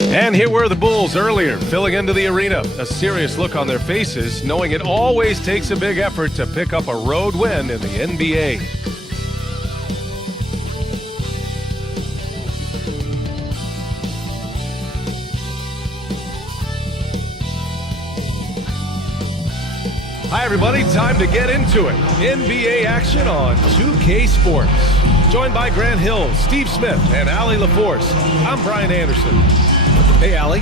And here were the Bulls earlier, filling into the arena. A serious look on their faces, knowing it always takes a big effort to pick up a road win in the NBA. Hi everybody, time to get into it. NBA action on 2K Sports. Joined by Grant Hill, Steve Smith, and Allie LaForce. I'm Brian Anderson. Hey, Allie.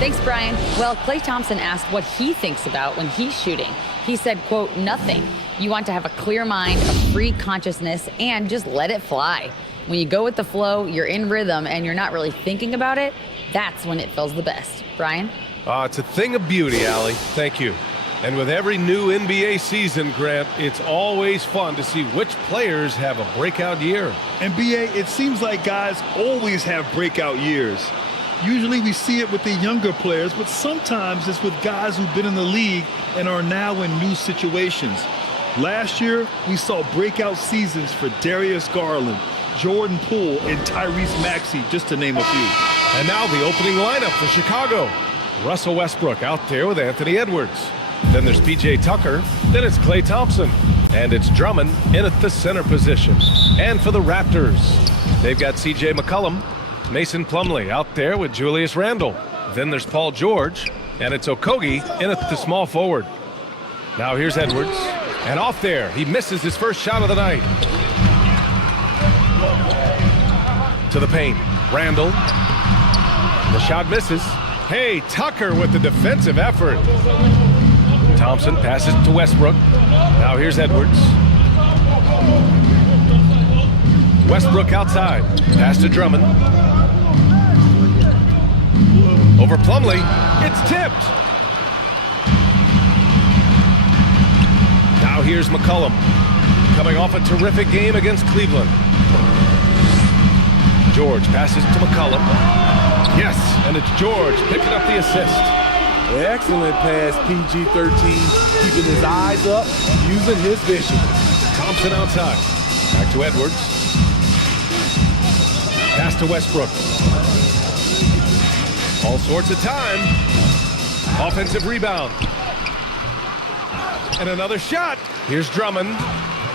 Thanks, Brian. Well, Klay Thompson asked what he thinks about when he's shooting. He said, quote, nothing. You want to have a clear mind, a free consciousness, and just let it fly. When you go with the flow, you're in rhythm, and you're not really thinking about it, that's when it feels the best. Brian? It's a thing of beauty, Allie. Thank you. And with every new NBA season, Grant, it's always fun to see which players have a breakout year. NBA, it seems like guys always have breakout years. Usually we see it with the younger players, but sometimes it's with guys who've been in the league and are now in new situations. Last year, we saw breakout seasons for Darius Garland, Jordan Poole, and Tyrese Maxey, just to name a few. And now the opening lineup for Chicago. Russell Westbrook out there with Anthony Edwards. Then there's P.J. Tucker. Then it's Klay Thompson. And it's Drummond in at the center position. And for the Raptors, they've got C.J. McCollum, Mason Plumlee out there with Julius Randle. Then there's Paul George. And it's Okogie in at the small forward. Now here's Edwards. And off there, he misses his first shot of the night. To the paint. Randle. The shot misses. Hey, Tucker with the defensive effort. Thompson passes to Westbrook. Now here's Edwards. Westbrook outside. Pass to Drummond. Over Plumlee. It's tipped. Now here's McCollum. Coming off a terrific game against Cleveland. George passes to McCollum. Yes, and it's George picking up the assist. Excellent pass, PG-13, keeping his eyes up, using his vision. Thompson outside. Back to Edwards. Pass to Westbrook. All sorts of time. Offensive rebound. And another shot. Here's Drummond.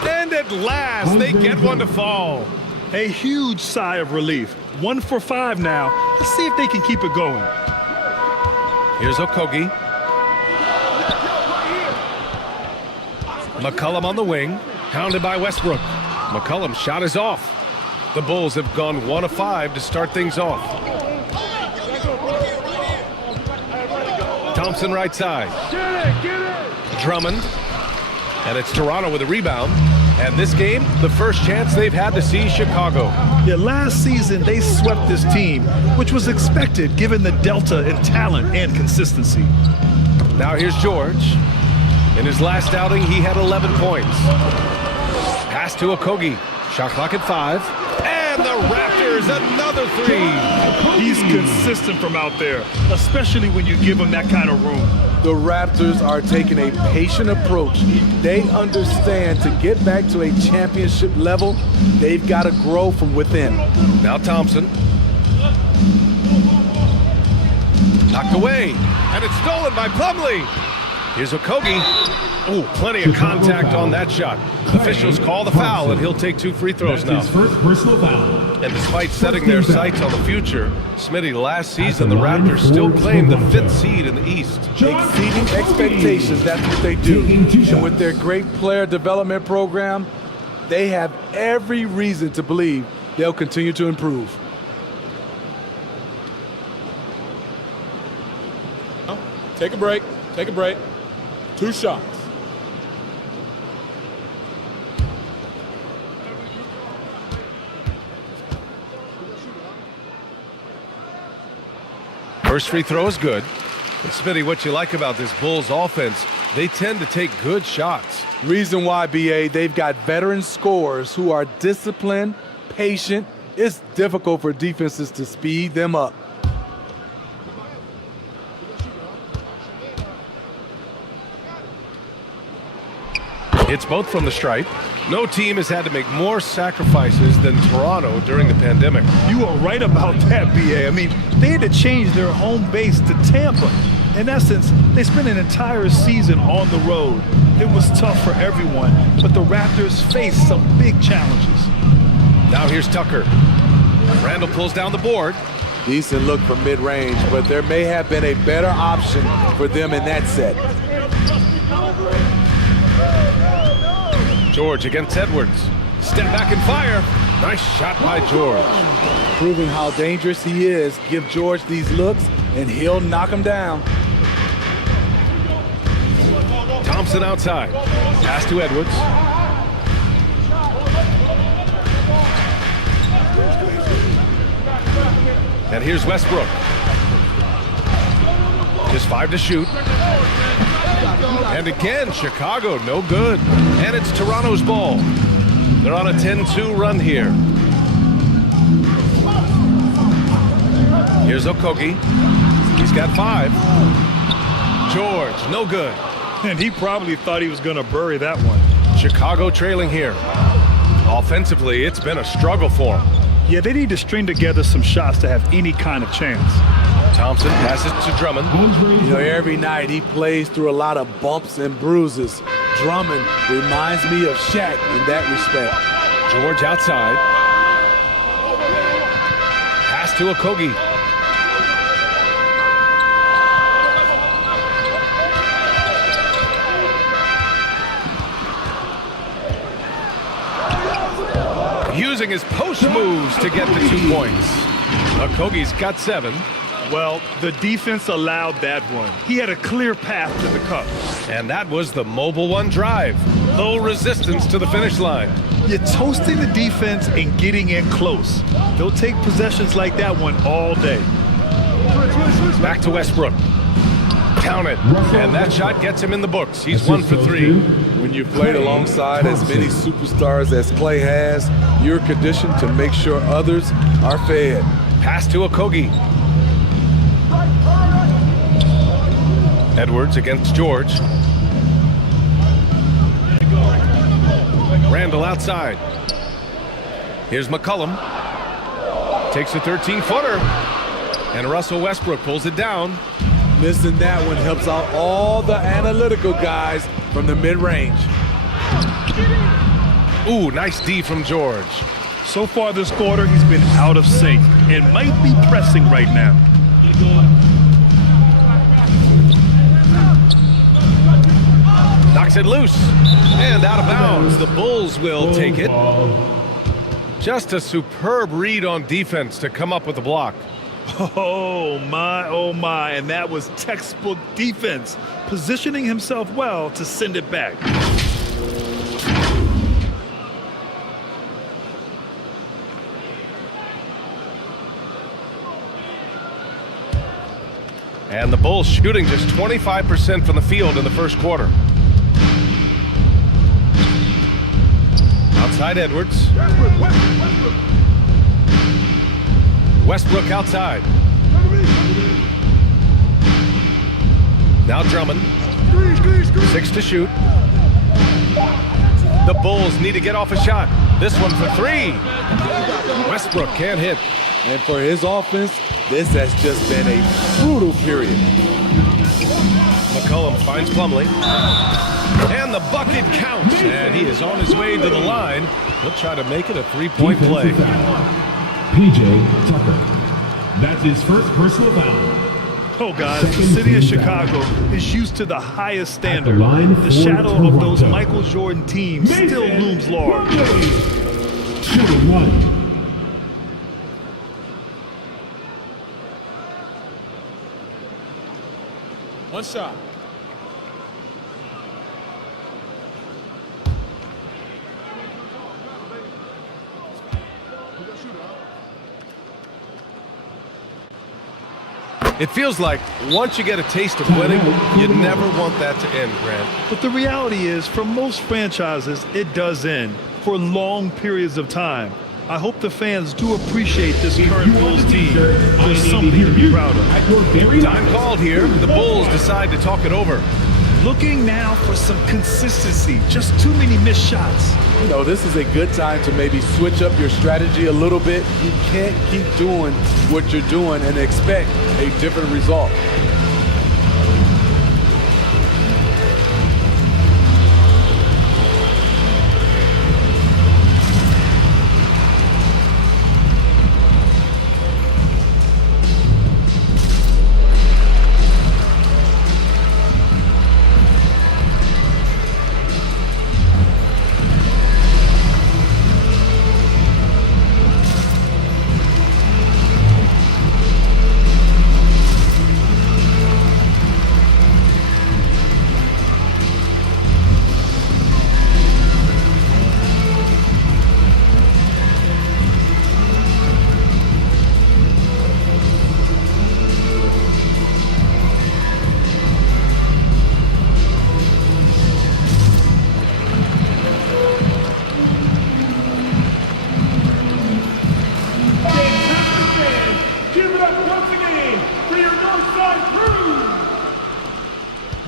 And at last, they get one to fall. A huge sigh of relief. 1 for 5 now. Let's see if they can keep it going. Here's Okogie. McCollum on the wing, hounded by Westbrook. McCollum's shot is off. The Bulls have gone 1 of 5 to start things off. Thompson right side. Drummond. And it's Toronto with a rebound. And this game, the first chance they've had to see Chicago. Yeah, last season they swept this team, which was expected given the delta in talent and consistency. Now here's George. In his last outing, he had 11 points. Pass to Okogie. Shot clock at 5. And the Raptors, another 3. He's consistent from out there, especially when you give him that kind of room. The Raptors are taking a patient approach. They understand to get back to a championship level, they've got to grow from within. Now Thompson. Knocked away. And it's stolen by Plumlee. Here's Okogie. Oh, plenty of contact on that shot. Officials call the foul, and he'll take 2 free throws now. His first personal foul. And despite setting their sights on the future, Smitty, last season the Raptors still claimed the 5th seed in the East. Exceeding expectations, that's what they do. And with their great player development program, they have every reason to believe they'll continue to improve. Take a break. Take a break. 2 shots. First free throw is good. And Smitty, what you like about this Bulls offense, they tend to take good shots. Reason why, BA, they've got veteran scorers who are disciplined, patient. It's difficult for defenses to speed them up. It's both from the stripe. No team has had to make more sacrifices than Toronto during the pandemic. You are right about that, BA. I mean, they had to change their home base to Tampa. In essence, they spent an entire season on the road. It was tough for everyone, but the Raptors faced some big challenges. Now here's Tucker. Randall pulls down the board. Decent look from mid-range, but there may have been a better option for them in that set. George against Edwards. Step back and fire. Nice shot by George. Proving how dangerous he is. Give George these looks, and he'll knock him down. Thompson outside. Pass to Edwards. And here's Westbrook. Just 5 to shoot. And again, Chicago, no good. And it's Toronto's ball. They're on a 10-2 run here. Here's Okogie. He's got 5. George, no good. And he probably thought he was going to bury that one. Chicago trailing here. Offensively, it's been a struggle for them. Yeah, they need to string together some shots to have any kind of chance. Thompson passes to Drummond. You know, every night he plays through a lot of bumps and bruises. Drummond reminds me of Shaq in that respect. George outside. Pass to Okogie. Using his post moves to get the 2 points. Okogie's got 7. Well, the defense allowed that one. He had a clear path to the cup. And that was the mobile one drive. Low resistance to the finish line. You're toasting the defense and getting in close. They'll take possessions like that one all day. Back to Westbrook. Count it. And that shot gets him in the books. He's 1 for 3. When you've played alongside as many superstars as Clay has, you're conditioned to make sure others are fed. Pass to Okogie. Edwards against George. Randall outside. Here's McCollum. Takes a 13-footer. And Russell Westbrook pulls it down. Missing that one helps out all the analytical guys from the mid-range. Ooh, nice D from George. So far this quarter, he's been out of sync and might be pressing right now. Knocks it loose and out of bounds. The Bulls will take it. Just a superb read on defense to come up with the block. Oh my, and that was textbook defense, positioning himself well to send it back. And the Bulls shooting just 25% from the field in the first quarter. Outside Edwards. Westbrook outside. Now Drummond. 6 to shoot. The Bulls need to get off a shot. This one for 3. Westbrook can't hit. And for his offense, this has just been a brutal period. McCollum finds Plumlee. And the bucket counts. And he is on his way to the line. He'll try to make it a three-point play. PJ Tucker. That's his first personal foul. Oh, guys, the city of Chicago is used to the highest standard. The shadow for of those Toronto. Michael Jordan teams still looms large. Shooting one. One shot. It feels like once you get a taste of winning, you never want that to end, Grant. But the reality is, for most franchises, it does end for long periods of time. I hope the fans do appreciate this current Bulls team. There's something to be proud of. Time called here. The Bulls decide to talk it over. Looking now for some consistency. Just too many missed shots. You know, this is a good time to maybe switch up your strategy a little bit. You can't keep doing what you're doing and expect a different result.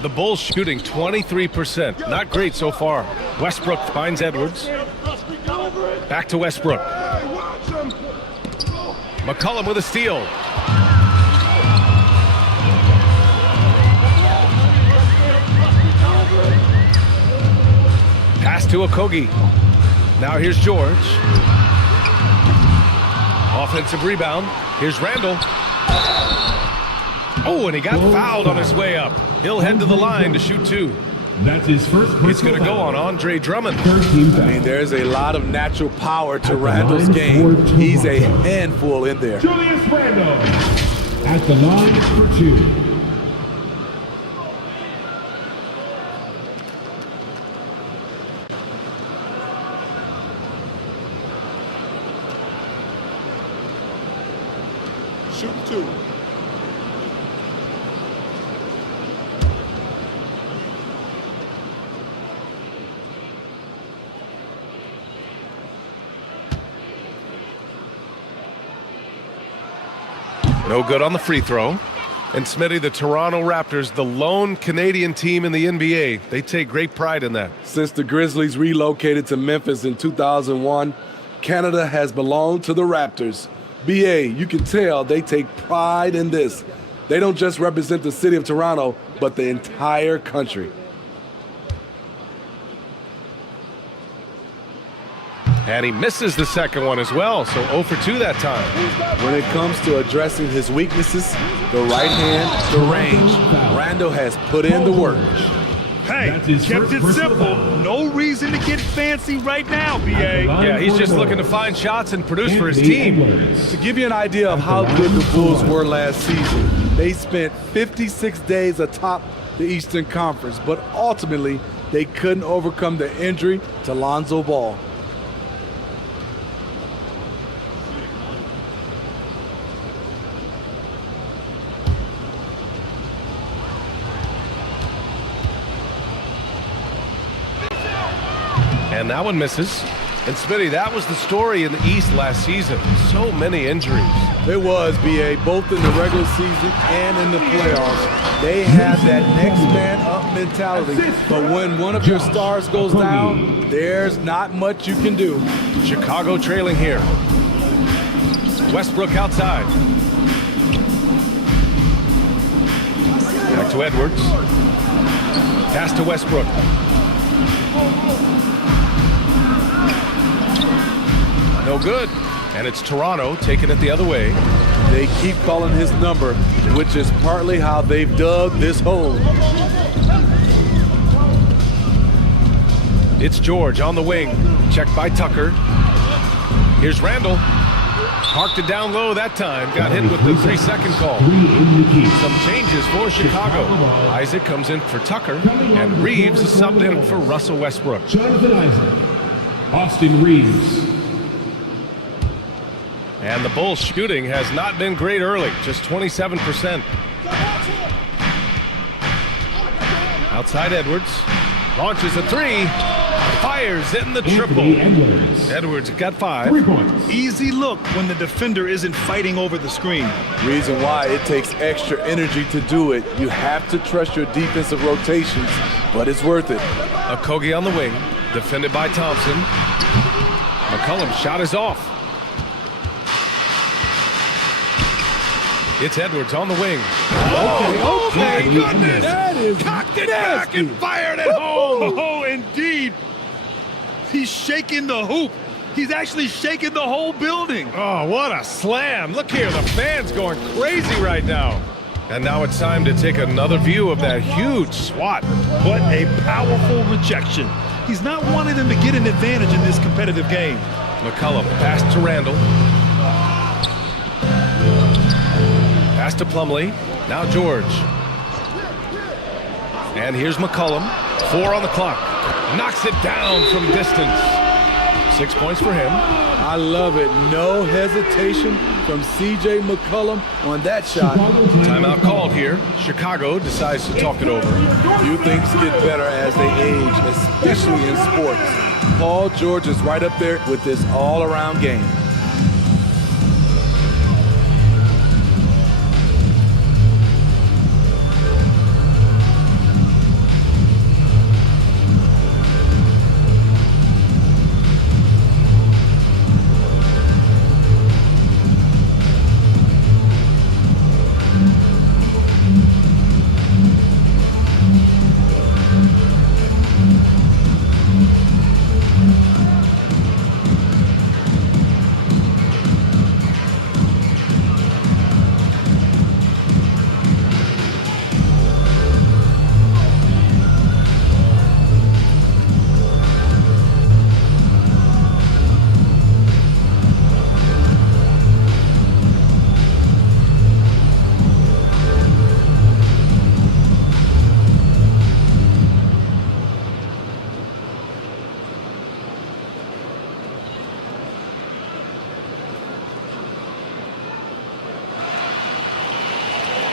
The Bulls shooting 23%. Not great so far. Westbrook finds Edwards. Back to Westbrook. McCollum with a steal. Pass to Okogie. Now here's George. Offensive rebound. Here's Randall. Oh, and he got fouled on his way up. He'll head to the line to shoot two. That's his first personal It's going to go foul. on Andre Drummond. Third team foul. I mean, there's a lot of natural power to Randall's game. He's a handful in there. Julius Randle at the line for two. Shooting two. No good on the free throw. And Smitty, the Toronto Raptors, the lone Canadian team in the NBA, they take great pride in that. Since the Grizzlies relocated to Memphis in 2001, Canada has belonged to the Raptors. BA, you can tell they take pride in this. They don't just represent the city of Toronto, but the entire country. And he misses the second one as well, so 0 for 2 that time. When it comes to addressing his weaknesses, the right hand, the range, Randall has put in the work. Hey, That's his kept first it personal simple. foul. No reason to get fancy right now, BA. Yeah, he's just looking to find shots and produce for his team. To give you an idea of how good the Bulls were last season, they spent 56 days atop the Eastern Conference, but ultimately they couldn't overcome the injury to Lonzo Ball. And that one misses. And Smitty, that was the story in the East last season. So many injuries. It was, BA, both in the regular season and in the playoffs. They have that next man up mentality. But when one of your stars goes down, there's not much you can do. Chicago trailing here. Westbrook outside. Back to Edwards. Pass to Westbrook. No good. And it's Toronto taking it the other way. They keep calling his number, which is partly how they've dug this hole. It's George on the wing. Checked by Tucker. Here's Randall. Parked it down low that time. Got hit with the 3-second call. Some changes for Chicago. Isaac comes in for Tucker. And Reaves is subbed in for Russell Westbrook. Jonathan Isaac. Austin Reaves. And the Bulls shooting has not been great early, just 27%. Outside Edwards, launches a three, fires in the triple. Edwards got 5. 3 points. Easy look when the defender isn't fighting over the screen. Reason why it takes extra energy to do it. You have to trust your defensive rotations, but it's worth it. Okogie on the wing, defended by Thompson. McCollum's shot is off. It's Edwards on the wing. Oh my goodness! That is Cocked it back and fired it home! Oh, indeed! He's shaking the hoop. He's actually shaking the whole building. Oh, what a slam. Look here, the fans going crazy right now. And now it's time to take another view of that huge swat. What a powerful rejection. He's not wanting them to get an advantage in this competitive game. McCollum pass to Randall. Pass to Plumlee. Now George. And here's McCollum. 4 on the clock. Knocks it down from distance. 6 points for him. I love it. No hesitation from C.J. McCollum on that shot. Timeout called here. Chicago decides to talk it over. Few things get better as they age, especially in sports. Paul George is right up there with this all-around game.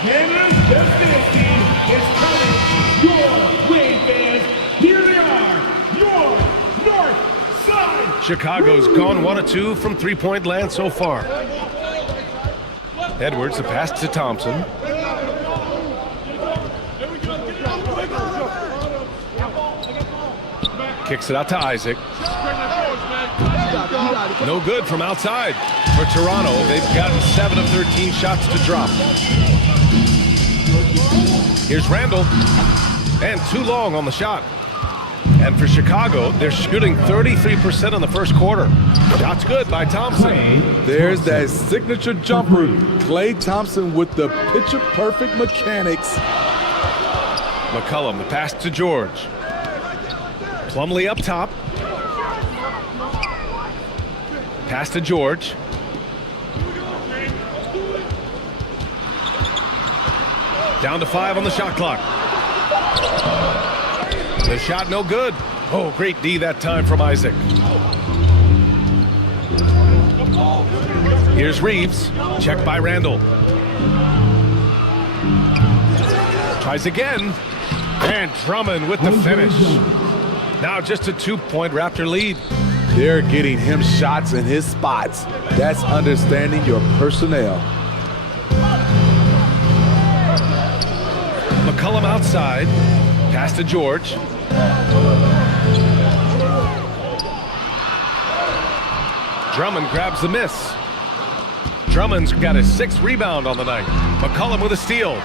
Canada's destination is coming your way, fans. Here they are, your North Side. Chicago's gone 1 of 2 from three-point land so far. Edwards, the pass to Thompson. Kicks it out to Isaac. No good from outside. For Toronto, they've gotten 7 of 13 shots to drop. Here's Randall. And too long on the shot. And for Chicago, they're shooting 33% in the first quarter. Shot's good by Thompson. There's that signature jumper. Klay Thompson with the picture-perfect mechanics. McCollum, the pass to George. Plumlee up top. Pass to George. Down to 5 on the shot clock. The shot no good. Oh, great D that time from Isaac. Here's Reaves. Checked by Randall. Tries again. And Drummond with the finish. Now just a 2-point Raptor lead. They're getting him shots in his spots. That's understanding your personnel. McCollum outside. Pass to George. Drummond grabs the miss. Drummond's got his 6th rebound on the night. McCollum with a steal.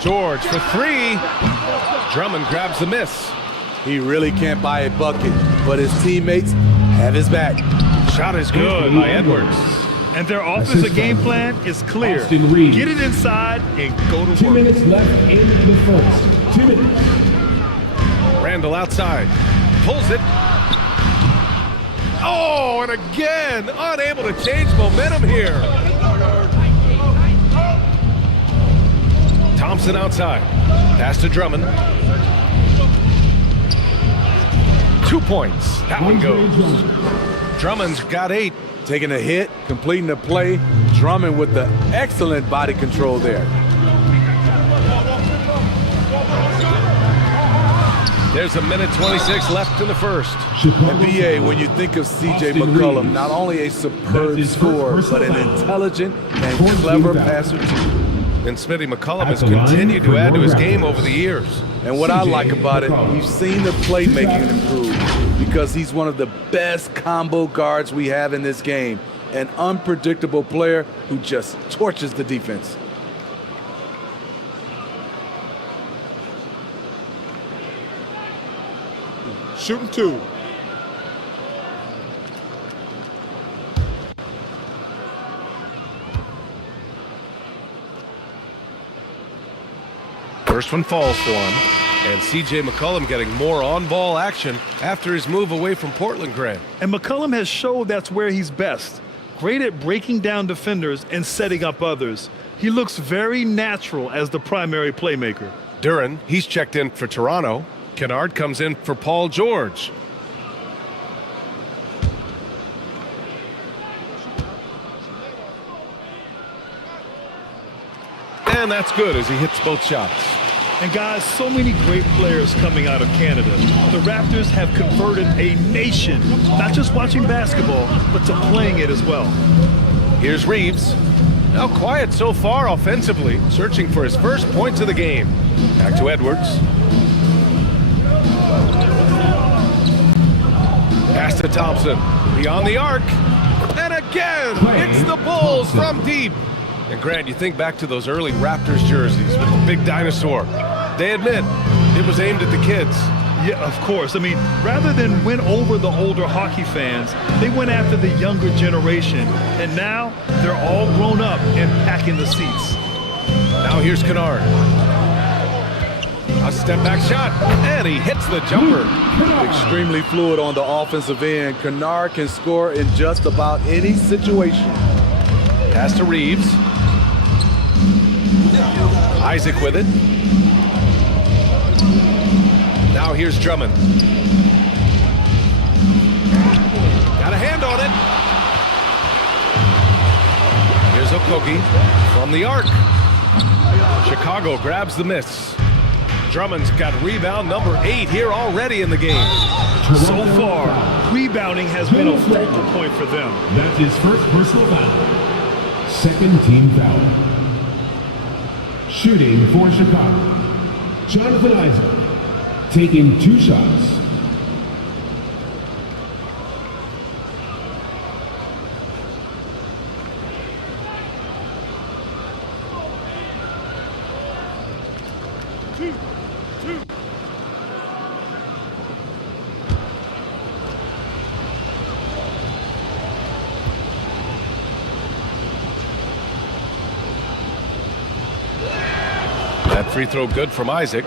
George for three. Drummond grabs the miss. He really can't buy a bucket, but his teammates have his back. Shot is good by Edwards. And their offensive game plan is clear. Austin Reaves. Get it inside and go to 2 work. minutes left in the first. 2 minutes. Randall outside. Pulls it. Oh, and again, unable to change momentum here. Thompson outside. Pass to Drummond. 2 points. That one goes. Drummond's got 8. Taking a hit, completing the play, Drummond with the excellent body control there. There's a minute 26 left in the first. And BA, when you think of CJ McCollum, not only a superb scorer, but an intelligent and clever passer too. And Smitty McCollum has continued to add to his game over the years. And what I like about it, we've seen the playmaking improve because he's one of the best combo guards we have in this game. An unpredictable player who just torches the defense. Shooting 2. First one falls for him. And CJ McCollum getting more on-ball action after his move away from Portland, Grant. And McCollum has showed that's where he's best. Great at breaking down defenders and setting up others. He looks very natural as the primary playmaker. Duran, he's checked in for Toronto. Kennard comes in for Paul George. And that's good as he hits both shots. And guys, so many great players coming out of Canada. The Raptors have converted a nation, not just watching basketball, but to playing it as well. Here's Reaves. Now quiet so far offensively, searching for his first points of the game. Back to Edwards. Pass to Thompson. Beyond the arc. And again, hits the Bulls from deep. And Grant, you think back to those early Raptors jerseys with the big dinosaur. They admit it was aimed at the kids. Yeah, of course. I mean, rather than win over the older hockey fans, they went after the younger generation. And now they're all grown up and packing the seats. Now here's Kennard. A step back shot, and he hits the jumper. Extremely fluid on the offensive end. Kennard can score in just about any situation. Pass to Reaves. Isaac with it. Now here's Drummond. Got a hand on it. Here's Okogie from the arc. Chicago grabs the miss. Drummond's got rebound number 8 here already in the game. So far, rebounding has been a focal point for them. That's his first personal foul. Second team foul. Shooting for Chicago, Jonathan Isaac, taking 2 shots. That free throw good from Isaac.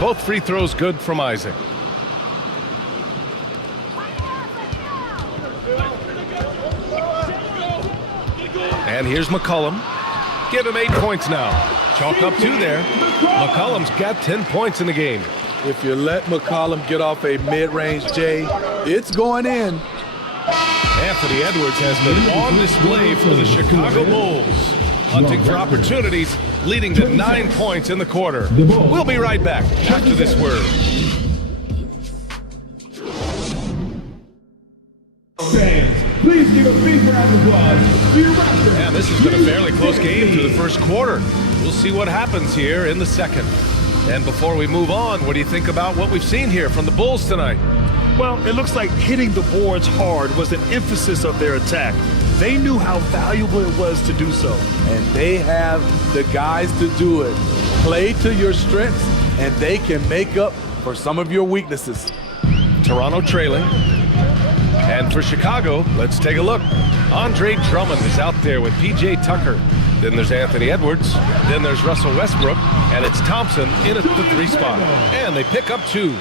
Both free throws good from Isaac. And here's McCollum. Give him 8 points now. Chalk up 2 there. McCollum's got 10 points in the game. If you let McCollum get off a mid-range J, it's going in. Anthony Edwards has been on display for the Chicago Bulls, hunting for opportunities, leading to 9 points in the quarter. We'll be right back after this word. Fans, please give a big round of applause to your Raptors. And this has been a fairly close game through the first quarter. We'll see what happens here in the second. And before we move on, what do you think about what we've seen here from the Bulls tonight? Well, it looks like hitting the boards hard was an emphasis of their attack. They knew how valuable it was to do so. And they have the guys to do it. Play to your strengths, and they can make up for some of your weaknesses. Toronto trailing. And for Chicago, let's take a look. Andre Drummond is out there with P.J. Tucker. Then there's Anthony Edwards. Then there's Russell Westbrook. And it's Thompson in at the 3 spot. And they pick up 2.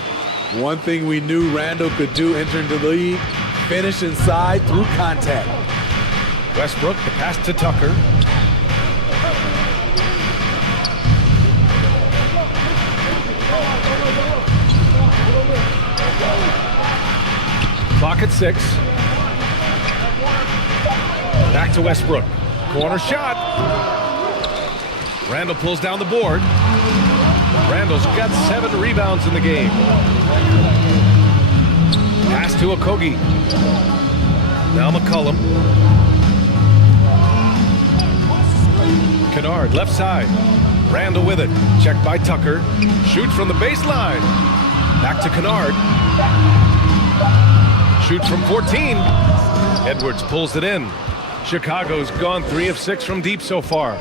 One thing we knew Randall could do entering the league, finish inside through contact. Westbrook, the pass to Tucker. Clock at 6. Back to Westbrook. Corner shot. Randall pulls down the board. Randall's got 7 rebounds in the game. Pass to Okogie. Now McCollum. Kennard, left side. Randall with it. Checked by Tucker. Shoots from the baseline. Back to Kennard. Shoots from 14. Edwards pulls it in. Chicago's gone 3 of 6 from deep so far.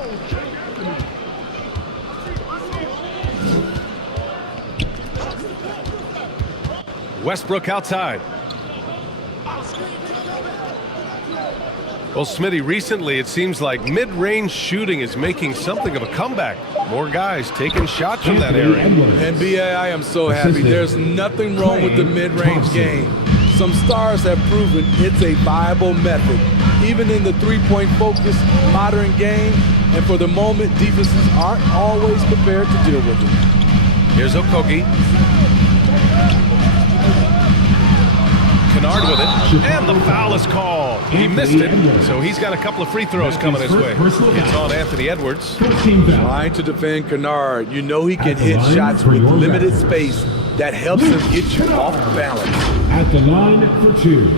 Westbrook outside. Well, Smitty, recently it seems like mid-range shooting is making something of a comeback. More guys taking shots from that area. And B.A., I am so happy. There's nothing wrong with the mid-range game. Some stars have proven it's a viable method, even in the three-point focused modern game. And for the moment, defenses aren't always prepared to deal with it. Here's Okogie. Kennard with it, and the foul is called. He missed it, so he's got a couple of free throws coming his way. It's on Anthony Edwards. Trying to defend Kennard, you know he can hit shots with limited space. That helps him get you off balance. At the line for 2.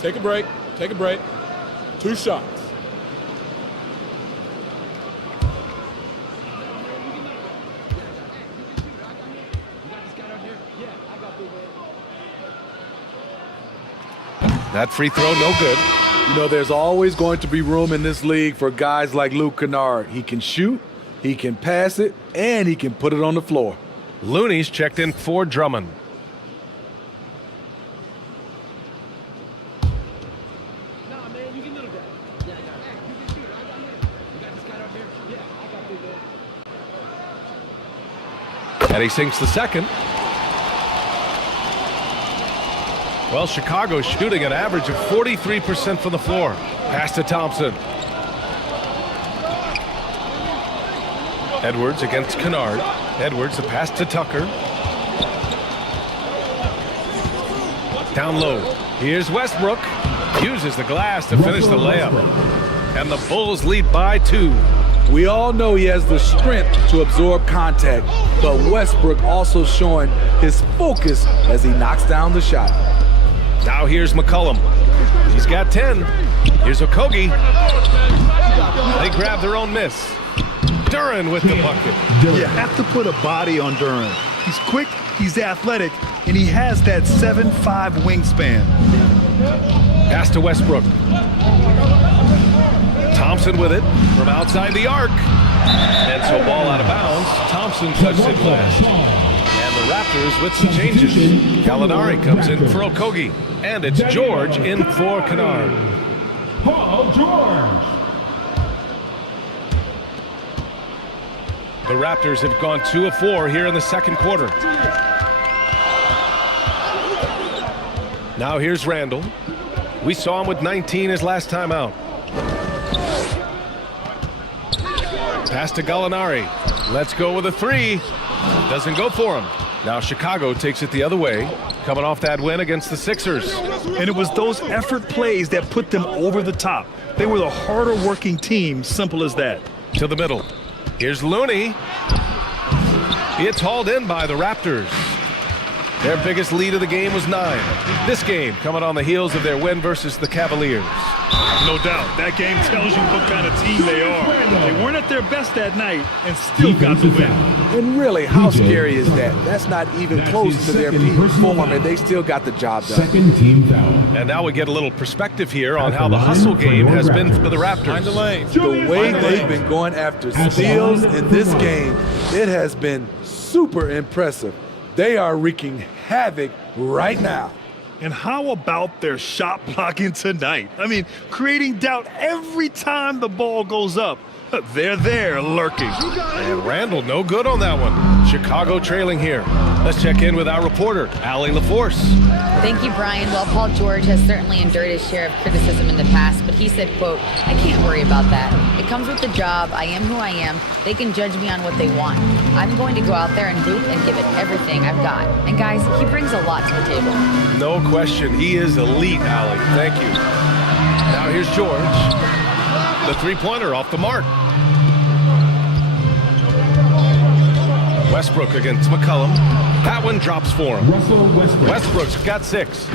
Take a break. Take a break. 2 shots. That free throw, no good. You know, there's always going to be room in this league for guys like Luke Kennard. He can shoot, he can pass it, and he can put it on the floor. Looney's checked in for Drummond. And he sinks the second. Well, Chicago's shooting an average of 43% from the floor. Pass to Thompson. Edwards against Kennard. Edwards, the pass to Tucker. Down low. Here's Westbrook. Uses the glass to finish the layup. And the Bulls lead by 2. We all know he has the strength to absorb contact, but Westbrook also showing his focus as he knocks down the shot. Now here's McCollum. He's got 10. Here's Okogie. They grab their own miss. Duren with the bucket. You have to put a body on Duren. He's quick, he's athletic, and he has that 7'5" wingspan. Pass to Westbrook. Thompson with it from outside the arc. And so ball out of bounds. Thompson touched it last. And the Raptors with some changes. Gallinari comes in for Okogie. And it's George in for Kennard. Paul George. The Raptors have gone 2 of 4 here in the second quarter. Now here's Randall. We saw him with 19 his last time out. Pass to Gallinari. Let's go with a 3. Doesn't go for him. Now Chicago takes it the other way, coming off that win against the Sixers. And it was those effort plays that put them over the top. They were the harder working team, simple as that. To the middle. Here's Looney. It's hauled in by the Raptors. Their biggest lead of the game was 9. This game coming on the heels of their win versus the Cavaliers. No doubt, that game tells you what kind of team they are. They weren't at their best that night and still got the win. And really, how scary is that? That's not even close to their peak form, and they still got the job done. Second team foul. And now we get a little perspective here on how the hustle game has been for the Raptors. The way they've been going after steals in this game, it has been super impressive. They are wreaking havoc right now. And how about their shot blocking tonight? I mean, creating doubt every time the ball goes up. They're there lurking. And Randall, no good on that one. Chicago trailing here. Let's check in with our reporter, Allie LaForce. Thank you, Brian. Well, Paul George has certainly endured his share of criticism in the past, but he said, quote, "I can't worry about that. It comes with the job. I am who I am. They can judge me on what they want. I'm going to go out there and hoop and give it everything I've got." And guys, he brings a lot to the table. No question. He is elite, Allie. Thank you. Now here's George. The three-pointer off the mark. Westbrook against McCollum. That one drops for him. Russell Westbrook. Westbrook's got 6.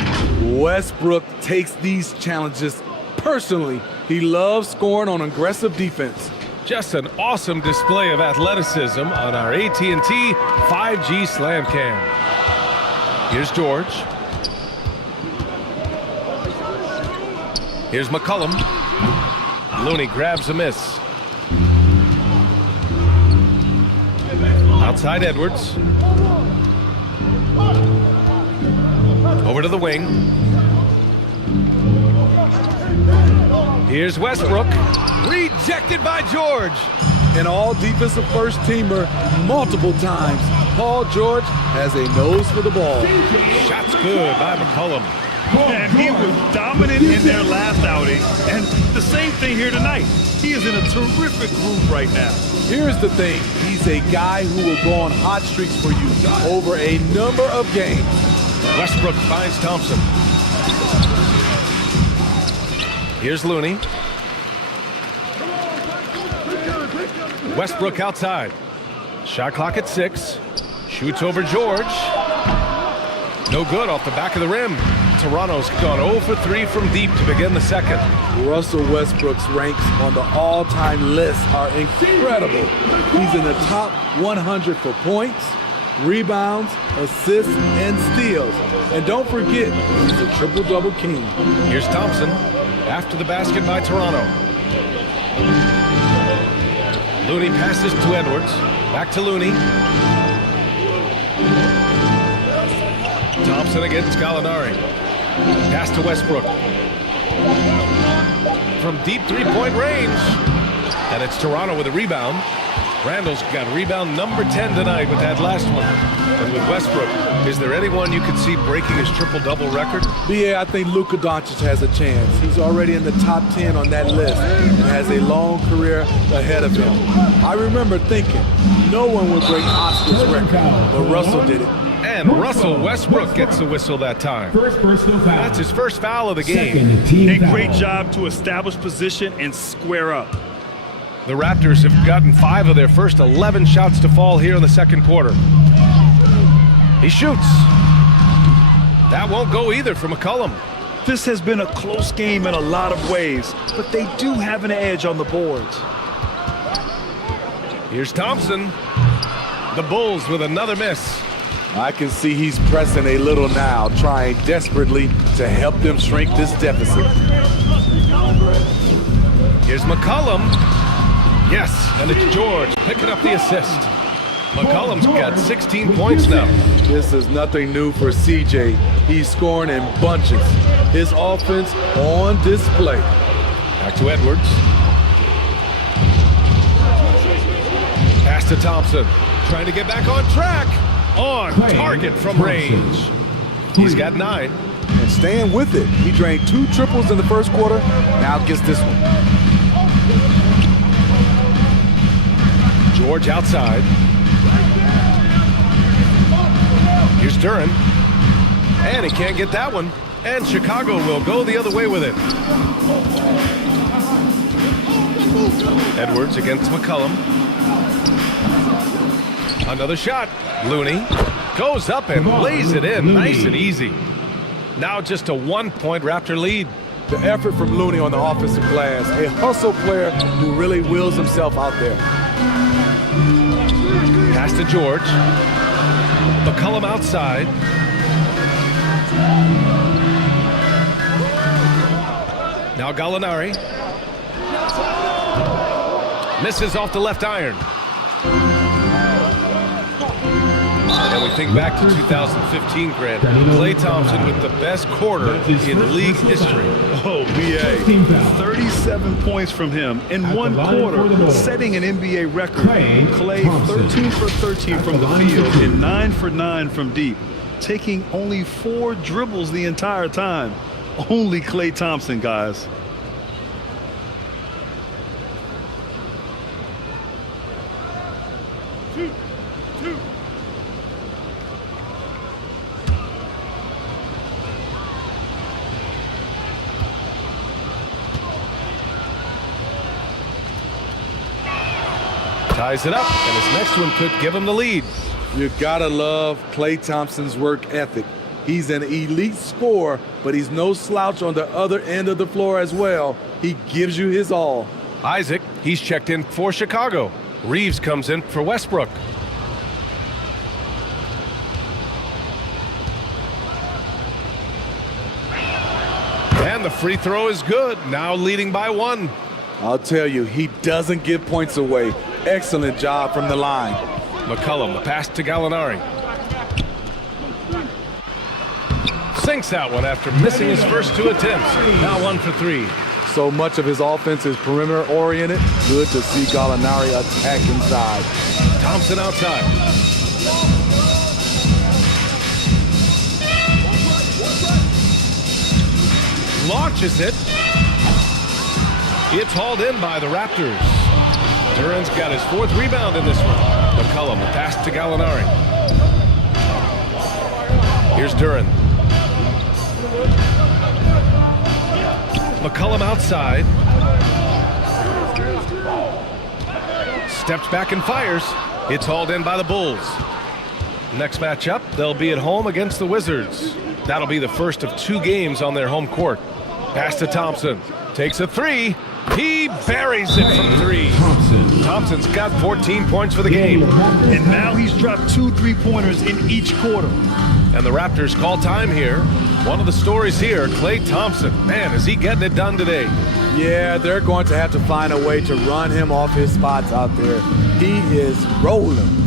Westbrook takes these challenges personally. He loves scoring on aggressive defense. Just an awesome display of athleticism on our AT&T 5G Slam Cam. Here's George. Here's McCollum. Looney grabs a miss. Outside Edwards. Over to the wing. Here's Westbrook. Rejected by George. An all-defensive first-teamer multiple times. Paul George has a nose for the ball. Shot's good by McCollum. And he was dominant in their last outing. And the same thing here tonight. He is in a terrific groove right now. Here's the thing. He's a guy who will go on hot streaks for you over a number of games. Westbrook finds Thompson. Here's Looney. Westbrook outside. Shot clock at 6. Shoots over George. No good off the back of the rim. Toronto's gone 0 for 3 from deep to begin the second. Russell Westbrook's ranks on the all-time list are incredible. He's in the top 100 for points, rebounds, assists, and steals. And don't forget, he's a triple-double king. Here's Thompson after the basket by Toronto. Looney passes to Edwards. Back to Looney. Thompson against Gallinari. Pass to Westbrook. From deep three-point range. And it's Toronto with a rebound. Randall's got rebound number 10 tonight with that last one. And with Westbrook, is there anyone you could see breaking his triple-double record? I think Luka Doncic has a chance. He's already in the top 10 on that list and has a long career ahead of him. I remember thinking no one would break Oscar's record, but Russell did it. And Russell Westbrook gets the whistle that time. First personal foul. That's his first foul of the game. Second team A foul. great job to establish position and square up. The Raptors have gotten 5 of their first 11 shots to fall here in the second quarter. He shoots. That won't go either for McCollum. This has been a close game in a lot of ways, but they do have an edge on the boards. Here's Thompson. The Bulls with another miss. I can see he's pressing a little now, trying desperately to help them shrink this deficit. Here's McCollum. Yes, and it's George picking up the assist. McCollum's got 16 points now. This is nothing new for CJ. He's scoring in bunches. His offense on display. Back to Edwards. Pass to Thompson. Trying to get back on track. On target from range. He's got 9. And staying with it. He drained 2 triples in the first quarter. Now gets this one. George outside. Here's Duran. And he can't get that one. And Chicago will go the other way with it. Edwards against McCollum. Another shot. Looney goes up and lays it in nice and easy. Now just a 1-point Raptor lead. The effort from Looney on the offensive glass, a hustle player who really wills himself out there. Pass to George. McCollum outside. Now Gallinari. Misses off the left iron. And we think back to 2015, Grant. Klay Thompson with the best quarter in league history. Oh, BA. 37 points from him in one quarter, setting an NBA record. Klay 13 for 13 from the field and 9 for 9 from deep, taking only 4 dribbles the entire time. Only Klay Thompson, guys. Ties it up, and his next one could give him the lead. You gotta love Klay Thompson's work ethic. He's an elite scorer, but he's no slouch on the other end of the floor as well. He gives you his all. Isaac, he's checked in for Chicago. Reaves comes in for Westbrook. And the free throw is good, now leading by 1. I'll tell you, he doesn't give points away. Excellent job from the line. McCollum, the pass to Gallinari. Sinks that one after missing his first 2 attempts. Now 1 for 3. So much of his offense is perimeter oriented. Good to see Gallinari attack inside. Thompson outside. Launches it. It's hauled in by the Raptors. Duran's got his 4th rebound in this one. McCollum, the pass to Gallinari. Here's Duran. McCollum outside. Steps back and fires. It's hauled in by the Bulls. Next matchup, they'll be at home against the Wizards. That'll be the first of 2 games on their home court. Pass to Thompson. Takes a 3. He buries it from 3. Thompson's got 14 points for the game. And now he's dropped 2 3-pointers in each quarter. And the Raptors call time here. One of the stories here, Klay Thompson. Man, is he getting it done today? Yeah, they're going to have to find a way to run him off his spots out there. He is rolling.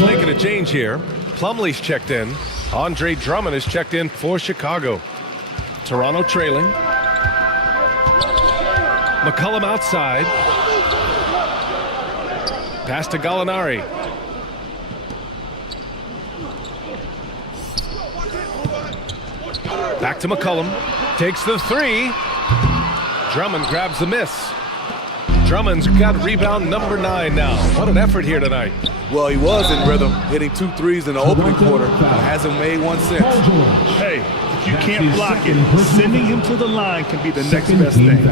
Making a change here. Plumlee's checked in. Andre Drummond is checked in for Chicago. Toronto trailing. McCollum outside. Pass to Gallinari. Back to McCollum. Takes the 3. Drummond grabs the miss. Drummond's got rebound number 9 now. What an effort here tonight. Well, he was in rhythm, hitting 2 threes in the opening quarter, but hasn't made one since. Hey, if you can't block it, sending him to the line can be the next best thing.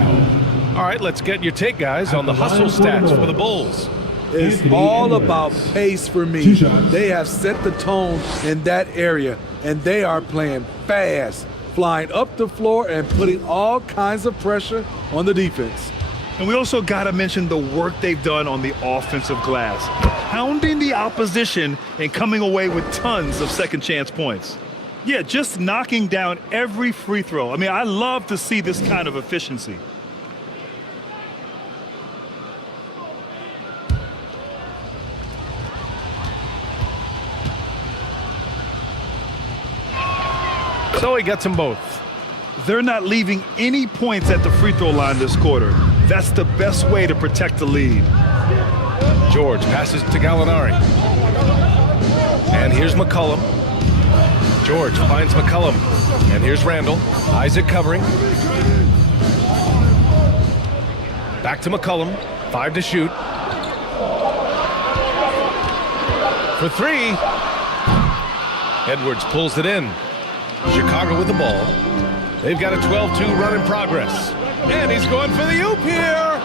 All right, let's get your take, guys, on the hustle stats for the Bulls. It's all about pace for me. They have set the tone in that area, and they are playing fast, flying up the floor and putting all kinds of pressure on the defense. And we also got to mention the work they've done on the offensive glass, pounding the opposition and coming away with tons of second chance points. Yeah, just knocking down every free throw. I mean, I love to see this kind of efficiency. So he gets them both. They're not leaving any points at the free throw line this quarter. That's the best way to protect the lead. George passes to Gallinari. And here's McCollum. George finds McCollum. And here's Randall. Isaac covering. Back to McCollum. 5 to shoot. For 3. Edwards pulls it in. Chicago with the ball. They've got a 12-2 run in progress. And he's going for the oop here.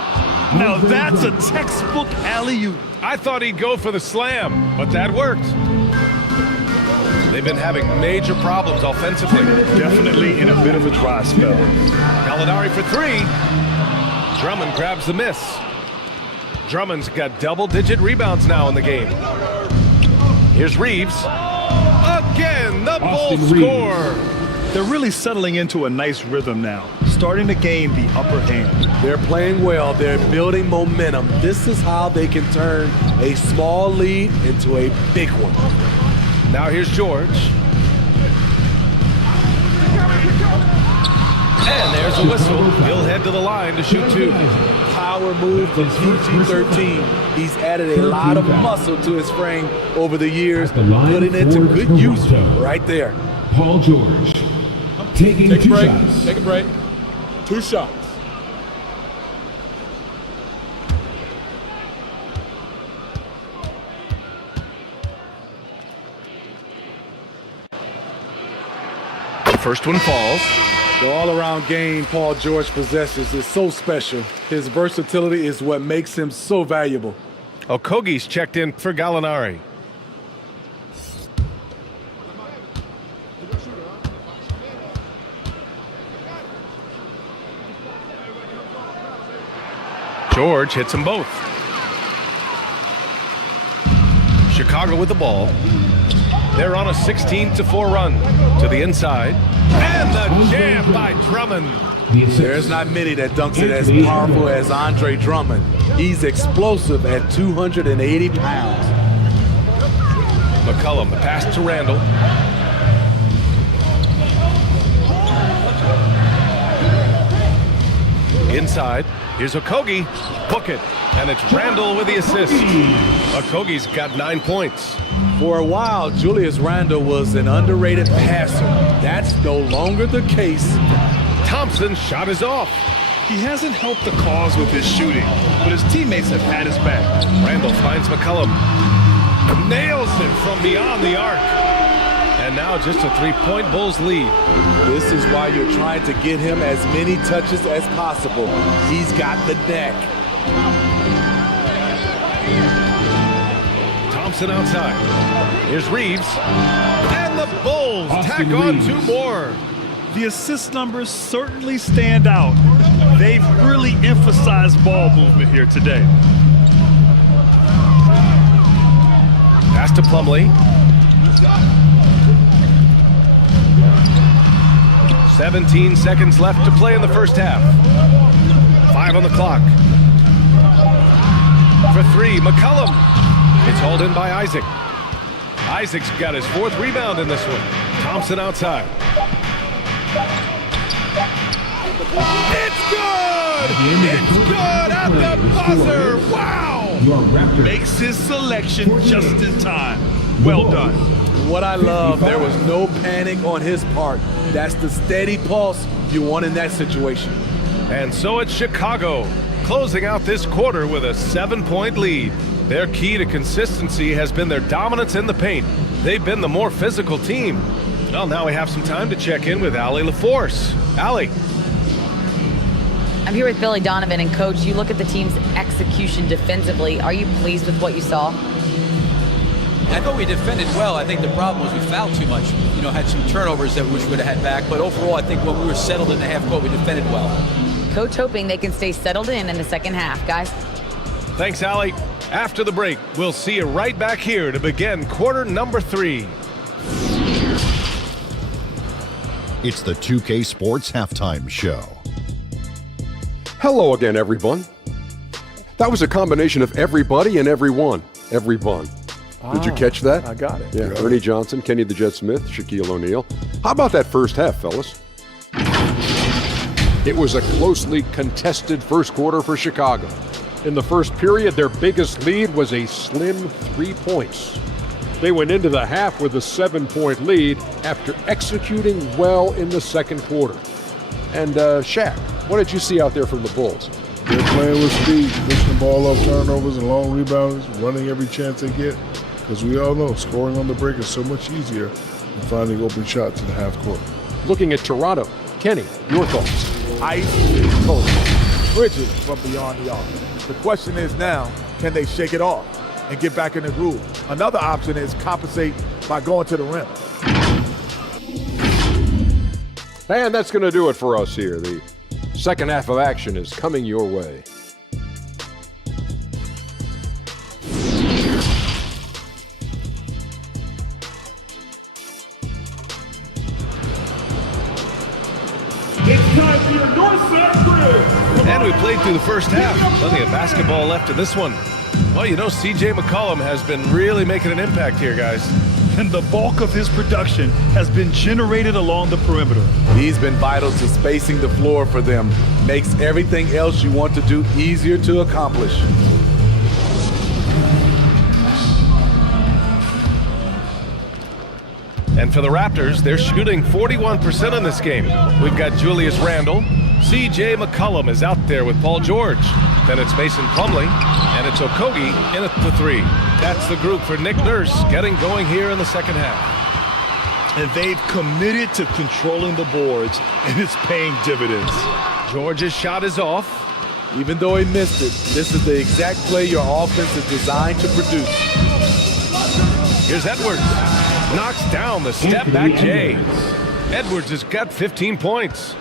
Now that's a textbook alley-oop. I thought he'd go for the slam, but that worked. They've been having major problems offensively. Definitely in a bit of a dry spell. Gallinari for 3. Drummond grabs the miss. Drummond's got double-digit rebounds now in the game. Here's Reaves. Again, the Bulls score. They're really settling into a nice rhythm now, starting to gain the upper hand. They're playing well. They're building momentum. This is how they can turn a small lead into a big one. Now here's George. And there's a whistle. He'll head to the line to shoot 2. Power move from PG-13. He's added a lot of muscle to his frame over the years, putting it to good use right there. Paul George taking Take a 2 break. shots. Take a break. 2 shots. The first one falls. The all-around game Paul George possesses is so special. His versatility is what makes him so valuable. Okogie's checked in for Gallinari. George hits them both. Chicago with the ball. They're on a 16-4 run to the inside. And the jam by Drummond. There's not many that dunks it as powerful as Andre Drummond. He's explosive at 280 pounds. McCollum, the pass to Randall. Inside, here's Okogie. Book it. And it's Randall with the assist. Okogie's got 9 points. For a while, Julius Randle was an underrated passer. That's no longer the case. Thompson's shot is off. He hasn't helped the cause with his shooting, but his teammates have had his back. Randall finds McCollum. Nails it from beyond the arc. And now just a 3-point Bulls lead. This is why you're trying to get him as many touches as possible. He's got the neck. Thompson outside. Here's Reaves. And the Bulls tack on 2 more. The assist numbers certainly stand out. They've really emphasized ball movement here today. Pass to Plumlee. 17 seconds left to play in the first half. 5 on the clock. For 3, McCollum. It's hauled in by Isaac. Isaac's got his 4th rebound in this one. Thompson outside. It's good! It's good at the buzzer! Wow! Makes his selection just in time. Well done. What I love, there was no panic on his part. That's the steady pulse you want in that situation. And so it's Chicago, closing out this quarter with a 7-point lead. Their key to consistency has been their dominance in the paint. They've been the more physical team. Well, now we have some time to check in with Allie LaForce. Allie. I'm here with Billy Donovan, and Coach, you look at the team's execution defensively. Are you pleased with what you saw? I thought we defended well. I think the problem was we fouled too much. You know, had some turnovers that we wish we would have had back. But overall, I think when we were settled in the half court, we defended well. Coach hoping they can stay settled in the second half, guys. Thanks, Allie. After the break, we'll see you right back here to begin quarter number 3. It's the 2K Sports Halftime Show. Hello again, everyone. That was a combination of everybody and everyone. Everyone. Did you catch that? I got it. Yeah, Ernie Johnson, Kenny the Jet Smith, Shaquille O'Neal. How about that first half, fellas? It was a closely contested first quarter for Chicago. In the first period, their biggest lead was a slim 3 points. They went into the half with a 7-point lead after executing well in the second quarter. And Shaq, what did you see out there from the Bulls? They're playing with speed, pushing the ball off turnovers and long rebounds, running every chance they get. Because we all know scoring on the break is so much easier than finding open shots in the half court. Looking at Toronto, Kenny, your thoughts? Ice is cold, rigid from beyond the arc. The question is now, can they shake it off and get back in the groove? Another option is compensate by going to the rim. And that's going to do it for us here. The second half of action is coming your way. It's time for your North Side Grid. And we played through the first half. Plenty of basketball left in this one. Well, you know, CJ McCollum has been really making an impact here, guys. And the bulk of his production has been generated along the perimeter. He's been vital to spacing the floor for them. Makes everything else you want to do easier to accomplish. And for the Raptors, they're shooting 41% in this game. We've got Julius Randle. CJ McCollum is out there with Paul George. Then it's Mason Plumlee, and it's Okogie in at the 3. That's the group for Nick Nurse getting going here in the second half. And they've committed to controlling the boards, and it's paying dividends. George's shot is off. Even though he missed it, this is the exact play your offense is designed to produce. Here's Edwards. Knocks down the step-back Jays. Edwards has got 15 points.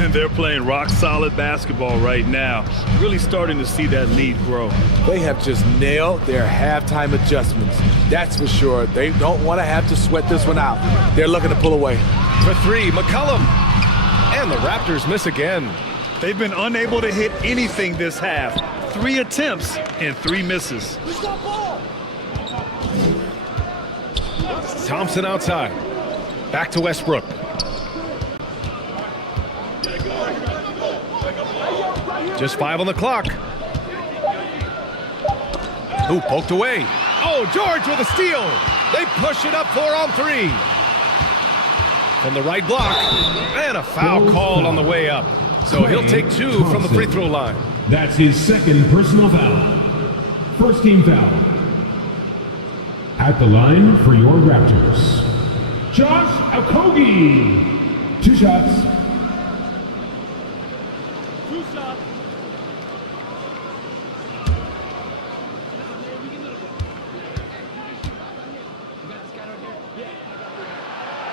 And they're playing rock-solid basketball right now. Really starting to see that lead grow. They have just nailed their halftime adjustments. That's for sure. They don't want to have to sweat this one out. They're looking to pull away. For 3, McCollum. And the Raptors miss again. They've been unable to hit anything this half. 3 attempts and 3 misses. Thompson outside. Back to Westbrook. Just 5 on the clock. Ooh, poked away. Oh, George with a steal. They push it up 4 on 3. From the right block. And a foul called on the way up. So he'll take 2 from the free throw line. That's his second personal foul. First team foul. At the line for your Raptors, Josh Okogie. 2 shots.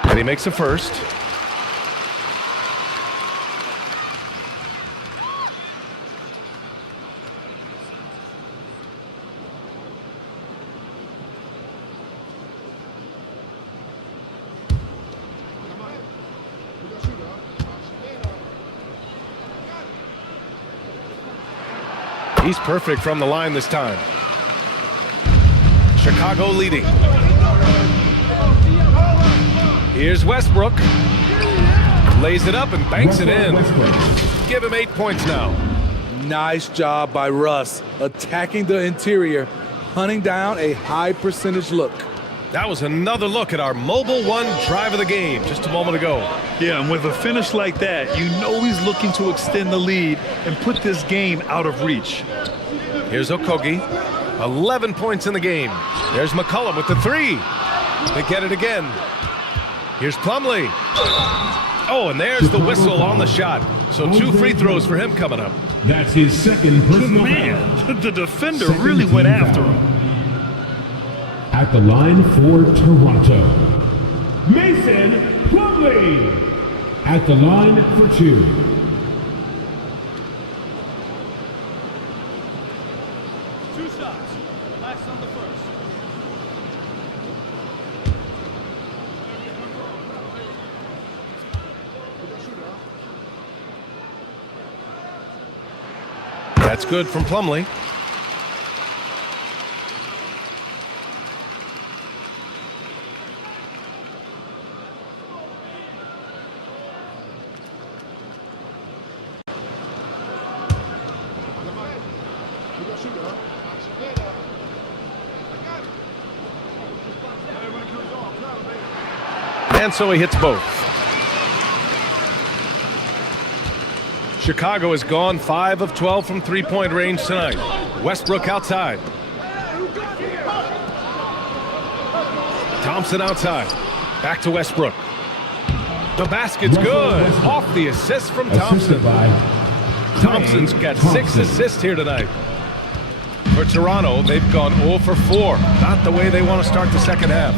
And he makes a first. He's perfect from the line this time. Chicago leading. Here's Westbrook. Lays it up and banks it in. Give him 8 points now. Nice job by Russ, attacking the interior, hunting down a high percentage look. That was another look at our Mobile One drive of the game just a moment ago. Yeah, and with a finish like that, you know he's looking to extend the lead and put this game out of reach. Here's Okogie. 11 points in the game. There's McCollum with the 3. They get it again. Here's Plumlee. Oh, and there's the whistle on the shot. So 2 free throws for him coming up. That's his second personal foul. Man, the defender really went after him. At the line for Toronto, Mason Plumlee. At the line for 2. That's good from Plumlee. And so he hits both. Chicago has gone 5 of 12 from three-point range tonight. Westbrook outside. Thompson outside. Back to Westbrook. The basket's good. Off the assist from Thompson. Thompson's got 6 assists here tonight. For Toronto, they've gone 0 for 4. Not the way they want to start the second half.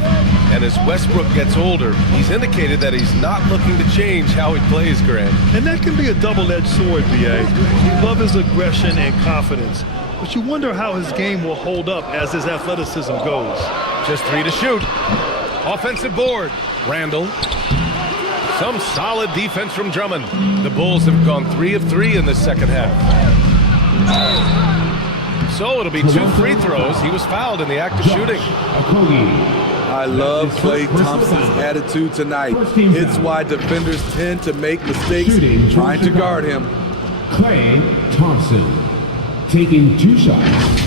And as Westbrook gets older, he's indicated that he's not looking to change how he plays, Grant. And that can be a double-edged sword, B.A. We love his aggression and confidence, but you wonder how his game will hold up as his athleticism goes. Just 3 to shoot. Offensive board. Randall. Some solid defense from Drummond. The Bulls have gone 3 of 3 in the second half. So it'll be 2 free throws. He was fouled in the act of shooting. I love Klay Thompson's attitude tonight. It's why defenders tend to make mistakes trying to guard him. Klay Thompson taking 2 shots.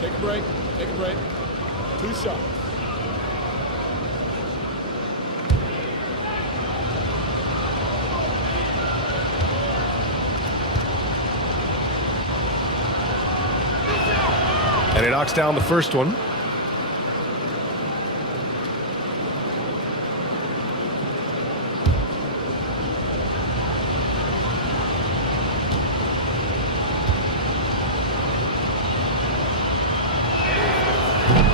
Take a break. Take a break. 2 shots. And he knocks down the first one.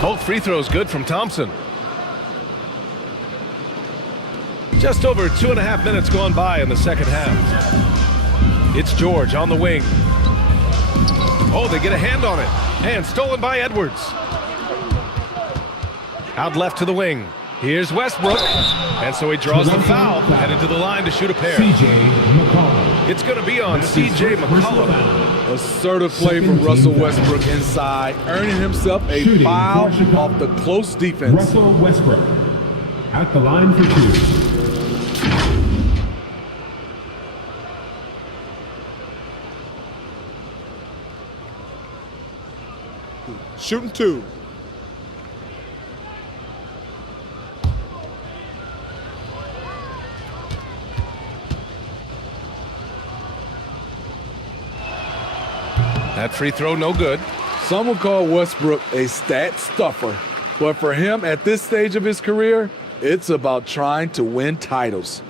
Both free throws good from Thompson. Just over 2.5 minutes gone by in the second half. It's George on the wing. Oh, they get a hand on it. And stolen by Edwards. Out left to the wing. Here's Westbrook. And so he draws the foul, headed to the line to shoot a pair. It's going to be on C.J. McCollum. Assertive play from Russell Westbrook inside, earning himself a foul off the close defense. Russell Westbrook at the line for 2. Shooting 2. That free throw no good. Some would call Westbrook a stat stuffer, but for him at this stage of his career, it's about trying to win titles.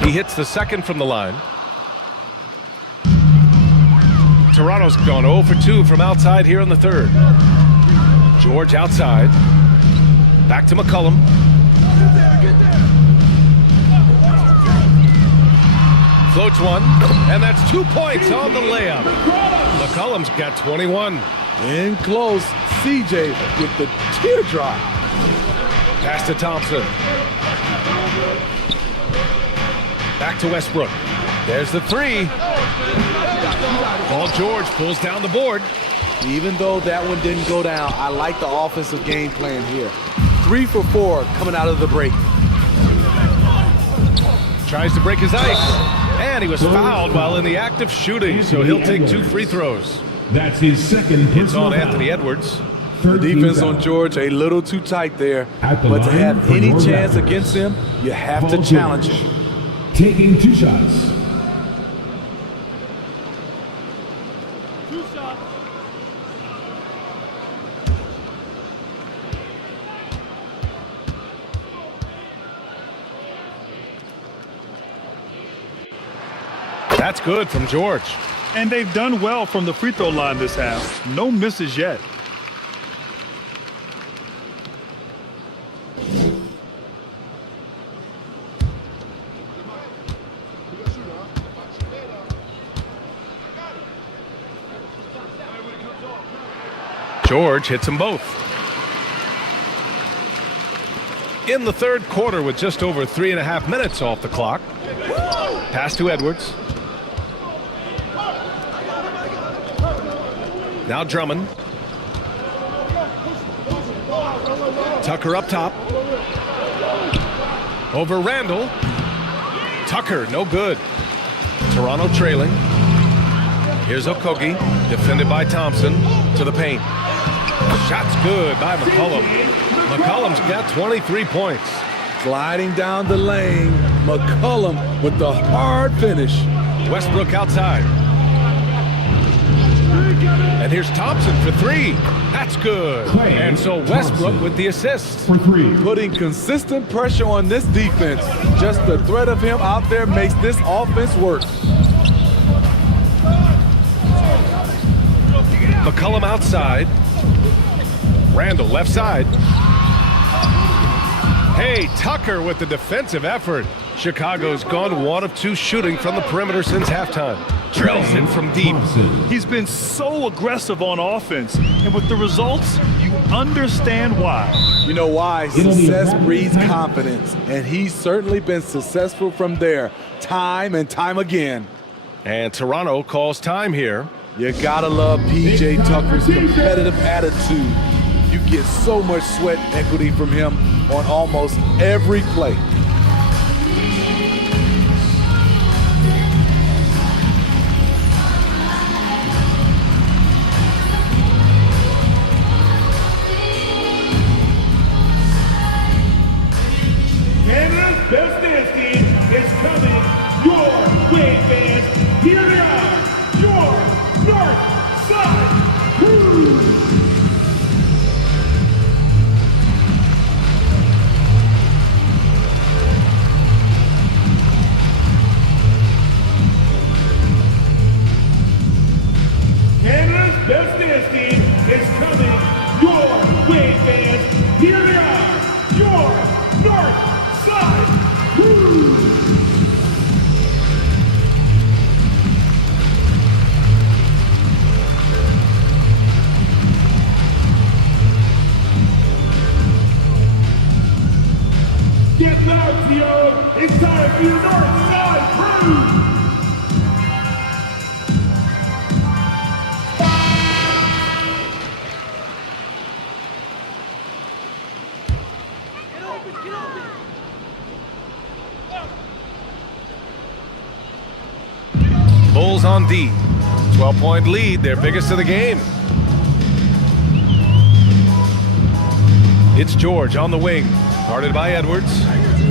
He hits the second from the line. Toronto's gone 0 for 2 from outside here in the third. George outside. Back to McCollum. Floats one, and that's 2 points on the layup. McCollum's got 21. In close, CJ with the teardrop. Pass to Thompson. Back to Westbrook. There's the 3. Paul George pulls down the board. Even though that one didn't go down, I like the offensive game plan here. 3 for 4 coming out of the break. Tries to break his ice. And he was fouled while in the act of shooting, so he'll take 2 free throws. That's his second It's personal on foul. Anthony Edwards. The defense on George a little too tight there. At the But to line have for any your chance Raptors, against him, you have to Paul challenge George, him. taking 2 shots. That's good from George. And they've done well from the free throw line this half. No misses yet. George hits them both. In the third quarter with just over 3.5 minutes off the clock. Pass to Edwards. Now Drummond. Tucker up top. Over Randall. Tucker, no good. Toronto trailing. Here's Okogie, defended by Thompson, to the paint. Shot's good by McCollum. McCollum's got 23 points. Gliding down the lane, McCollum with the hard finish. Westbrook outside. And here's Thompson for 3. That's good. And so Westbrook with the assist. For 3. Putting consistent pressure on this defense. Just the threat of him out there makes this offense work. McCollum outside. Randall left side. Hey, Tucker with the defensive effort. Chicago's gone 1 of 2 shooting from the perimeter since halftime. Drills it from deep. He's been so aggressive on offense, and with the results, you understand why. You know why? Success breeds confidence, and he's certainly been successful from there, time and time again. And Toronto calls time here. You gotta love P.J. Tucker's competitive attitude. You get so much sweat equity from him on almost every play. Canada's best dance team is coming your way, fans. Here they are, your North Side Crew. Canada's best dance team is coming your way, fans. Here they are, your North Side Crew. Get loud, Theo! It's time for your North Side Crew! Bulls on D. 12-point lead, their biggest of the game. It's George on the wing, guarded by Edwards.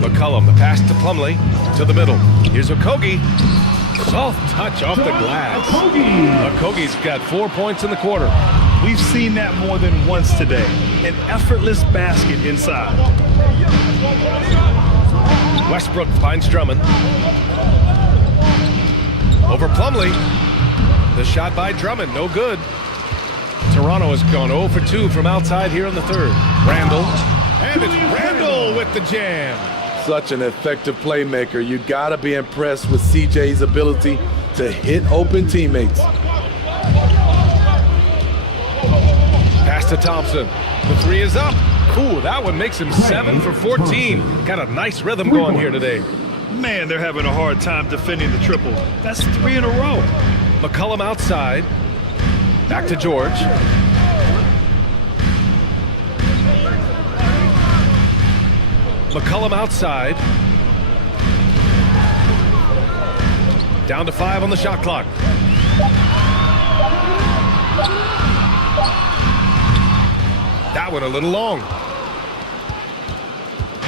McCollum, the pass to Plumlee, to the middle. Here's Okogie. Soft touch off the glass. Okogie's got 4 points in the quarter. We've seen that more than once today. An effortless basket inside. Westbrook finds Drummond. Over Plumlee. The shot by Drummond, no good. Toronto has gone 0 for 2 from outside here in the third. Randall. And it's Randall with the jam. Such an effective playmaker. You gotta be impressed with CJ's ability to hit open teammates. Pass to Thompson. The 3 is up. Ooh, that one makes him 7 for 14. Got a nice rhythm going here today. Man, they're having a hard time defending the triple. That's 3 in a row. McCollum outside. Back to George. McCollum outside. Down to 5 on the shot clock. That one a little long.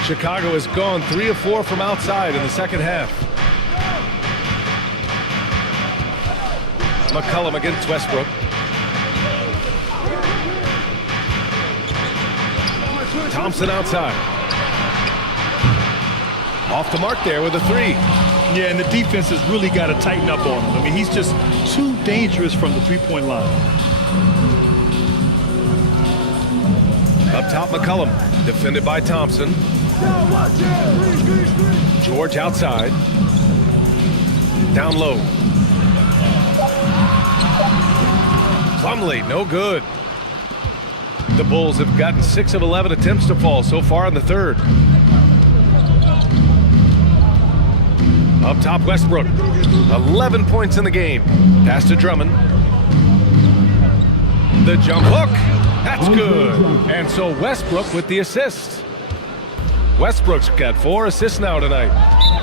Chicago has gone 3 of 4 from outside in the second half. McCollum against Westbrook. Thompson outside. Off the mark there with a 3. Yeah, and the defense has really got to tighten up on him. I mean, he's just too dangerous from the three-point line. Up top, McCollum, defended by Thompson. George outside. Down low. Plumlee, no good. The Bulls have gotten 6 of 11 attempts to fall so far in the third. Up top, Westbrook. 11 points in the game. Pass to Drummond. The jump hook. That's good. And so Westbrook with the assist. Westbrook's got 4 assists now tonight.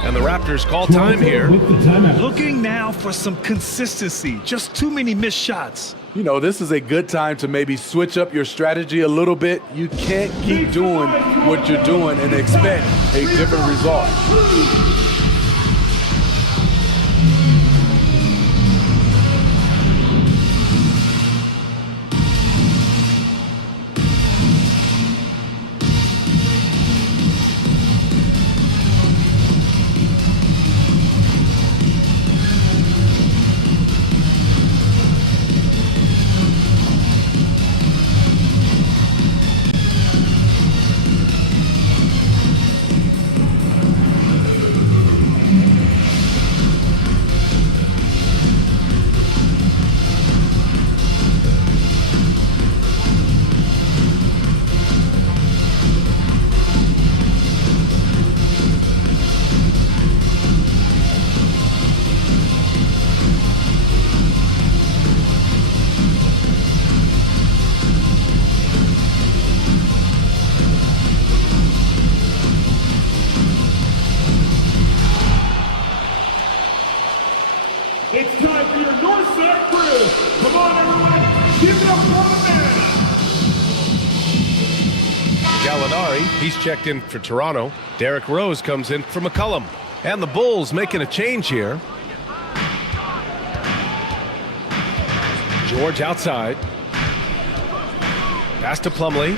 And the Raptors call time here. Looking now for some consistency. Just too many missed shots. You know, this is a good time to maybe switch up your strategy a little bit. You can't keep doing what you're doing and expect a different result. It's time for your North Side crew. Come on, everyone. Give it up for the man. Gallinari, he's checked in for Toronto. Derrick Rose comes in for McCollum. And the Bulls making a change here. George outside. Pass to Plumlee.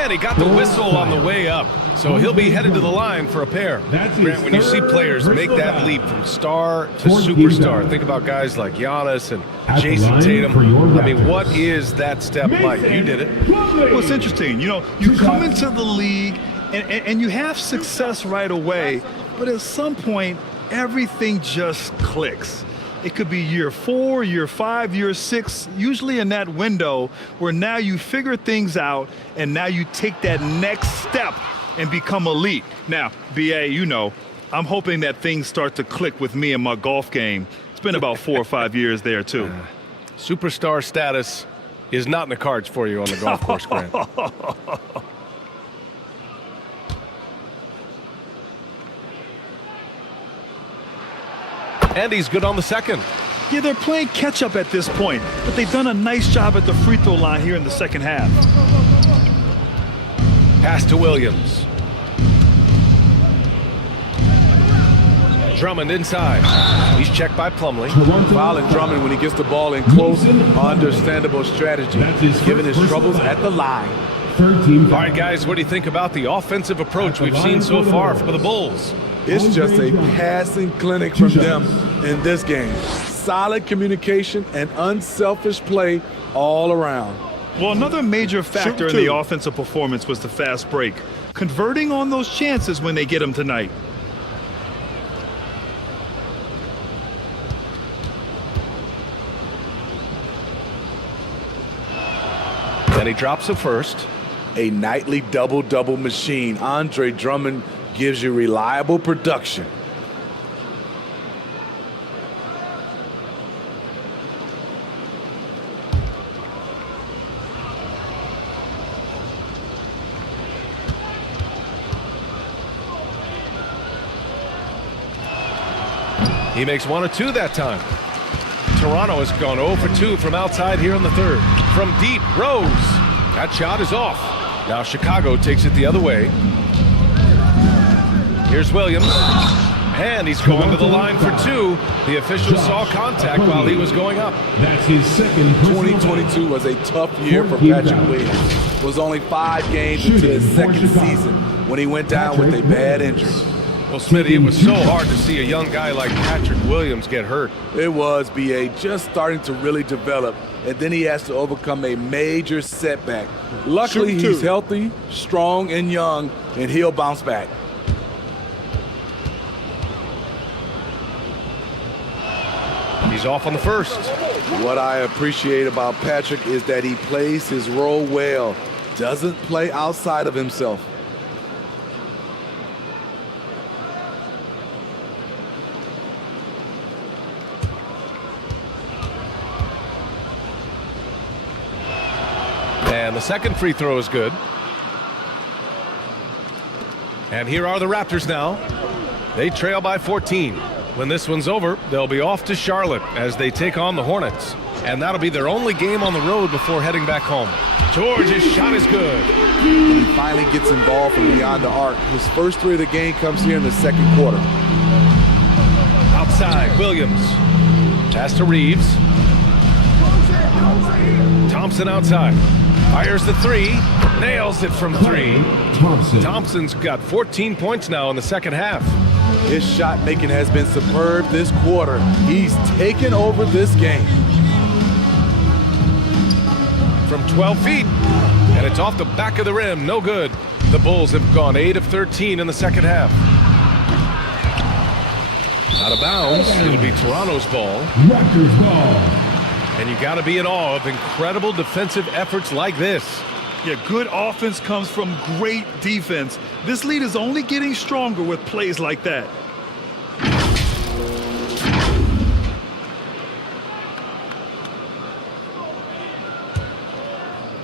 And he got the whistle on the way up. So he'll be headed to the line for a pair. Grant, when you see players make that leap from star to superstar, think about guys like Giannis and Jason Tatum. I mean, what is that step like? You did it. Well, it's interesting. You know, you come into the league and you have success right away, but at some point, everything just clicks. It could be year 4, year 5, year 6, usually in that window where now you figure things out and now you take that next step and become elite. Now, BA, you know, I'm hoping that things start to click with me in my golf game. It's been about 4 or 5 years there, too. Superstar status is not in the cards for you on the golf course, Grant. And he's good on the second. Yeah, they're playing catch-up at this point, but they've done a nice job at the free throw line here in the second half. Pass to Williams. Drummond inside. He's checked by Plumlee. Fouling Drummond when he gets the ball in close, understandable strategy, given his troubles at the line. All right, guys, what do you think about the offensive approach we've seen so far for the Bulls? It's just a passing clinic from them in this game. Solid communication and unselfish play all around. Well, another major factor in the offensive performance was the fast break. Converting on those chances when they get them tonight. Then he drops a first. A nightly double-double machine. Andre Drummond gives you reliable production. He makes 1 or 2 that time. Toronto has gone 0 for 2 from outside here in the third. From deep, Rose. That shot is off. Now Chicago takes it the other way. Here's Williams. And he's going to the line for 2. The official saw contact while he was going up. That's his second. 2022 was a tough year for Patrick Williams. It was only 5 games into his second season when he went down with a bad injury. Well, Smitty, it was so hard to see a young guy like Patrick Williams get hurt. It was, B.A., just starting to really develop, and then he has to overcome a major setback. Luckily, he's healthy, strong, and young, and he'll bounce back. He's off on the first. What I appreciate about Patrick is that he plays his role well, doesn't play outside of himself. And the second free throw is good. And here are the Raptors now. They trail by 14. When this one's over, they'll be off to Charlotte as they take on the Hornets. And that'll be their only game on the road before heading back home. George's shot is good. And he finally gets involved from beyond the arc. His first 3 of the game comes here in the second quarter. Outside, Williams. Pass to Reaves. Thompson outside. Fires the 3. Nails it from 3. Thompson's got 14 points now in the second half. His shot making has been superb this quarter. He's taken over this game. From 12 feet, and it's off the back of the rim. No good. The Bulls have gone 8 of 13 in the second half. Out of bounds. It'll be Toronto's ball. Raptors ball. And you got to be in awe of incredible defensive efforts like this. Yeah, good offense comes from great defense. This lead is only getting stronger with plays like that.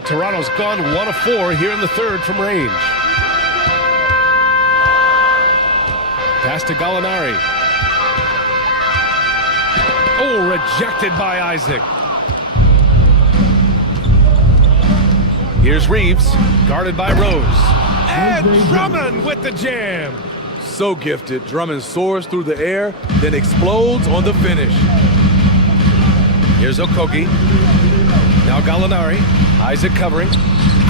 Toronto's gone 1 of 4 here in the third from range. Pass to Gallinari. Oh, rejected by Isaac. Here's Reaves, guarded by Rose. And Drummond with the jam. So gifted. Drummond soars through the air, then explodes on the finish. Here's Okogie. Now Gallinari. Isaac covering.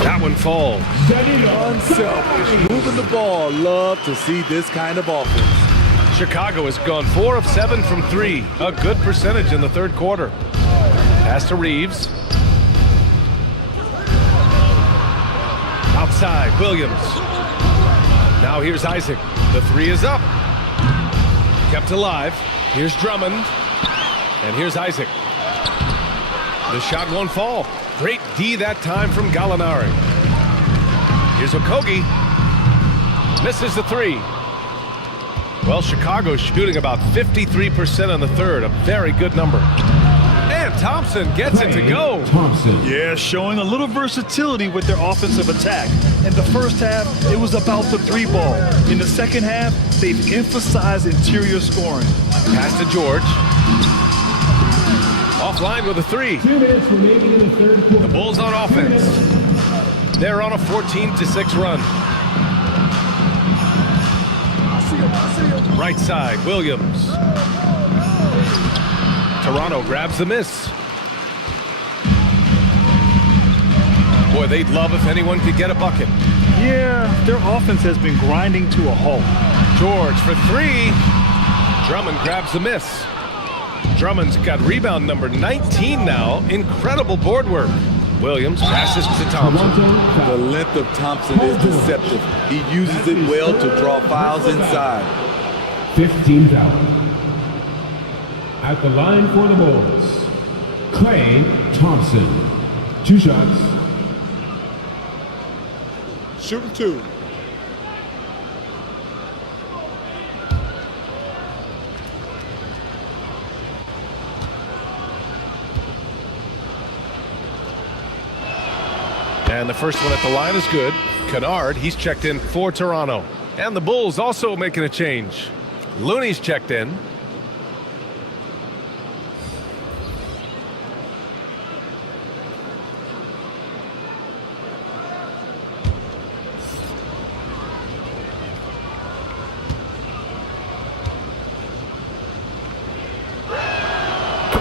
That one falls. Unselfish. Moving the ball. Love to see this kind of offense. Chicago has gone 4 of 7 from 3. A good percentage in the third quarter. Pass to Reaves. Outside, Williams. Now here's Isaac. The 3 is up. Kept alive. Here's Drummond. And here's Isaac. The shot won't fall. Great D that time from Gallinari. Here's Okogie. Misses the 3. Well, Chicago's shooting about 53% in the third. A very good number. And Thompson gets it to go. Yeah, showing a little versatility with their offensive attack. In the first half, it was about the 3 ball. In the second half, they've emphasized interior scoring. Pass to George. Offline with a 3. 2 minutes remaining in the third quarter. The Bulls on offense. They're on a 14-6 run. Right side, Williams. Toronto grabs the miss. Boy, they'd love if anyone could get a bucket. Yeah, their offense has been grinding to a halt. George for 3. Drummond grabs the miss. Drummond's got rebound number 19 now. Incredible board work. Williams passes to Thompson. The length of Thompson is deceptive. He uses it well to draw fouls inside. 15 foul. At the line for the Bulls, Klay Thompson. 2 shots. Shooting 2. And the first one at the line is good. Kennard, he's checked in for Toronto. And the Bulls also making a change. Looney's checked in.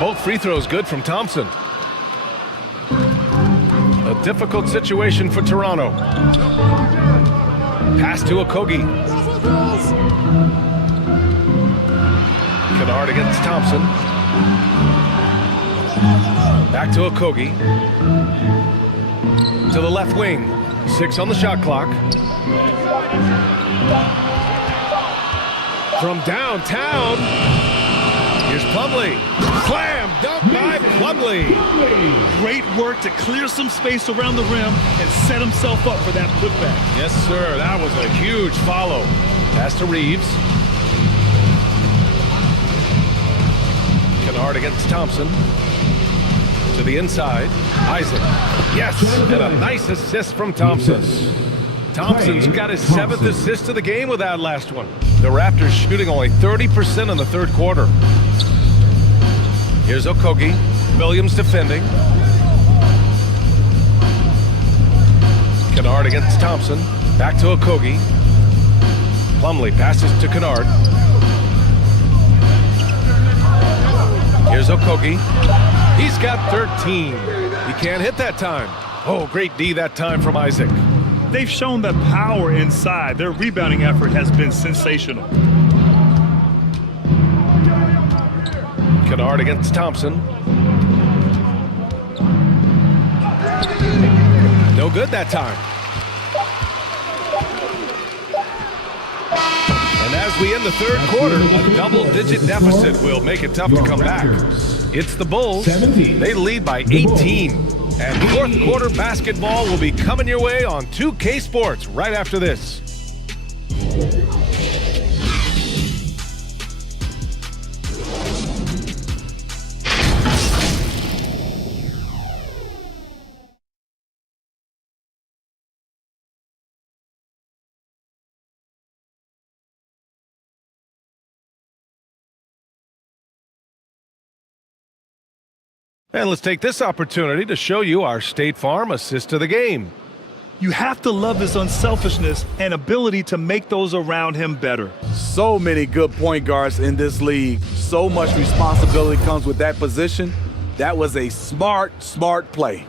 Both free throws good from Thompson. A difficult situation for Toronto. Pass to Okogie. Kennard against Thompson. Back to Okogie. To the left wing. 6 on the shot clock. From downtown, here's Plumlee. Slam dunk by Plumlee. Great work to clear some space around the rim and set himself up for that putback. Yes, sir. That was a huge follow. Pass to Reaves. Kennard against Thompson. To the inside. Isaac. Yes, and a nice assist from Thompson. Thompson's got his 7th assist of the game with that last one. The Raptors shooting only 30% in the third quarter. Here's Okogie. Williams defending. Kennard against Thompson. Back to Okogie. Plumlee passes to Kennard. Here's Okogie. He's got 13. He can't hit that time. Oh, great D that time from Isaac. They've shown the power inside. Their rebounding effort has been sensational. Kennard against Thompson. No good that time. And as we end the third quarter, a double-digit deficit will make it tough to come back. It's the Bulls. They lead by 18. And fourth quarter basketball will be coming your way on 2K Sports right after this. And let's take this opportunity to show you our State Farm assist of the game. You have to love his unselfishness and ability to make those around him better. So many good point guards in this league. So much responsibility comes with that position. That was a smart play.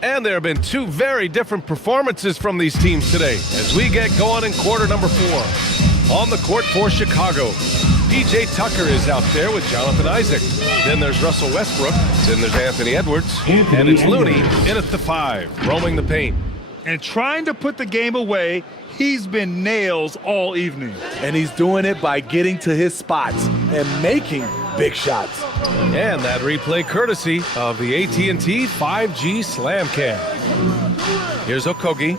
And there have been 2 very different performances from these teams today as we get going in quarter number 4. On the court for Chicago, P.J. Tucker is out there with Jonathan Isaac. Then there's Russell Westbrook. Then there's Anthony Edwards. And it's Looney in at the 5, roaming the paint. And trying to put the game away, he's been nails all evening. And he's doing it by getting to his spots and making big shots. And that replay courtesy of the AT&T 5G Slam Cam. Here's Okogie.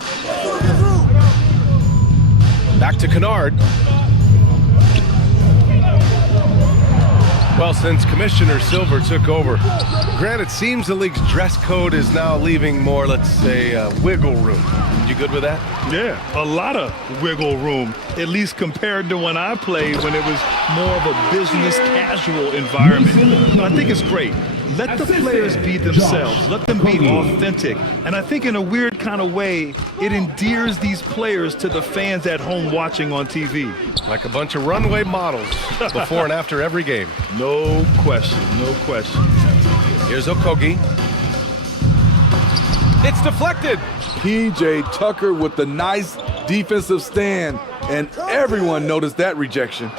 Back to Kennard. Well, since Commissioner Silver took over, Grant, it seems the league's dress code is now leaving more, let's say, wiggle room. You good with that? Yeah, a lot of wiggle room, at least compared to when I played, when it was more of a business casual environment. So I think it's great. Let the players be themselves. Let them be authentic. And I think in a weird kind of way, it endears these players to the fans at home watching on TV. Like a bunch of runway models before and after every game. No question, no question. Here's Okogie. It's deflected. P.J. Tucker with the nice defensive stand, and everyone noticed that rejection.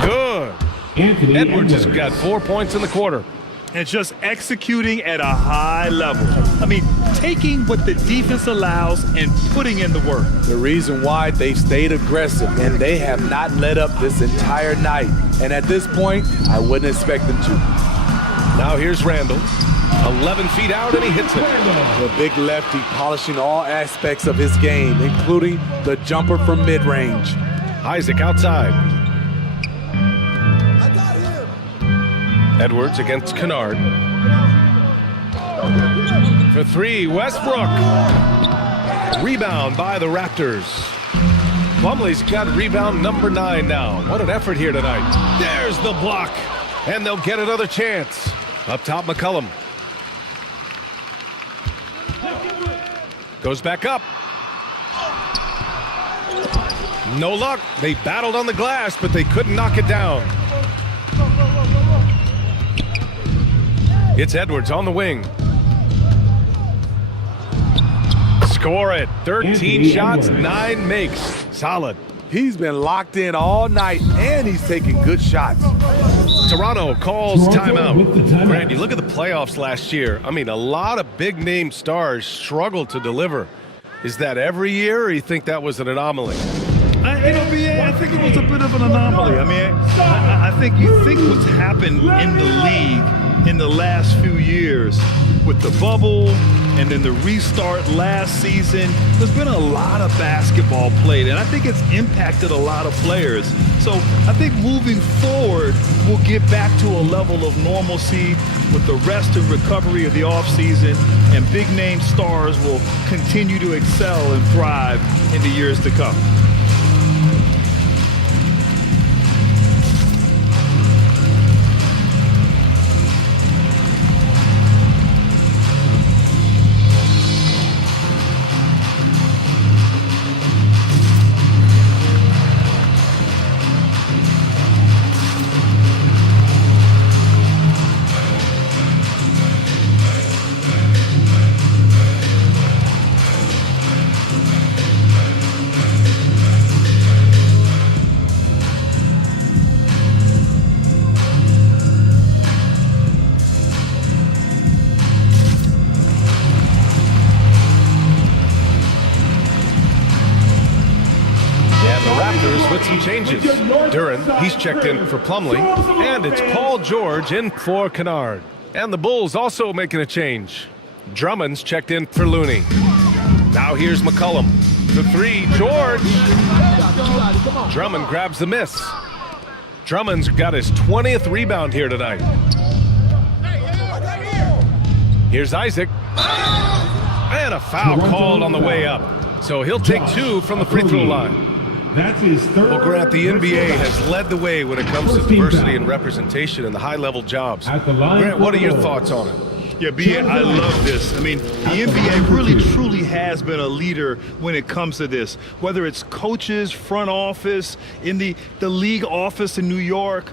Good. Edwards has got 4 points in the quarter. And just executing at a high level. I mean, taking what the defense allows and putting in the work. The reason why they've stayed aggressive, and they have not let up this entire night. And at this point, I wouldn't expect them to. Now here's Randall. 11 feet out, and he hits it. The big lefty polishing all aspects of his game, including the jumper from mid-range. Isaac outside. Edwards against Kennard. For 3, Westbrook. Rebound by the Raptors. Plumlee's got rebound number 9 now. What an effort here tonight. There's the block. And they'll get another chance. Up top, McCollum. Goes back up. No luck. They battled on the glass, but they couldn't knock it down. It's Edwards on the wing. Score it. 13 shots, 9 makes. Solid. He's been locked in all night, and he's taking good shots. Toronto calls timeout. Randy, look at the playoffs last year. I mean, a lot of big-name stars struggled to deliver. Is that every year, or you think that was an anomaly? I think it was a bit of an anomaly. I mean, I think you think what's happened in the league in the last few years with the bubble and then the restart last season, there's been a lot of basketball played, and I think it's impacted a lot of players. So I think moving forward, we'll get back to a level of normalcy with the rest and recovery of the offseason, and big-name stars will continue to excel and thrive in the years to come. With some changes. Duran, he's checked in for Plumlee, and it's Paul George in for Kennard. And the Bulls also making a change. Drummond's checked in for Looney. Now here's McCollum. The three, George. Drummond grabs the miss. Drummond's got his 20th rebound here tonight. Here's Isaac. And a foul called on the way up. So he'll take 2 from the free throw line. That's his third. Well, Grant, the NBA has led the way when it comes to diversity and representation in the high-level jobs. Grant, what are your thoughts on it? Yeah, B.A., I love this. I mean, the NBA really, truly has been a leader when it comes to this. Whether it's coaches, front office, in the league office in New York,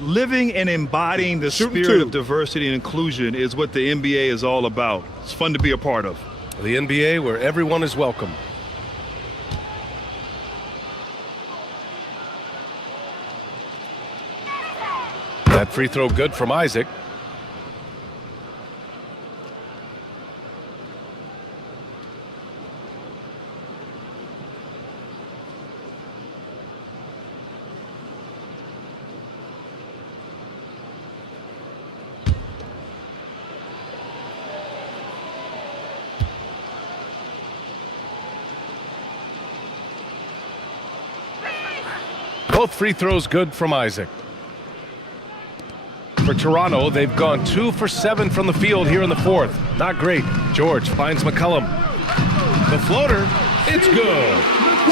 living and embodying the spirit of diversity and inclusion is what the NBA is all about. It's fun to be a part of. The NBA where everyone is welcome. That free throw good from Isaac. Both free throws good from Isaac. For Toronto, they've gone 2 for 7 from the field here in the fourth. Not great. George finds McCollum. The floater, it's good.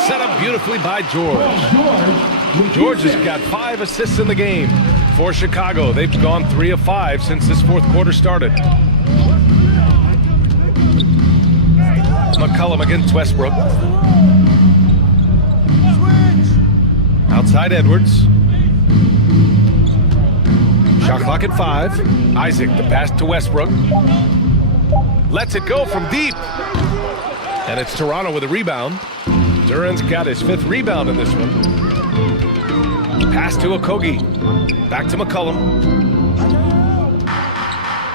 Set up beautifully by George. George has got 5 assists in the game. For Chicago, they've gone 3 of 5 since this fourth quarter started. McCollum against Westbrook. Outside Edwards. Shot clock at 5. Isaac, the pass to Westbrook. Lets it go from deep. And it's Toronto with a rebound. Duran's got his 5th rebound in this one. Pass to Okogie. Back to McCollum.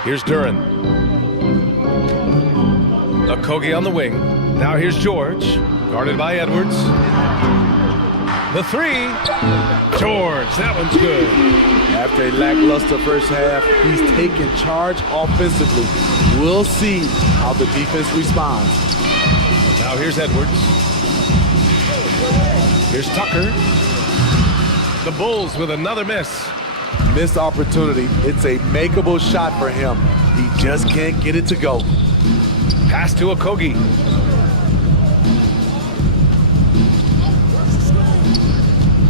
Here's Duran. Okogie on the wing. Now here's George. Guarded by Edwards. The 3. George, that one's good. After a lackluster first half, he's taking charge offensively. We'll see how the defense responds. Now here's Edwards. Here's Tucker. The Bulls with another miss. Missed opportunity. It's a makeable shot for him. He just can't get it to go. Pass to Okogie.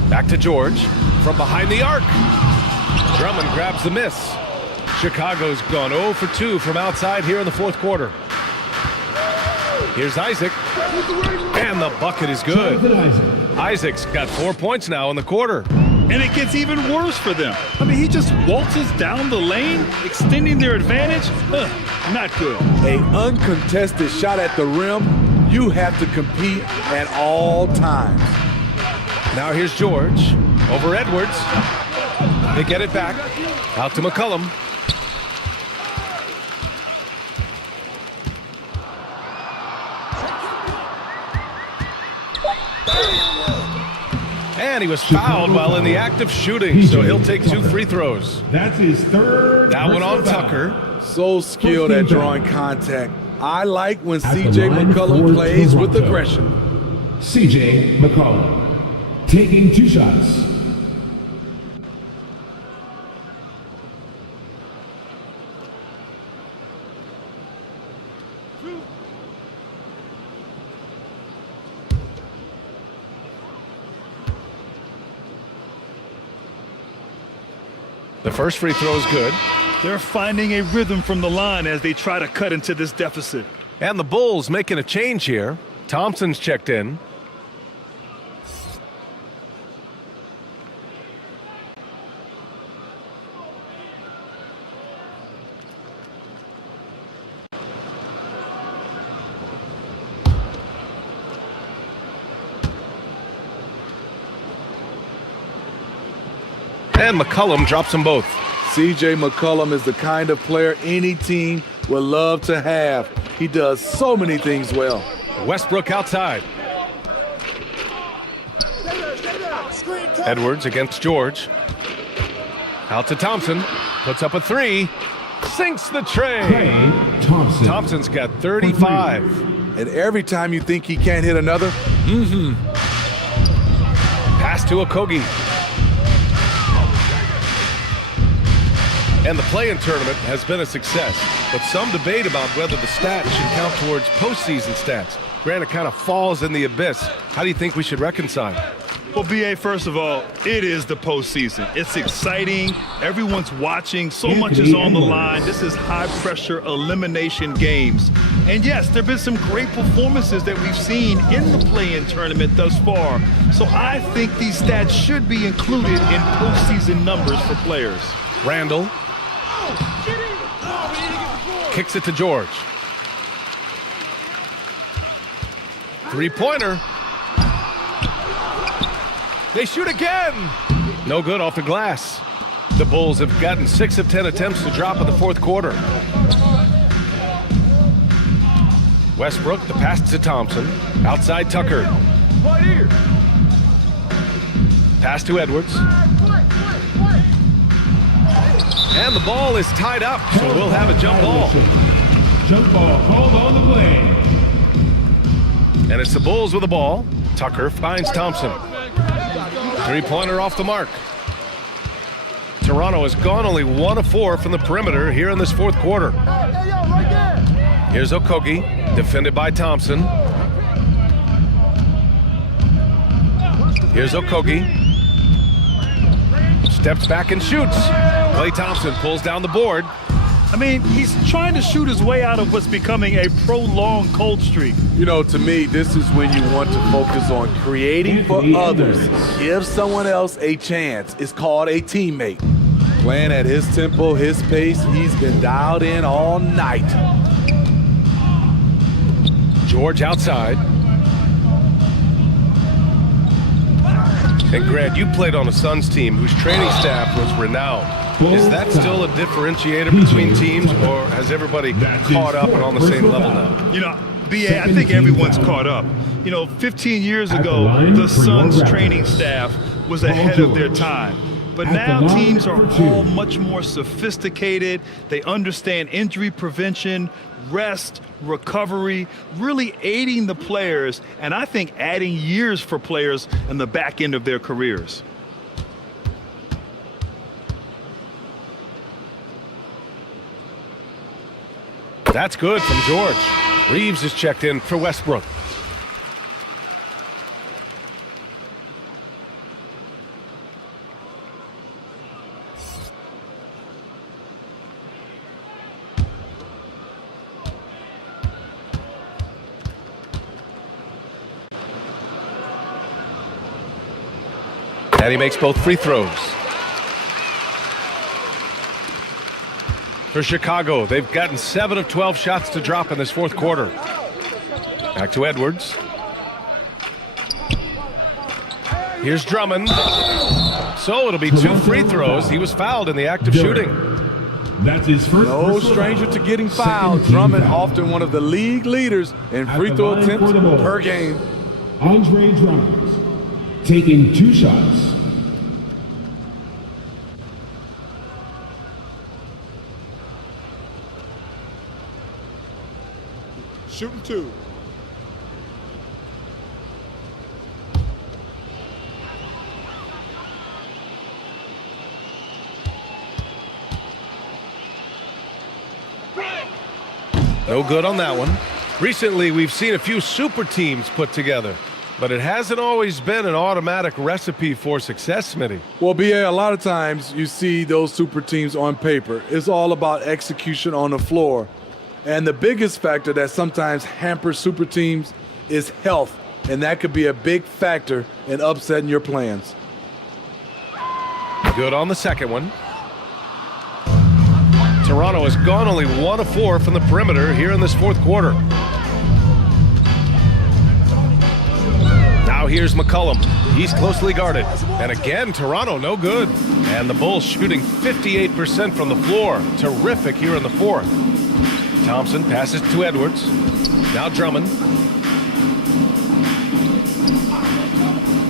Back to George from behind the arc. Drummond grabs the miss. Chicago's gone 0 for 2 from outside here in the fourth quarter. Here's Isaac. And the bucket is good. Isaac's got 4 points now in the quarter. And it gets even worse for them. I mean, he just waltzes down the lane, extending their advantage. Not good. An uncontested shot at the rim, you have to compete at all times. Now here's George over Edwards. They get it back. Out to McCollum. And he was fouled while in the act of shooting, so he'll take 2 free throws. That's his third. That one on Tucker. So skilled at drawing contact. I like when C.J. McCollum plays with aggression. C.J. McCollum taking 2 shots. The first free throw is good. They're finding a rhythm from the line as they try to cut into this deficit. And the Bulls making a change here. Thompson's checked in. And McCollum drops them both. C.J. McCollum is the kind of player any team would love to have. He does so many things well. Westbrook outside. Edwards against George. Out to Thompson. Puts up a 3. Sinks the tray. Thompson's got 35. And every time you think he can't hit another, Pass to Okogie. And the play-in tournament has been a success, but some debate about whether the stats should count towards postseason stats. Granted, kind of falls in the abyss. How do you think we should reconcile? Well, B.A., first of all, it is the postseason. It's exciting. Everyone's watching. So much is on the line. This is high-pressure elimination games. And yes, there have been some great performances that we've seen in the play-in tournament thus far. So I think these stats should be included in postseason numbers for players. Randall kicks it to George. 3-pointer. They shoot again. No good off the glass. The Bulls have gotten 6 of 10 attempts to drop in the fourth quarter. Westbrook, the pass to Thompson. Outside Tucker. Pass to Edwards. And the ball is tied up, so we'll have a jump ball. Jump ball called on the play. And it's the Bulls with the ball. Tucker finds Thompson. 3-pointer off the mark. Toronto has gone only 1 of 4 from the perimeter here in this fourth quarter. Here's Okogie, defended by Thompson. Here's Okogie. Steps back and shoots. Klay Thompson pulls down the board. I mean, he's trying to shoot his way out of what's becoming a prolonged cold streak. You know, to me, this is when you want to focus on creating for others. Give someone else a chance. It's called a teammate. Playing at his tempo, his pace, he's been dialed in all night. George outside. And Grant, you played on a Suns team whose training staff was renowned. Is that still a differentiator between teams, or has everybody caught up and on the same level now? You know, B.A., I think everyone's caught up. You know, 15 years ago, the Suns training staff was ahead of their time. But now teams are all much more sophisticated. They understand injury prevention, rest, recovery, really aiding the players, and I think adding years for players in the back end of their careers. That's good from George. Reaves is checked in for Westbrook. And he makes both free throws. For Chicago, they've gotten 7 of 12 shots to drop in this fourth quarter. Back to Edwards. Here's Drummond. So it'll be 2 free throws. He was fouled in the act of shooting. That's his first. No stranger to getting fouled. Drummond, often one of the league leaders in free throw attempts per game. Andre Drummond taking 2 shots. Shooting 2. No good on that one. Recently, we've seen a few super teams put together, but it hasn't always been an automatic recipe for success, Smitty. Well, BA, a lot of times you see those super teams on paper. It's all about execution on the floor. And the biggest factor that sometimes hampers super teams is health, and that could be a big factor in upsetting your plans. Good on the second one. Toronto has gone only 1 of 4 from the perimeter here in this fourth quarter. Now here's McCollum. He's closely guarded. And again, Toronto no good. And the Bulls shooting 58% from the floor. Terrific here in the fourth. Thompson passes to Edwards. Now Drummond.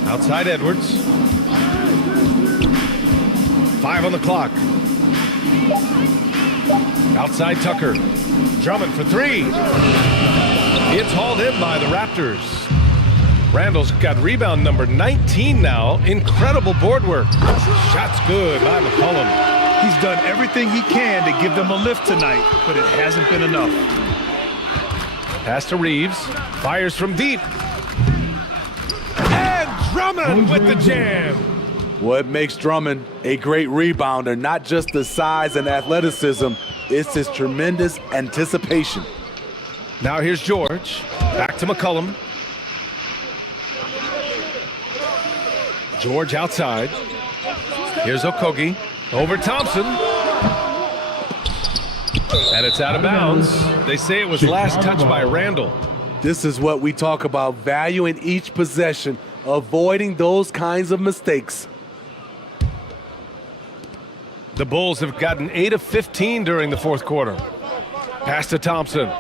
Outside Edwards. 5 on the clock. Outside Tucker. Drummond for 3. It's hauled in by the Raptors. Randall's got rebound number 19 now. Incredible board work. Shot's good by McCollum. He's done everything he can to give them a lift tonight, but it hasn't been enough. Pass to Reaves. Fires from deep. And Drummond with the jam. What makes Drummond a great rebounder, not just the size and athleticism, it's his tremendous anticipation. Now here's George. Back to McCollum. George outside. Here's Okogie. Over Thompson. And it's out of bounds. They say it was last touched by Randall. This is what we talk about, value in each possession, avoiding those kinds of mistakes. The Bulls have gotten 8 of 15 during the fourth quarter. Pass to Thompson.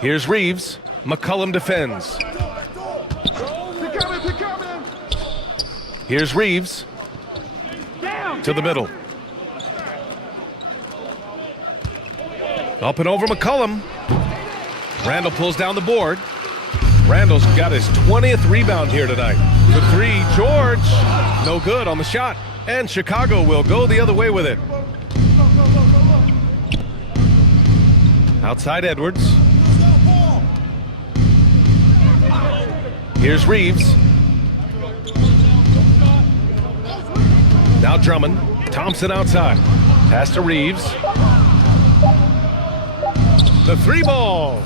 Here's Reaves. McCollum defends. Here's Reaves. To the middle. Up and over McCollum. Randall pulls down the board. Randall's got his 20th rebound here tonight. The 3, George. No good on the shot. And Chicago will go the other way with it. Outside Edwards. Here's Reaves. Now Drummond. Thompson outside. Pass to Reaves. The 3 ball.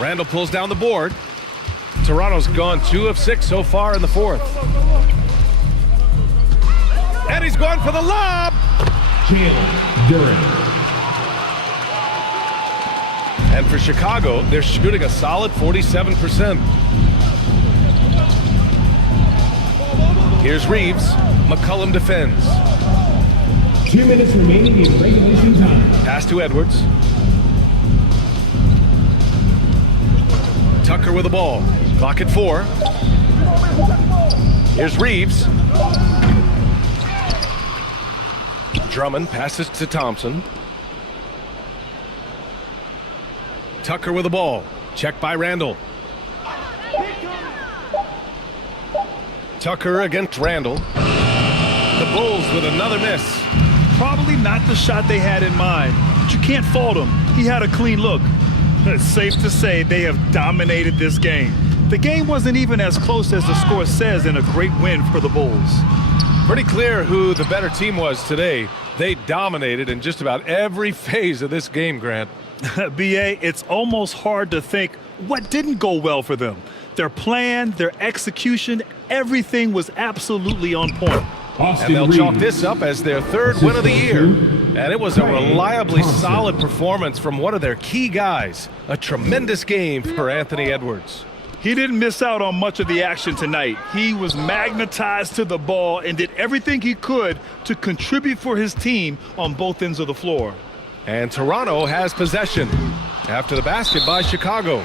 Randall pulls down the board. Toronto's gone 2 of 6 so far in the fourth. And he's going for the lob. Jalen Duren. And for Chicago, they're shooting a solid 47%. Here's Reaves. McCollum defends. 2 minutes remaining in regulation time. Pass to Edwards. Tucker with the ball. Clock at 4. Here's Reaves. Drummond passes to Thompson. Tucker with the ball. Checked by Randall. Tucker against Randall. The Bulls with another miss. Probably not the shot they had in mind, but you can't fault him. He had a clean look. It's safe to say they have dominated this game. The game wasn't even as close as the score says, in a great win for the Bulls. Pretty clear who the better team was today. They dominated in just about every phase of this game, Grant. BA, it's almost hard to think what didn't go well for them. Their plan, their execution, everything was absolutely on point. And they'll chalk this up as their third win of the year. And it was a reliably solid performance from one of their key guys. A tremendous game for Anthony Edwards. He didn't miss out on much of the action tonight. He was magnetized to the ball and did everything he could to contribute for his team on both ends of the floor. And Toronto has possession after the basket by Chicago.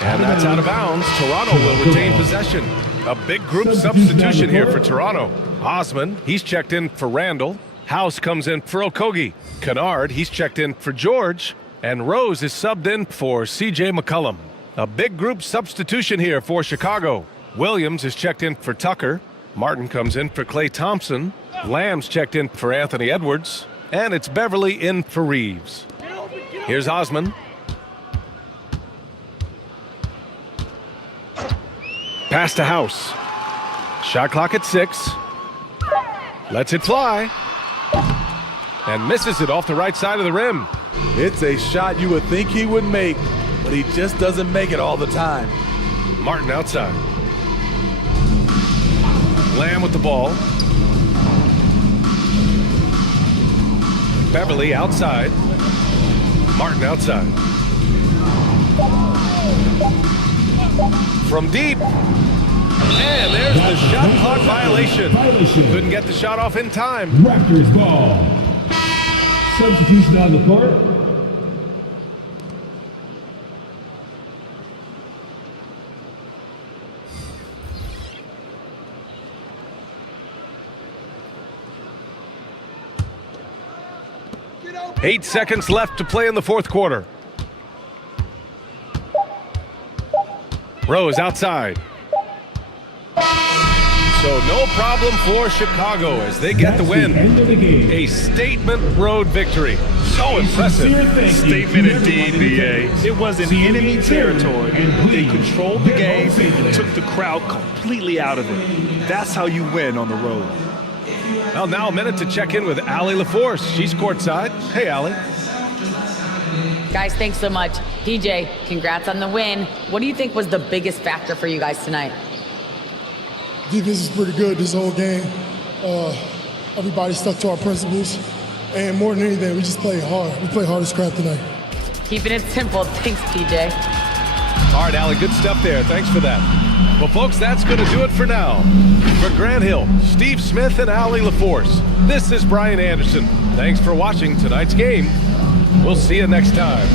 And that's out of bounds. Toronto will retain possession. A big group substitution here for Toronto. Osman, he's checked in for Randall. House comes in for Okogie. Kennard, he's checked in for George. And Rose is subbed in for C.J. McCollum. A big group substitution here for Chicago. Williams is checked in for Tucker. Martin comes in for Klay Thompson. Lamb's checked in for Anthony Edwards. And it's Beverly in for Reaves. Here's Osman. Pass to House. Shot clock at 6. Lets it fly. And misses it off the right side of the rim. It's a shot you would think he would make, but he just doesn't make it all the time. Martin outside. Lamb with the ball. Beverly outside. Martin outside. From deep. And there's the shot clock violation. Couldn't get the shot off in time. Raptors ball. Substitution on the court. Eight seconds left to play in the fourth quarter. Rose outside. So no problem for Chicago as they get the win. A statement road victory. So impressive. Statement indeed, B.A. It was in enemy territory. They controlled the game and took the crowd completely out of it. That's how you win on the road. Well, now a minute to check in with Allie LaForce. She's courtside. Hey, Allie. Guys, thanks so much. PJ, congrats on the win. What do you think was the biggest factor for you guys tonight? Defense is pretty good this whole game. Everybody stuck to our principles. And more than anything, we just played hard. We played hard as crap tonight. Keeping it simple. Thanks, PJ. All right, Allie, good stuff there. Thanks for that. Well, folks, that's going to do it for now. For Grant Hill, Steve Smith, and Allie LaForce, this is Brian Anderson. Thanks for watching tonight's game. We'll see you next time.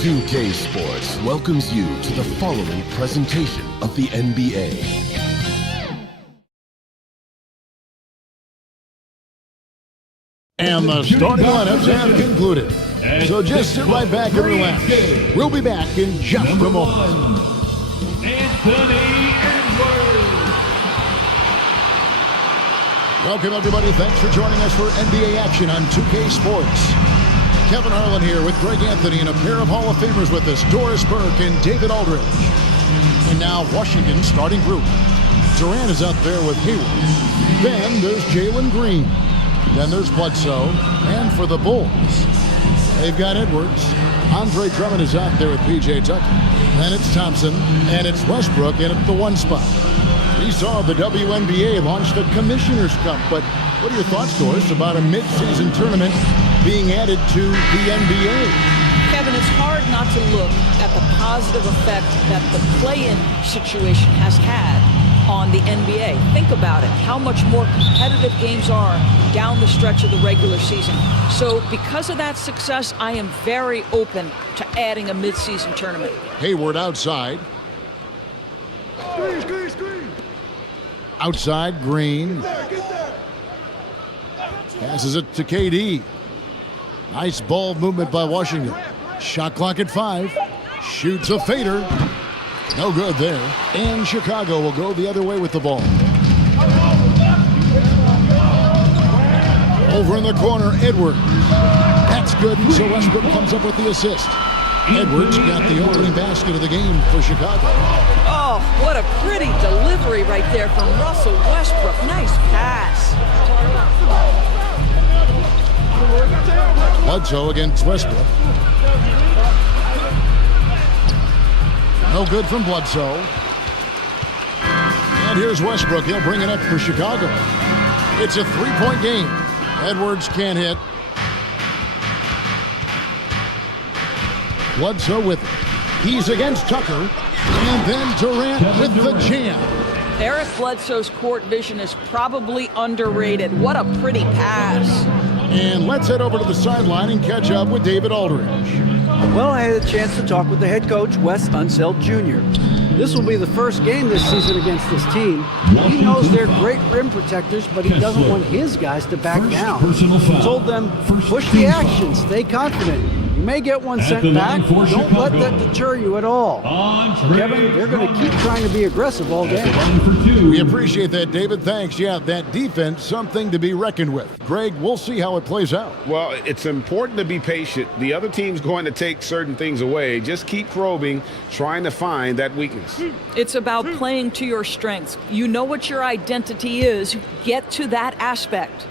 2K Sports welcomes you to the following presentation of the NBA. And the starting lineups have concluded. So just sit right back and relax. We'll be back in just a moment. Welcome, everybody. Thanks for joining us for NBA action on 2K Sports. Kevin Harlan here with Greg Anthony and a pair of Hall of Famers with us, Doris Burke and David Aldridge. And now Washington's starting group. Durant is out there with Hayward. Then there's Jalen Green. Then there's Bledsoe. And for the Bulls, they've got Edwards. Andre Drummond is out there with P.J. Tucker. Then it's Thompson. And it's Westbrook in at the 1 spot. We saw the WNBA launch the Commissioner's Cup, but what are your thoughts, Doris, about a mid-season tournament being added to the NBA? Kevin, it's hard not to look at the positive effect that the play-in situation has had on the NBA. Think about it, how much more competitive games are down the stretch of the regular season. So because of that success, I am very open to adding a mid-season tournament. Hayward outside. Outside, Green. Passes it to KD. Nice ball movement by Washington. Shot clock at 5. Shoots a fader. No good there. And Chicago will go the other way with the ball. Over in the corner, Edwards. That's good. So Westbrook comes up with the assist. Edwards got the opening basket of the game for Chicago. Oh, what a pretty delivery right there from Russell Westbrook. Nice pass. Bledsoe against Westbrook. No good from Bledsoe. And here's Westbrook. He'll bring it up for Chicago. It's a 3-point game. Edwards can't hit. Bledsoe with it. He's against Tucker. And then Durant with the jam. Eric Bledsoe's court vision is probably underrated. What a pretty pass. And let's head over to the sideline and catch up with David Aldridge. Well, I had a chance to talk with the head coach, Wes Unseld Jr. This will be the first game this season against this team. He knows they're great rim protectors, but he doesn't want his guys to back down. He told them, push the action, stay confident. You may get one sent back. Don't let that deter you at all. Kevin, they're going to keep trying to be aggressive all game. We appreciate that, David. Thanks. Yeah, that defense, something to be reckoned with. Greg, we'll see how it plays out. Well, it's important to be patient. The other team's going to take certain things away. Just keep probing, trying to find that weakness. It's about playing to your strengths. You know what your identity is. Get to that aspect.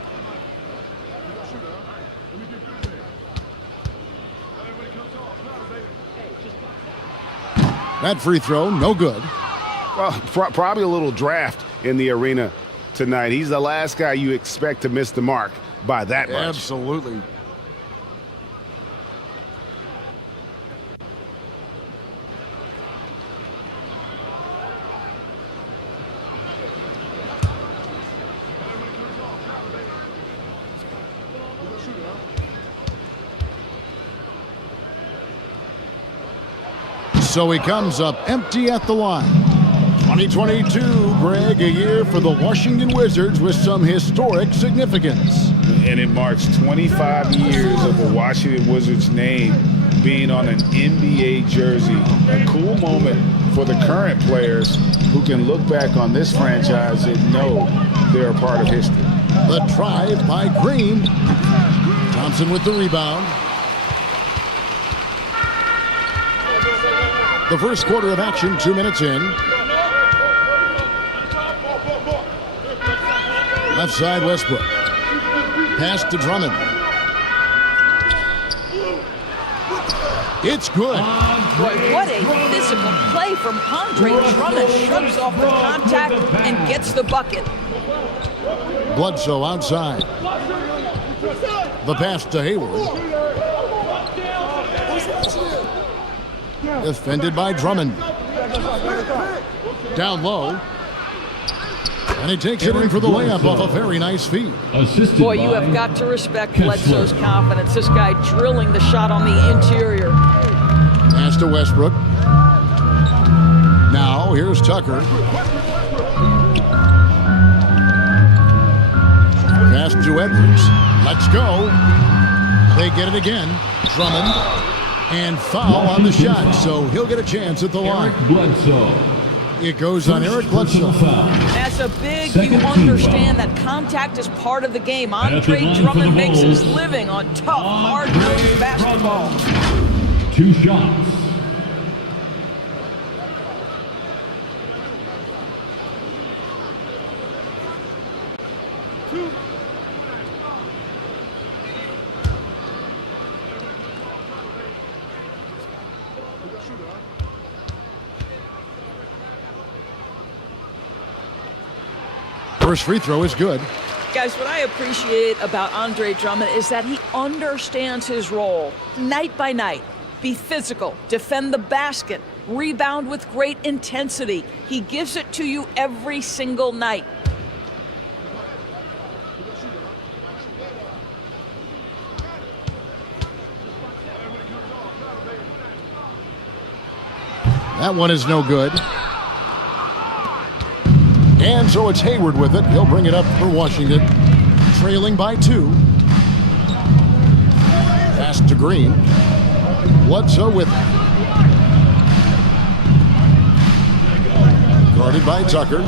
That free throw, no good. Well, probably a little draft in the arena tonight. He's the last guy you expect to miss the mark by that much. Absolutely. So he comes up empty at the line. 2022, Greg, a year for the Washington Wizards with some historic significance. And it marks 25 years of the Washington Wizards name being on an NBA jersey. A cool moment for the current players who can look back on this franchise and know they're a part of history. The drive by Green. Thompson with the rebound. The first quarter of action, 2 minutes in. Left side, Westbrook. Pass to Drummond. It's good. Boy, what a physical play from Andre Drummond. Shrugs off the contact and gets the bucket. Bledsoe outside. The pass to Hayward. Defended by Drummond. Down low. And he takes it in for the layup off a very nice feed. Boy, you have got to respect Bledsoe's confidence. This guy drilling the shot on the interior. Pass to Westbrook. Now, here's Tucker. Pass to Edwards. Let's go. They get it again. Drummond. And foul on the shot, so he'll get a chance at the line. It goes on Eric Bledsoe. As a big, you understand that contact is part of the game. Andre Drummond makes his living on tough, hard-nosed basketball. 2 shots. First free throw is good. Guys, what I appreciate about Andre Drummond is that he understands his role night by night. Be physical, defend the basket, rebound with great intensity. He gives it to you every single night. That one is no good. And so it's Hayward with it. He'll bring it up for Washington. Trailing by 2. Pass to Green. Bledsoe with it. Guarded by Tucker.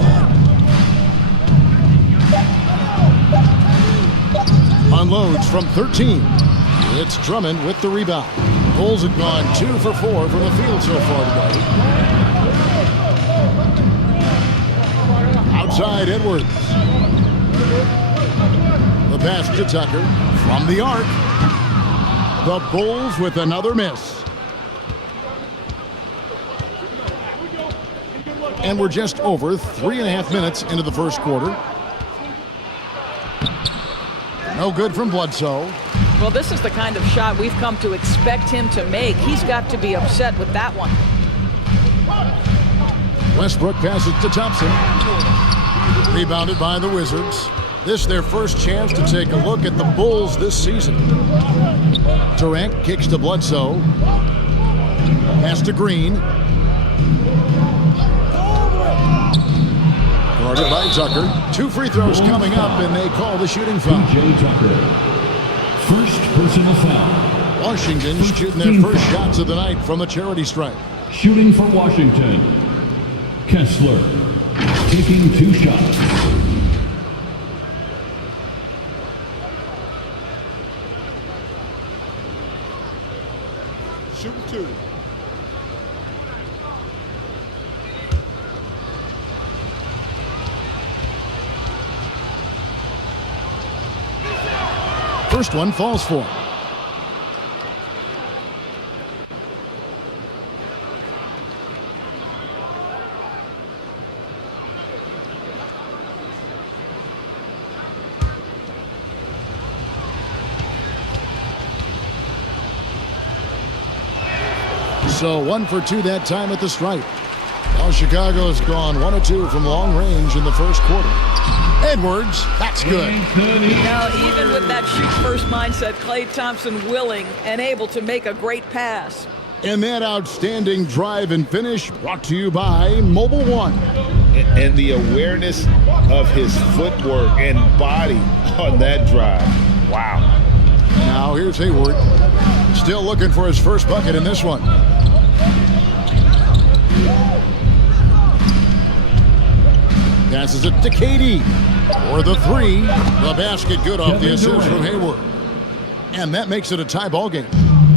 Unloads from 13. It's Drummond with the rebound. Bulls have gone 2 for 4 from the field so far today. Outside Edwards. The pass to Tucker from the arc. The Bulls with another miss. And we're just over 3.5 minutes into the first quarter. No good from Bledsoe. Well, this is the kind of shot we've come to expect him to make. He's got to be upset with that one. Westbrook passes to Thompson. Rebounded by the Wizards. This their first chance to take a look at the Bulls this season. Durant kicks to Bledsoe. Pass to Green. Guarded by Tucker. 2 free throws coming up, and they call the shooting foul. PJ Tucker. First personal foul. Washington shooting their first shots of the night from the charity stripe. Shooting for Washington. Kessler taking 2 shots. Shoot 2. First one falls for him. So 1 for 2 that time at the stripe. Well, Chicago's gone 1 of 2 from long range in the first quarter. Edwards, that's good. Now, even with that shoot-first mindset, Klay Thompson willing and able to make a great pass. And that outstanding drive and finish brought to you by Mobile One. And the awareness of his footwork and body on that drive. Wow. Now here's Hayward. Still looking for his first bucket in this one. Passes it to KD for the 3. The basket good off the assist from Hayward. And that makes it a tie ball game.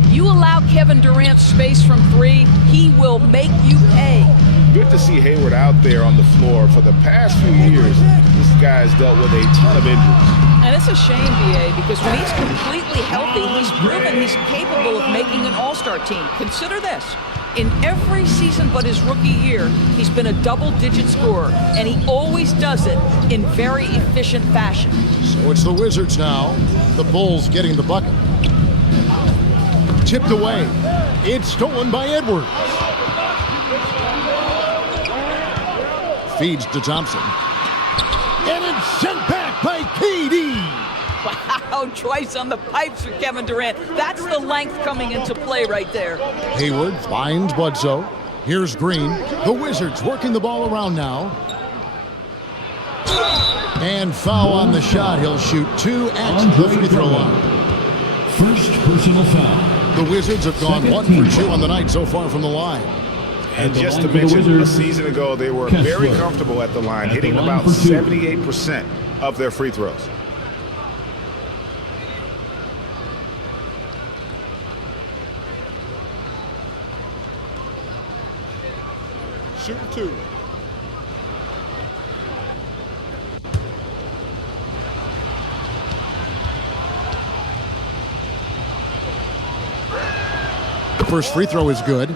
You allow Kevin Durant space from 3, he will make you pay. Good to see Hayward out there on the floor. For the past few years, this guy's dealt with a ton of injuries. And it's a shame, B.A., because when he's completely healthy, he's proven he's capable of making an all-star team. Consider this. In every season but his rookie year, he's been a double-digit scorer, and he always does it in very efficient fashion. So it's the Wizards now. The Bulls getting the bucket. Tipped away. It's stolen by Edwards. Feeds to Thompson. And it's sent back by KD. Wow, twice on the pipes for Kevin Durant. That's the length coming into play right there. Hayward finds Bledsoe. Here's Green. The Wizards working the ball around now. And foul on the shot. He'll shoot 2 at the free throw line. First personal foul. The Wizards have gone 1 for 2 on the night so far from the line. And just to mention, a season ago, they were very comfortable at the line, hitting about 78% of their free throws. Shoot 2. The first free throw is good.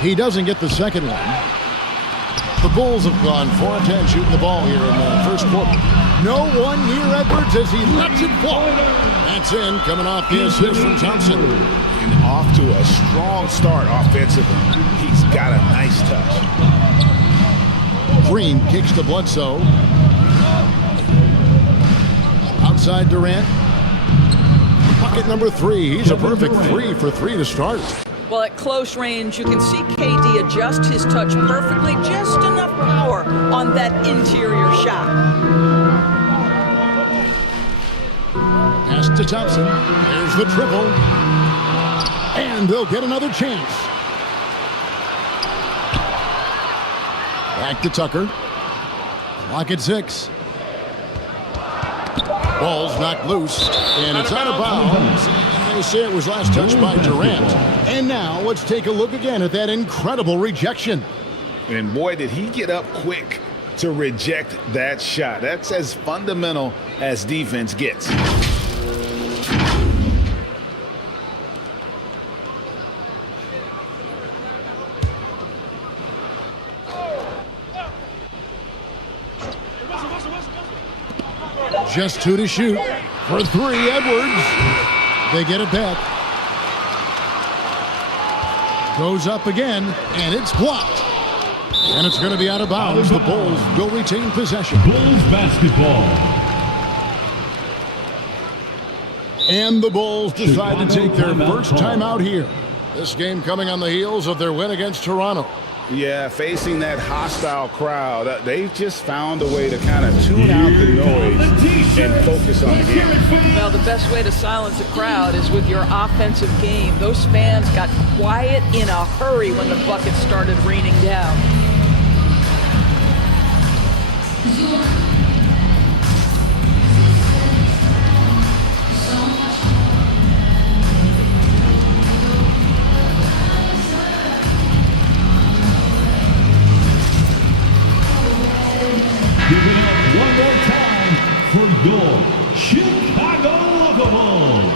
He doesn't get the second one. The Bulls have gone 4 of 10 shooting the ball here in the first quarter. No one near Edwards as he lets it fall. That's in, coming off the assist from Thompson. And off to a strong start offensively. He's got a nice touch. Green kicks to Bledsoe. Outside Durant. Bucket number 3. He's a perfect 3 for 3 to start. Well, at close range, you can see KD adjust his touch perfectly, just enough power on that interior shot. Pass to Thompson. There's the triple. And they'll get another chance. Back to Tucker. Clock at 6. Ball's knocked loose, and it's out of bounds. They say it was last touched by Durant. And now let's take a look again at that incredible rejection. And boy, did he get up quick to reject that shot. That's as fundamental as defense gets. Just 2 to shoot. For 3, Edwards. They get it back. Goes up again, and it's blocked. And it's going to be out of bounds. The Bulls will retain possession. Bulls basketball. And the Bulls decide to take their first timeout here. This game coming on the heels of their win against Toronto. Yeah, facing that hostile crowd, they've just found a way to kind of tune out the noise and focus on the game. Well, the best way to silence a crowd is with your offensive game. Those fans got quiet in a hurry when the buckets started raining down. Giving up one more time for your Chicago Bulls.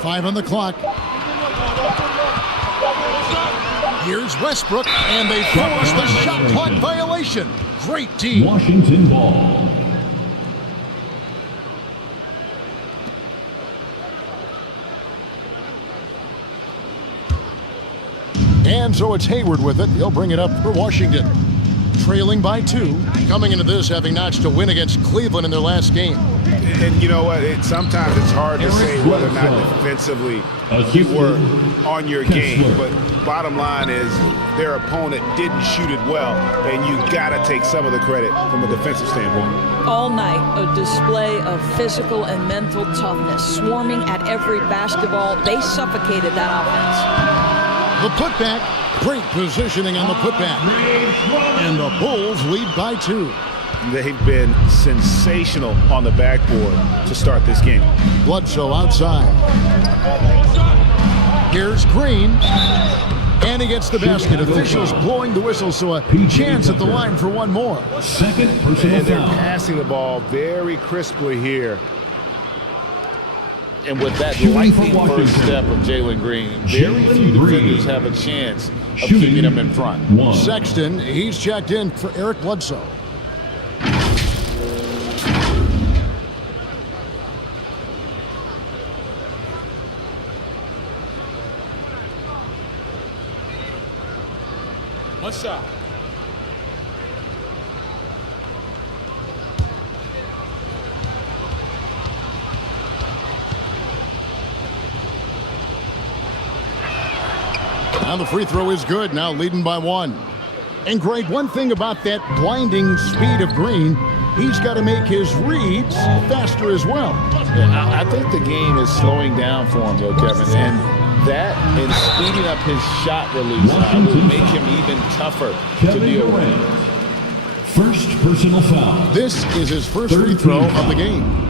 Five on the clock. Here's Westbrook, and they force the shot clock violation. Great team. Washington ball. And so it's Hayward with it. He'll bring it up for Washington. Trailing by 2. Coming into this having notched a win against Cleveland in their last game. And you know what? Sometimes it's hard to say whether or not defensively you were on your game. But bottom line is their opponent didn't shoot it well. And you got to take some of the credit from a defensive standpoint. All night, a display of physical and mental toughness. Swarming at every basketball. They suffocated that offense. The putback, great positioning on the putback. And the Bulls lead by 2. They've been sensational on the backboard to start this game. Bledsoe outside. Here's Green. And he gets the basket. Officials blowing the whistle, so a chance at the line for one more. Second personal and they're foul. passing the ball very crisply here. And with that lightning first step of Jalen Green, very few defenders have a chance of keeping him in front. Sexton, he's checked in for Eric Bledsoe. One shot. Now the free throw is good, now leading by 1. And Greg, one thing about that blinding speed of Green, he's got to make his reads faster as well. Yeah, I think the game is slowing down for him, though, Kevin. And that and speeding up his shot release will make him even tougher to deal with. First personal foul. This is his first free throw of the game.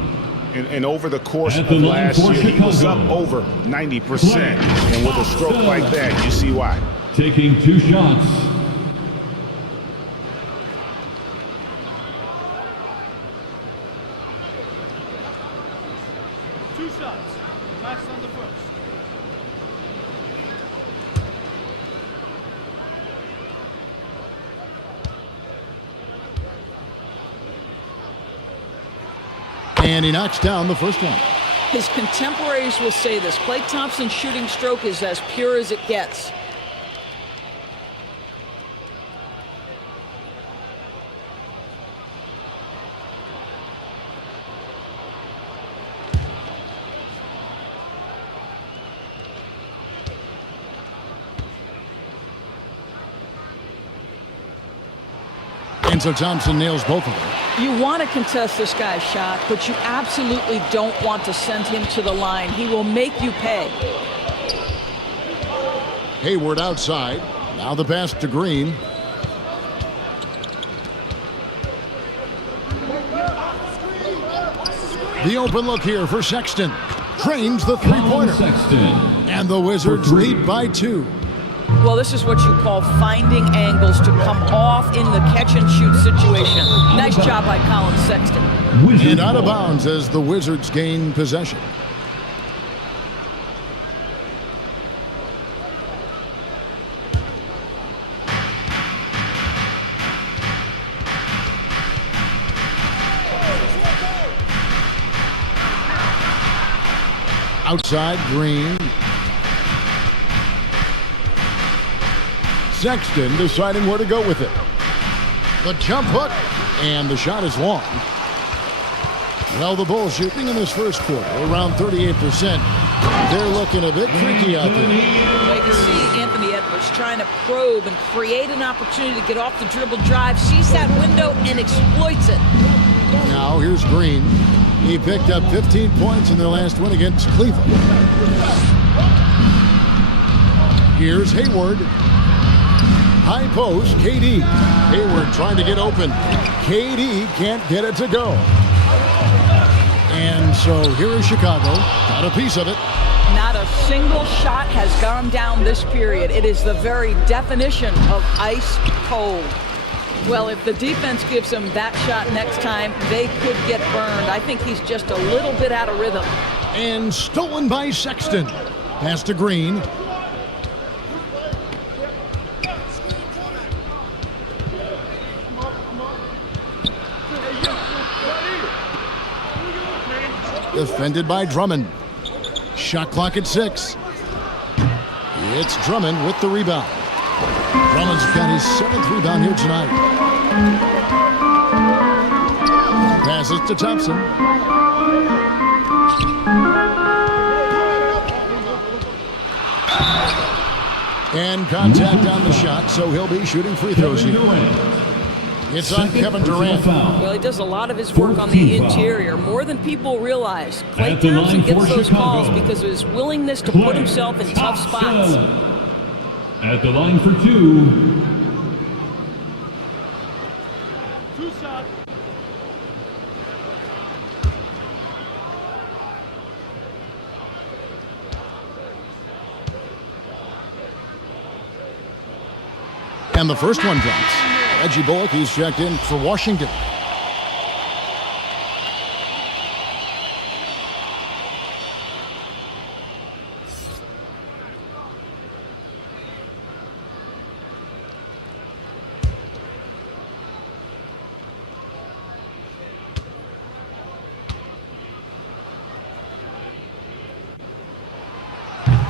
And over the course of last year, he was up over 90%. And with a stroke like that, you see why. Taking 2 shots. Last on the first. And he knocks down the first one. His contemporaries will say this. Klay Thompson's shooting stroke is as pure as it gets. And so Thompson nails both of them. You want to contest this guy's shot, but you absolutely don't want to send him to the line. He will make you pay. Hayward outside. Now the pass to Green. The open look here for Sexton. Drains the three-pointer. And the Wizards lead by 2. Well, this is what you call finding angles to come off in the catch-and-shoot situation. Nice job by Colin Sexton. And out of bounds as the Wizards gain possession. Outside, Green. Sexton deciding where to go with it. The jump hook, and the shot is long. Well, the Bulls shooting in this first quarter, around 38%. They're looking a bit tricky out there. Well, you can see Anthony Edwards trying to probe and create an opportunity to get off the dribble drive, sees that window, and exploits it. Now, here's Green. He picked up 15 points in their last win against Cleveland. Here's Hayward. High post, KD. Hayward trying to get open. KD can't get it to go. And so here is Chicago. Got a piece of it. Not a single shot has gone down this period. It is the very definition of ice cold. Well, if the defense gives him that shot next time, they could get burned. I think he's just a little bit out of rhythm. And stolen by Sexton. Pass to Green. Defended by Drummond. Shot clock at 6. It's Drummond with the rebound. Drummond's got his 7th rebound here tonight. Passes to Thompson. And contact on the shot, so he'll be shooting free throws here. It's on Kevin Durant. Well, he does a lot of his work on the interior, more than people realize. Klay Thompson gets those calls because of his willingness to put himself in tough spots. At the line for 2. And the first one drops. Reggie Bullock, he's checked in for Washington.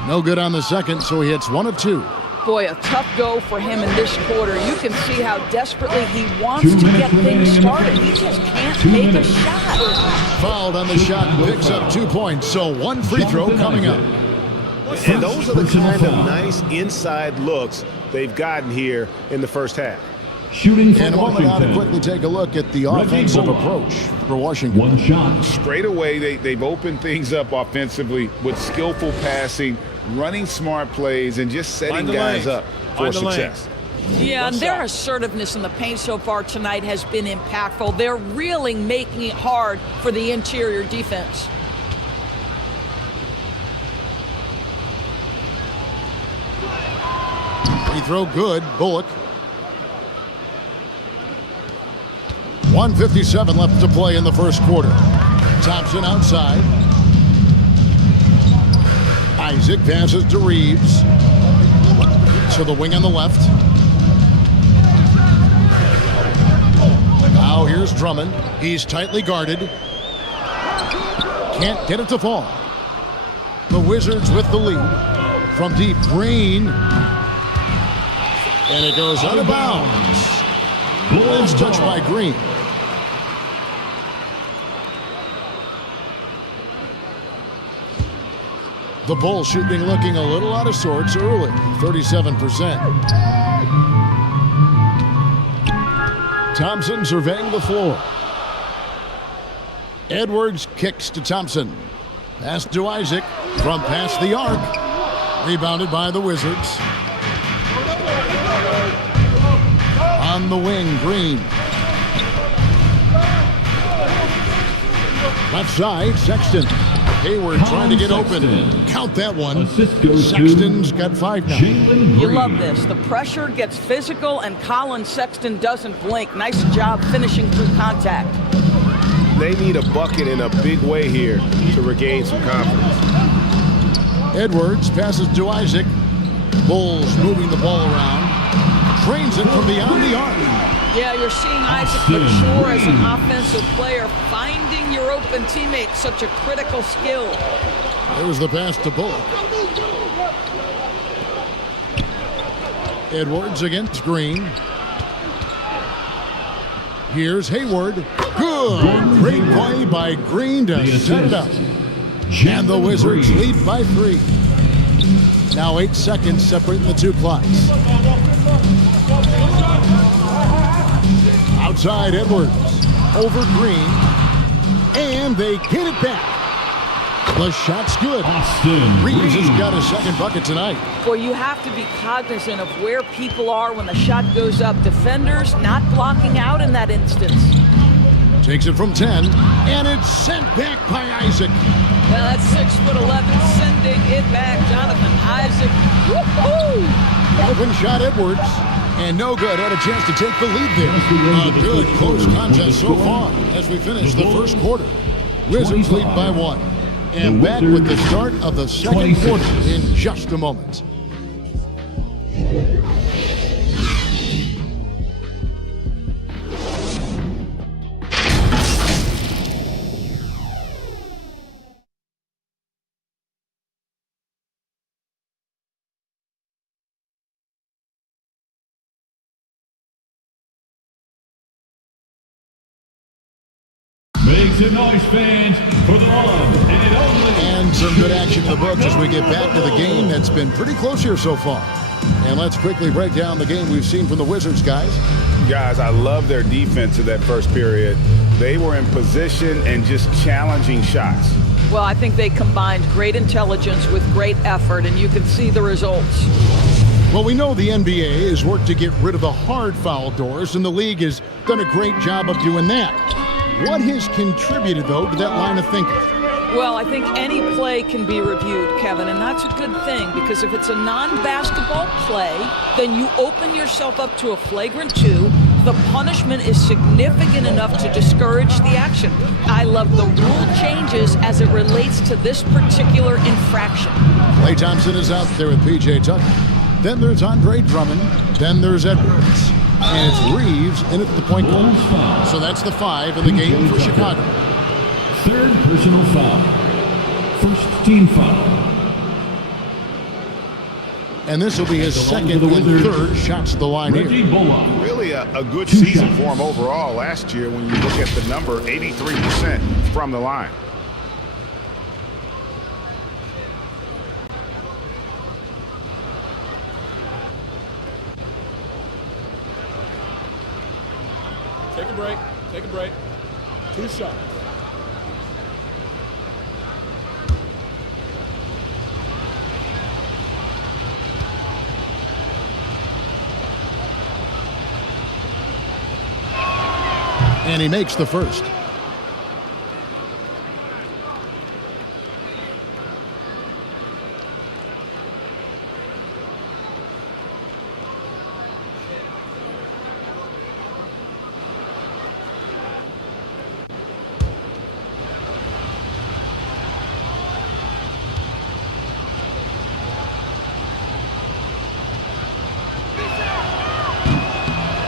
No good on the second, so he hits 1 of 2. Boy, a tough go for him in this quarter. You can see how desperately he wants to get things started. He just can't make a shot. Fouled on the shot, picks up 2 points, so 1 free throw coming up. And those are the kind of nice inside looks they've gotten here in the first half. And a moment now to quickly take a look at the offensive approach for Washington. 1 shot. Straight away, they've opened things up offensively with skillful passing, running smart plays, and just setting guys up for success. Yeah, and their assertiveness in the paint so far tonight has been impactful. They're really making it hard for the interior defense. Free throw good, Bullock. 1:57 left to play in the first quarter. Thompson outside. Isaac passes to Reaves. To the wing on the left. Now here's Drummond. He's tightly guarded. Can't get it to fall. The Wizards with the lead. From deep, Green. And it goes out of bounds. It's touched by Green. The Bulls shooting looking a little out of sorts early, 37%. Thompson surveying the floor. Edwards kicks to Thompson. Pass to Isaac from past the arc. Rebounded by the Wizards. On the wing, Green. Left side, Sexton. Hayward trying to get open. Count that one. Sexton's got 5 now. You love this. The pressure gets physical, and Colin Sexton doesn't blink. Nice job finishing through contact. They need a bucket in a big way here to regain some confidence. Edwards passes to Isaac. Bulls moving the ball around. Trains it from beyond the arc. Yeah, you're seeing Isaac mature as an offensive player. Finding your open teammate, such a critical skill. There was the pass to Bullock. Edwards against Green. Here's Hayward. Good. Great play by Green to set it up. And the Wizards lead by 3. Now 8 seconds separating the 2 clocks. Outside Edwards. Over Green. And they get it back. The shot's good. Reaves has got a second bucket tonight. Boy, you have to be cognizant of where people are when the shot goes up. Defenders not blocking out in that instance. Takes it from 10, and it's sent back by Isaac. Well, that's 6'11", sending it back. Jonathan Isaac. Woo-hoo! Open shot Edwards, and no good. Had a chance to take the lead there. A good close contest so far as we finish the first quarter. Wizards lead by 1. And back with the start of the second quarter in just a moment. Make some noise, fans, for the one and only. And some good action in the books as we get back to the game that's been pretty close here so far. And let's quickly break down the game we've seen from the Wizards, guys. Guys, I love their defense in that first period. They were in position and just challenging shots. Well, I think they combined great intelligence with great effort, and you can see the results. Well, we know the NBA has worked to get rid of the hard foul doors, and the league has done a great job of doing that. What has contributed, though, to that line of thinking? Well, I think any play can be reviewed, Kevin, and that's a good thing, because if it's a non-basketball play, then you open yourself up to a flagrant 2. The punishment is significant enough to discourage the action. I love the rule changes as it relates to this particular infraction. Klay Thompson is out there with P.J. Tucker. Then there's Andre Drummond. Then there's Edwards. And it's Reaves in at the point guard. So that's the 5 in the game for Chicago. Third personal foul. First team foul. And this will be his second and third shots to the line here. Really a good season for him overall last year when you look at the number, 83% from the line. Take a break. Take a break. 2 shots. And he makes the first.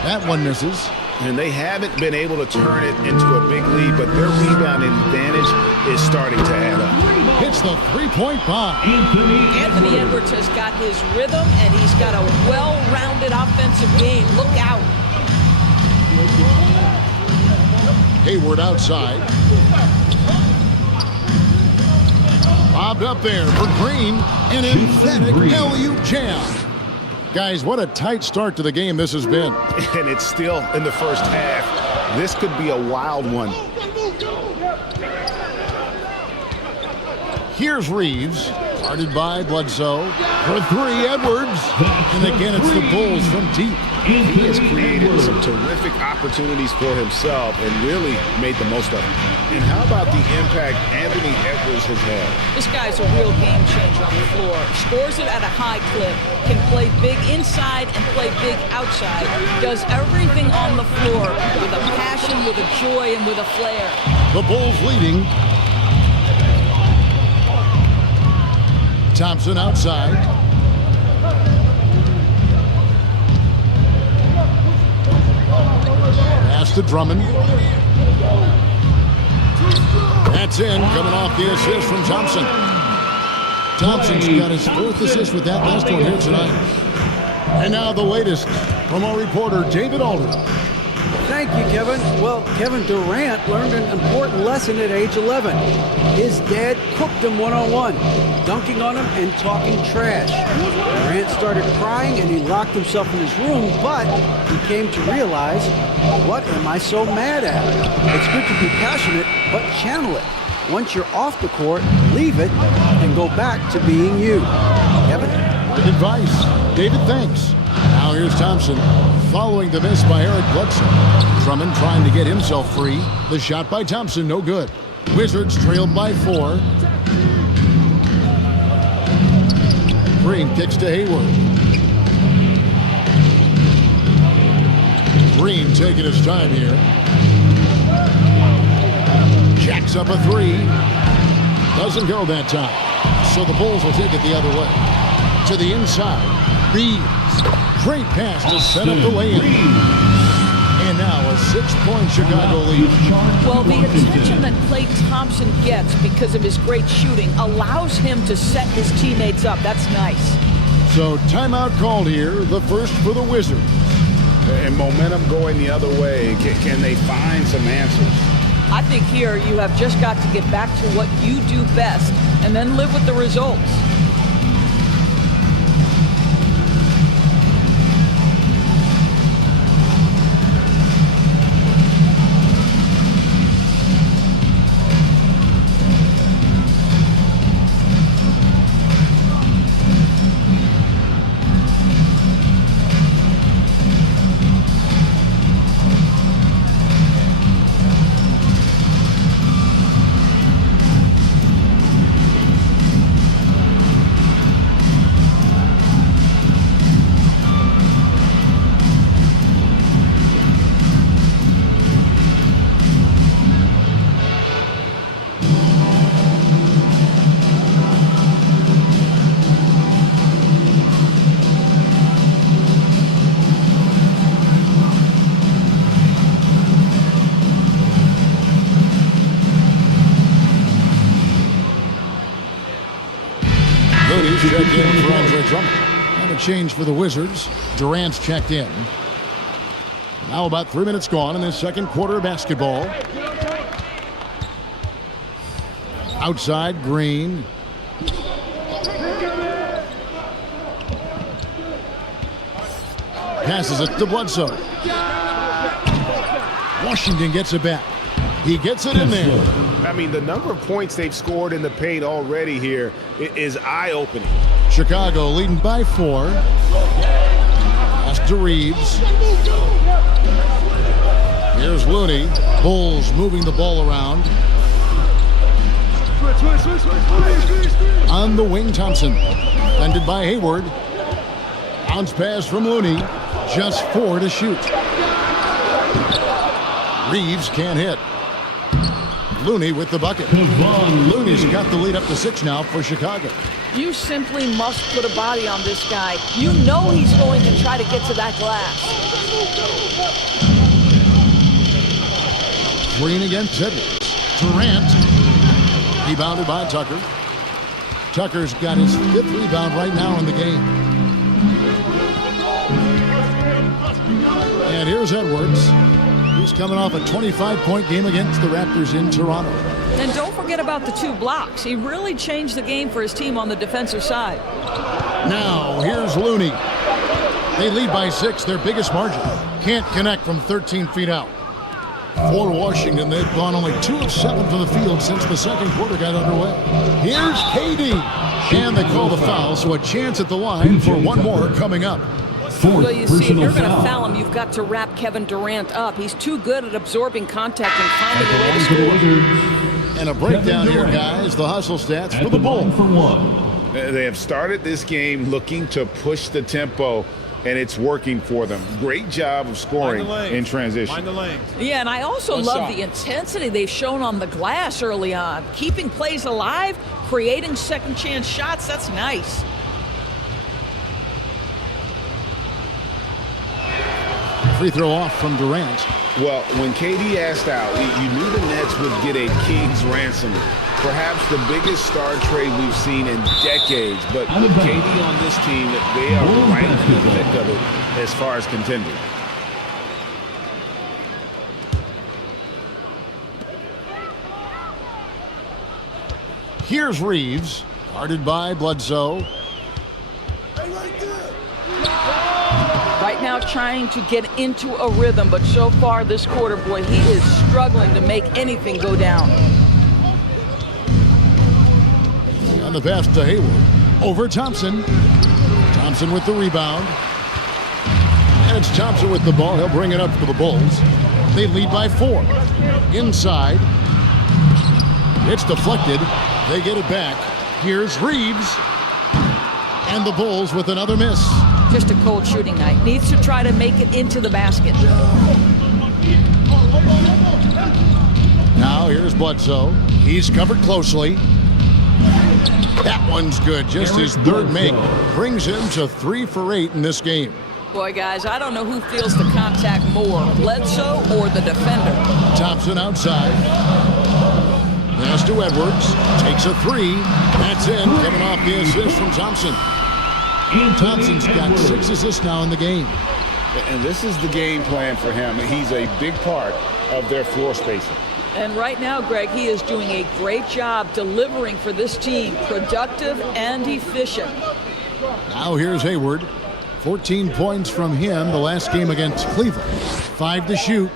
That one misses. And they haven't been able to turn it into a big lead, but their rebounding advantage is starting to add up. Hits the three-point bomb. Anthony Edwards has got his rhythm, and he's got a well-rounded offensive game. Look out. Hayward outside. Bobbed up there for Green. An emphatic alley-oop jam. Guys, what a tight start to the game this has been. And it's still in the first half. This could be a wild one. Here's Reaves, guarded by Bledsoe. For three, Edwards. And again, it's the Bulls from deep. He has created some terrific opportunities for himself and really made the most of it. And how about the impact Anthony Edwards has had? This guy's a real game changer on the floor. Scores it at a high clip, can play big inside and play big outside. Does everything on the floor with a passion, with a joy, and with a flair. The Bulls leading. Thompson outside. Pass to Drummond. That's in, coming off the assist from Thompson. Thompson's got his fourth assist with that last one here tonight. And now the latest from our reporter, David Aldridge. Thank you, Kevin. Well, Kevin Durant learned an important lesson at age 11. His dad cooked him one-on-one, dunking on him and talking trash. Durant started crying and he locked himself in his room, but he came to realize, what am I so mad at? It's good to be passionate, but channel it. Once you're off the court, leave it and go back to being you. Kevin? Good advice. David, thanks. Now here's Thompson, following the miss by Eric Bledsoe. Drummond trying to get himself free. The shot by Thompson, no good. Wizards trailed by 4. Green kicks to Hayward. Green taking his time here. Jacks up a 3. Doesn't go that time. So the Bulls will take it the other way. To the inside. Reaves. Great pass to set up the lay-in. And now a 6-point Chicago lead. Well, the attention that Klay Thompson gets because of his great shooting allows him to set his teammates up. That's nice. So timeout called here, the first for the Wizards. And momentum going the other way. Can they find some answers? I think here you have just got to get back to what you do best and then live with the results. And a change for the Wizards. Durant's checked in. Now about 3 minutes gone in this second quarter of basketball. Outside, Green. Passes it to Bledsoe. Washington gets it back. He gets it in there. I mean, the number of points they've scored in the paint already here is eye-opening. Chicago leading by 4. Pass to Reaves. Here's Looney. Bulls moving the ball around. On the wing, Thompson. Defended by Hayward. Bounce pass from Looney. Just 4 to shoot. Reaves can't hit. Looney with the bucket. Looney's got the lead up to 6 now for Chicago. You simply must put a body on this guy. You know he's going to try to get to that glass. Green against Edwards. Durant. Rebounded by Tucker. Tucker's got his 5th rebound right now in the game. And here's Edwards. He's coming off a 25-point game against the Raptors in Toronto. And don't forget about the 2 blocks. He really changed the game for his team on the defensive side. Now, here's Looney. They lead by 6, their biggest margin. Can't connect from 13 feet out. For Washington, they've gone only 2 of 7 from the field since the second quarter got underway. Here's KD. And they call the foul, so a chance at the line for one more coming up. Well, you see, if you're going to foul him, you've got to wrap Kevin Durant up. He's too good at absorbing contact and finding a way to score. And a breakdown here, guys. The hustle stats for the Bulls. They have started this game looking to push the tempo, and it's working for them. Great job of scoring in transition. Find the lane. Yeah, and I also love the intensity they've shown on the glass early on. Keeping plays alive, creating second chance shots, that's nice. Free throw off from Durant. Well, when KD asked out, you knew the Nets would get a king's ransom. Perhaps the biggest star trade we've seen in decades. But with KD on this team, they are right in the thick of it as far as contending. Here's Reaves, guarded by Bledsoe. Right now trying to get into a rhythm, but so far this quarter, boy, he is struggling to make anything go down. And the pass to Hayward. Over Thompson. Thompson with the rebound. And it's Thompson with the ball. He'll bring it up for the Bulls. They lead by 4. Inside. It's deflected. They get it back. Here's Reaves. And the Bulls with another miss. Just a cold shooting night. Needs to try to make it into the basket. Now here's Bledsoe. He's covered closely. That one's good. Just his 3rd make. Brings him to 3 for 8 in this game. Boy, guys, I don't know who feels the contact more, Bledsoe or the defender. Thompson outside. Pass to Edwards. Takes a 3. That's in. Coming off the assist from Thompson. Thompson's got 6 assists now in the game. And this is the game plan for him. He's a big part of their floor spacing. And right now, Greg, he is doing a great job delivering for this team, productive and efficient. Now here's Hayward. 14 points from him the last game against Cleveland. 5 to shoot.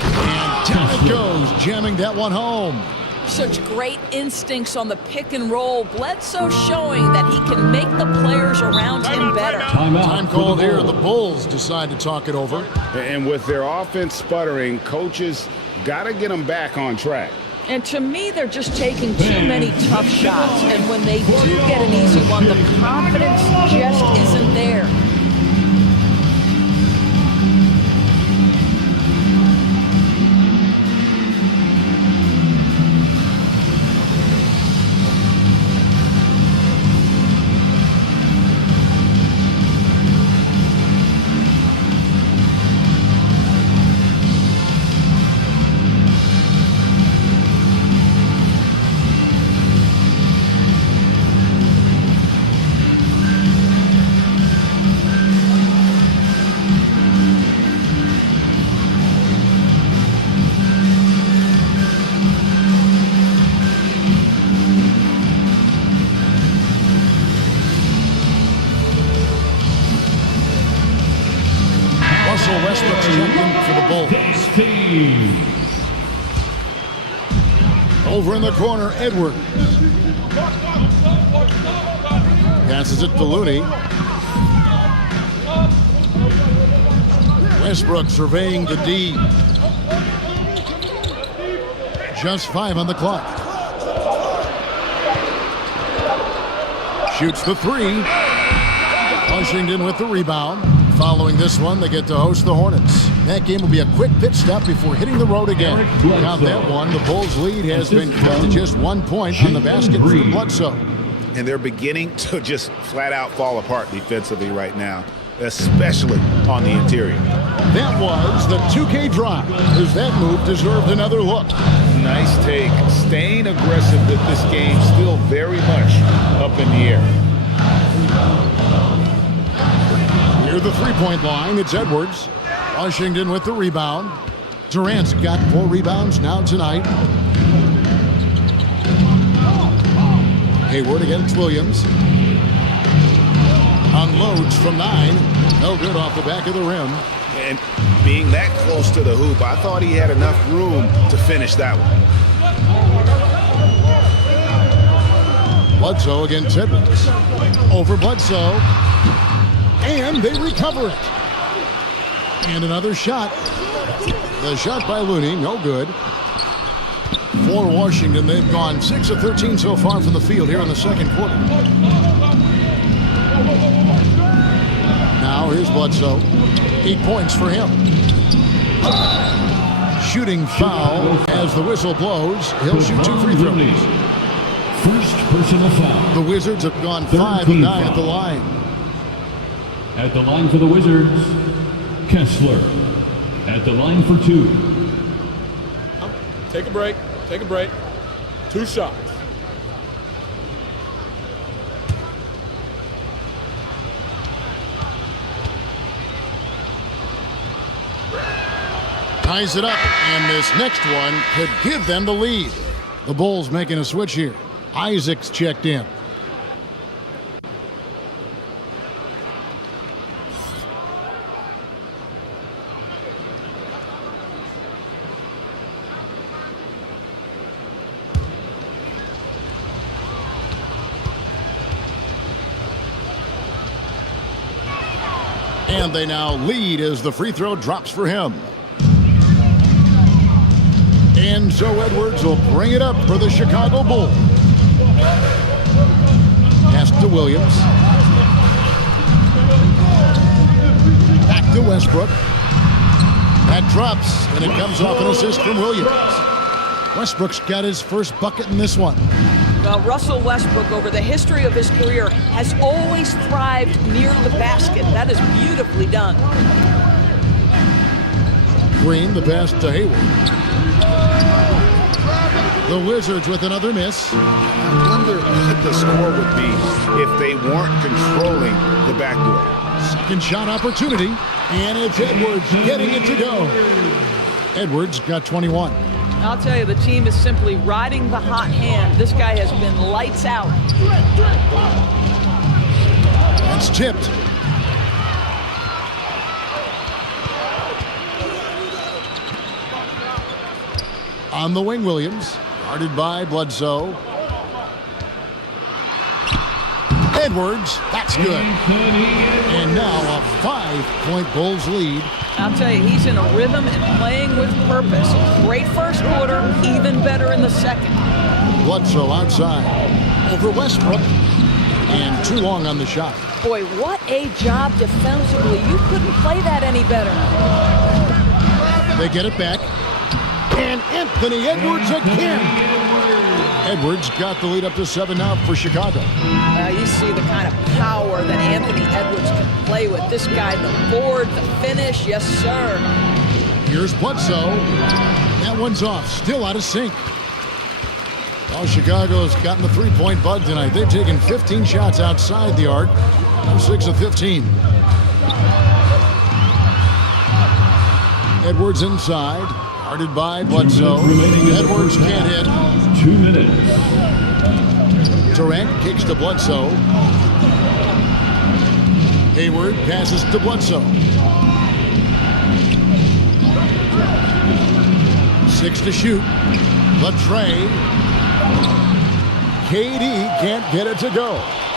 And down it goes, jamming that one home. Such great instincts on the pick and roll. Bledsoe showing that he can make the players around him better. Time called here. The Bulls decide to talk it over. And with their offense sputtering, coaches got to get them back on track. And to me, they're just taking too many tough shots. And when they do get an easy one, the confidence just isn't there. for the Bulls. Over in the corner, Edwards. Passes it to Looney. Westbrook surveying the D. Just 5 on the clock. Shoots the 3. Washington with the rebound. Following this one, they get to host the Hornets. That game will be a quick pit stop before hitting the road again. Count that one. The Bulls' lead has been cut to just 1 point on the basket for Bledsoe. And they're beginning to just flat out fall apart defensively right now, especially on the interior. That was the 2K drive, as that move deserved another look. Nice take. Staying aggressive with this game, still very much up in the air. Near the three-point line, it's Edwards. Washington with the rebound. Durant's got 4 rebounds now tonight. Hayward against Williams. Unloads from 9. No good off the back of the rim. And being that close to the hoop, I thought he had enough room to finish that one. Bledsoe against Edwards. Over Bledsoe. And they recover it. And another shot. The shot by Looney, no good. For Washington, they've gone 6 of 13 so far from the field here in the second quarter. Now here's Bledsoe. 8 points for him. Shooting foul as the whistle blows. He'll shoot 2 free throws. First personal foul. The Wizards have gone 5 of 9 at the line. At the line for the Wizards, Kessler. At the line for 2. Take a break. Take a break. 2 shots. Ties it up, and this next one could give them the lead. The Bulls making a switch here. Isaac's checked in. And they now lead as the free throw drops for him. And so Edwards will bring it up for the Chicago Bulls. Pass to Williams. Back to Westbrook. That drops, and it comes off an assist from Williams. Westbrook's got his first bucket in this one. Well, Russell Westbrook, over the history of his career, has always thrived near the basket. That is beautifully done. Green, the pass to Hayward. The Wizards with another miss. I wonder what the score would be if they weren't controlling the backboard. Second shot opportunity, and it's Edwards getting it to go. Edwards got 21. I'll tell you, the team is simply riding the hot hand. This guy has been lights out. It's tipped. On the wing, Williams. Guarded by Bledsoe. Edwards, that's good. And now a 5-point Bulls lead. I'll tell you, he's in a rhythm and playing with purpose. Great first quarter, even better in the second. Bledsoe outside. Over Westbrook. And too long on the shot. Boy, what a job defensively. You couldn't play that any better. They get it back. And Anthony Edwards again. Edwards got the lead up to 7 now for Chicago. You see the kind of power that Anthony Edwards can play with. This guy, the board, the finish, yes, sir. Here's Bledsoe. That one's off, still out of sync. Well, Chicago's gotten the three-point bug tonight. They've taken 15 shots outside the arc. 6 of 15. Edwards inside. Guarded by Bledsoe. Edwards can't hit. 2 minutes. Durant kicks to Bledsoe. Hayward passes to Bledsoe. 6 to shoot. The tray. KD can't get it to go.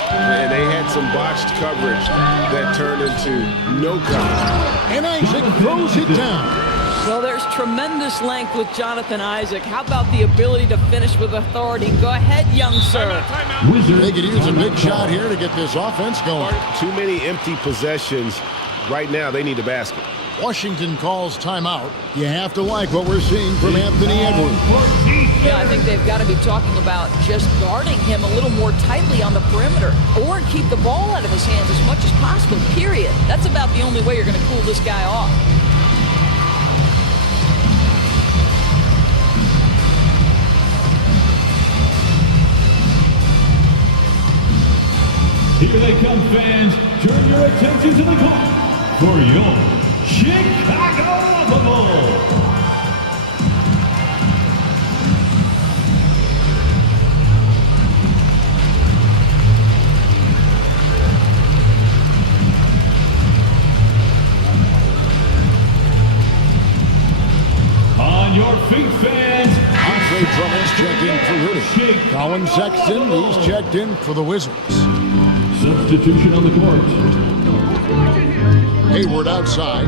And they had some botched coverage that turned into no coverage. And Isaac throws it down. Well, there's tremendous length with Jonathan Isaac. How about the ability to finish with authority? Go ahead, young sir. They could use a big shot here to get this offense going. Too many empty possessions. Right now, they need a basket. Washington calls timeout. You have to like what we're seeing from Anthony Edwards. Yeah, I think they've got to be talking about just guarding him a little more tightly on the perimeter or keep the ball out of his hands as much as possible, period. That's about the only way you're going to cool this guy off. Here they come, fans. Turn your attention to the court for your Chicago Bulls. On your feet, fans. Andre Drummond's checked in for Rudy. Colin Sexton, he's checked in for the Wizards. Substitution on the court. Hayward outside.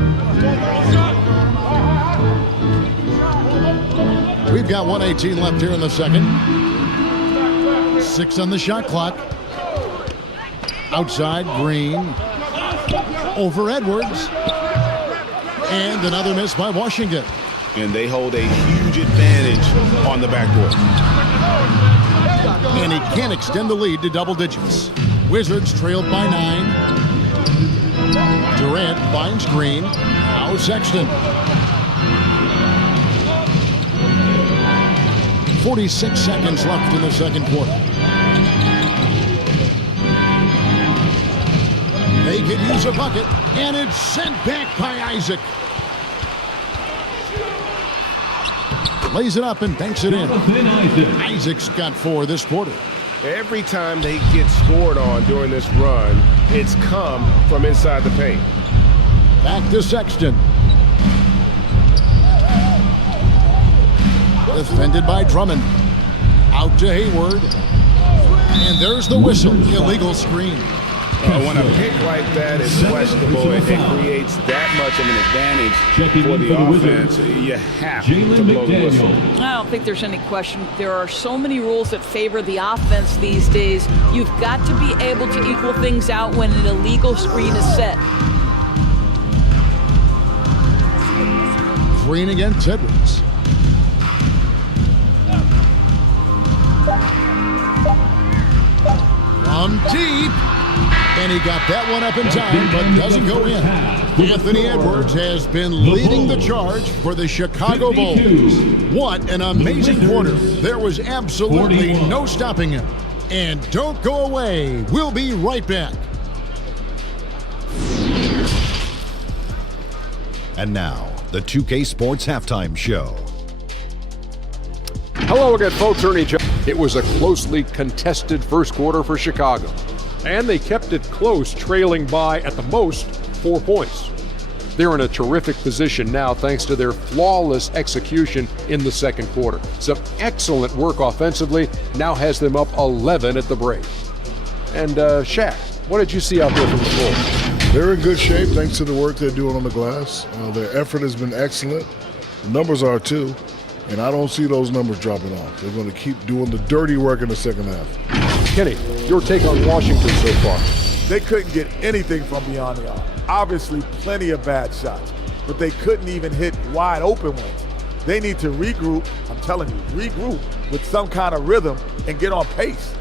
We've got 1:18 left here in the second. 6 on the shot clock. Outside, Green. Over Edwards. And another miss by Washington. And they hold a huge advantage on the backboard. And he can't extend the lead to double digits. Wizards trailed by 9. Durant finds Green. Now Sexton. 46 seconds left in the second quarter. They could use a bucket, and it's sent back by Isaac. Lays it up and banks it in. Isaac's got 4 this quarter. Every time they get scored on during this run, it's come from inside the paint. Back to Sexton. Defended by Drummond. Out to Hayward. And there's the whistle. Illegal screen. When a pick like that is questionable, it creates that much of an advantage for the offense. You have to blow the whistle. I don't think there's any question. There are so many rules that favor the offense these days. You've got to be able to equal things out when an illegal screen is set. Green against Edwards. From deep. And he got that one up in time, but doesn't go in. Anthony Edwards has been leading the charge for the Chicago Bulls. What an amazing quarter. There was absolutely no stopping him. And don't go away. We'll be right back. And now, the 2K Sports Halftime Show. Hello again, folks. Ernie Jones. It was a closely contested first quarter for Chicago. And they kept it close, trailing by, at the most, 4 points. They're in a terrific position now thanks to their flawless execution in the second quarter. Some excellent work offensively now has them up 11 at the break. And Shaq, what did you see out there from the floor? They're in good shape thanks to the work they're doing on the glass. Their effort has been excellent. The numbers are too. And I don't see those numbers dropping off. They're going to keep doing the dirty work in the second half. Kenny, your take on Washington so far? They couldn't get anything from beyond the arc. Obviously, plenty of bad shots, but they couldn't even hit wide open ones. They need to regroup, I'm telling you, regroup with some kind of rhythm and get on pace.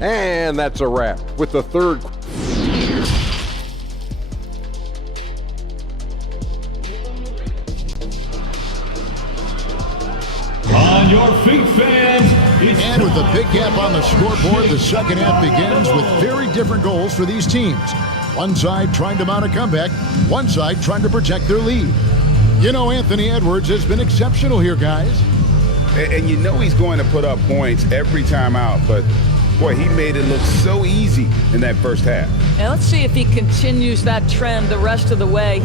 And that's a wrap with the third. On your feet, fans. And with a big gap on the scoreboard, the second half begins with very different goals for these teams. One side trying to mount a comeback, one side trying to protect their lead. You know, Anthony Edwards has been exceptional here, guys. And you know he's going to put up points every time out, but boy, he made it look so easy in that first half. And let's see if he continues that trend the rest of the way.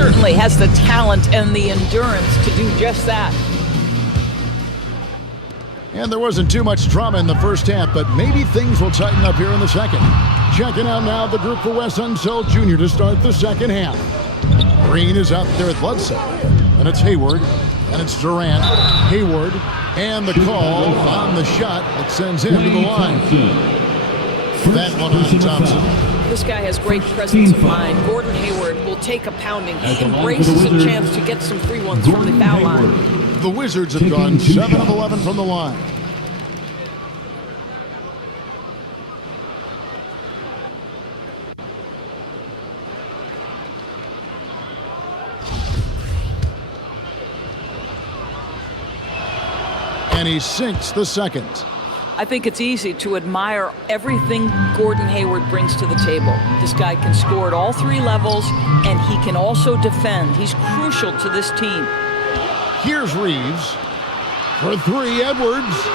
certainly has the talent and the endurance to do just that. And there wasn't too much drama in the first half, but maybe things will tighten up here in the second. Checking out now the group for Wes Unseld Jr. to start the second half. Green is out there with Bledsoe. And it's Hayward. And it's Durant. Hayward. And the call on the shot that sends him to the line. That one on Thompson. This guy has great presence of mind. Gordon Hayward will take a pounding. He embraces a chance to get some free ones from the foul line. The Wizards have gone 7 of 11 from the line. And he sinks the second. I think it's easy to admire everything Gordon Hayward brings to the table. This guy can score at all three levels, and he can also defend. He's crucial to this team. Here's Reaves for three, Edwards,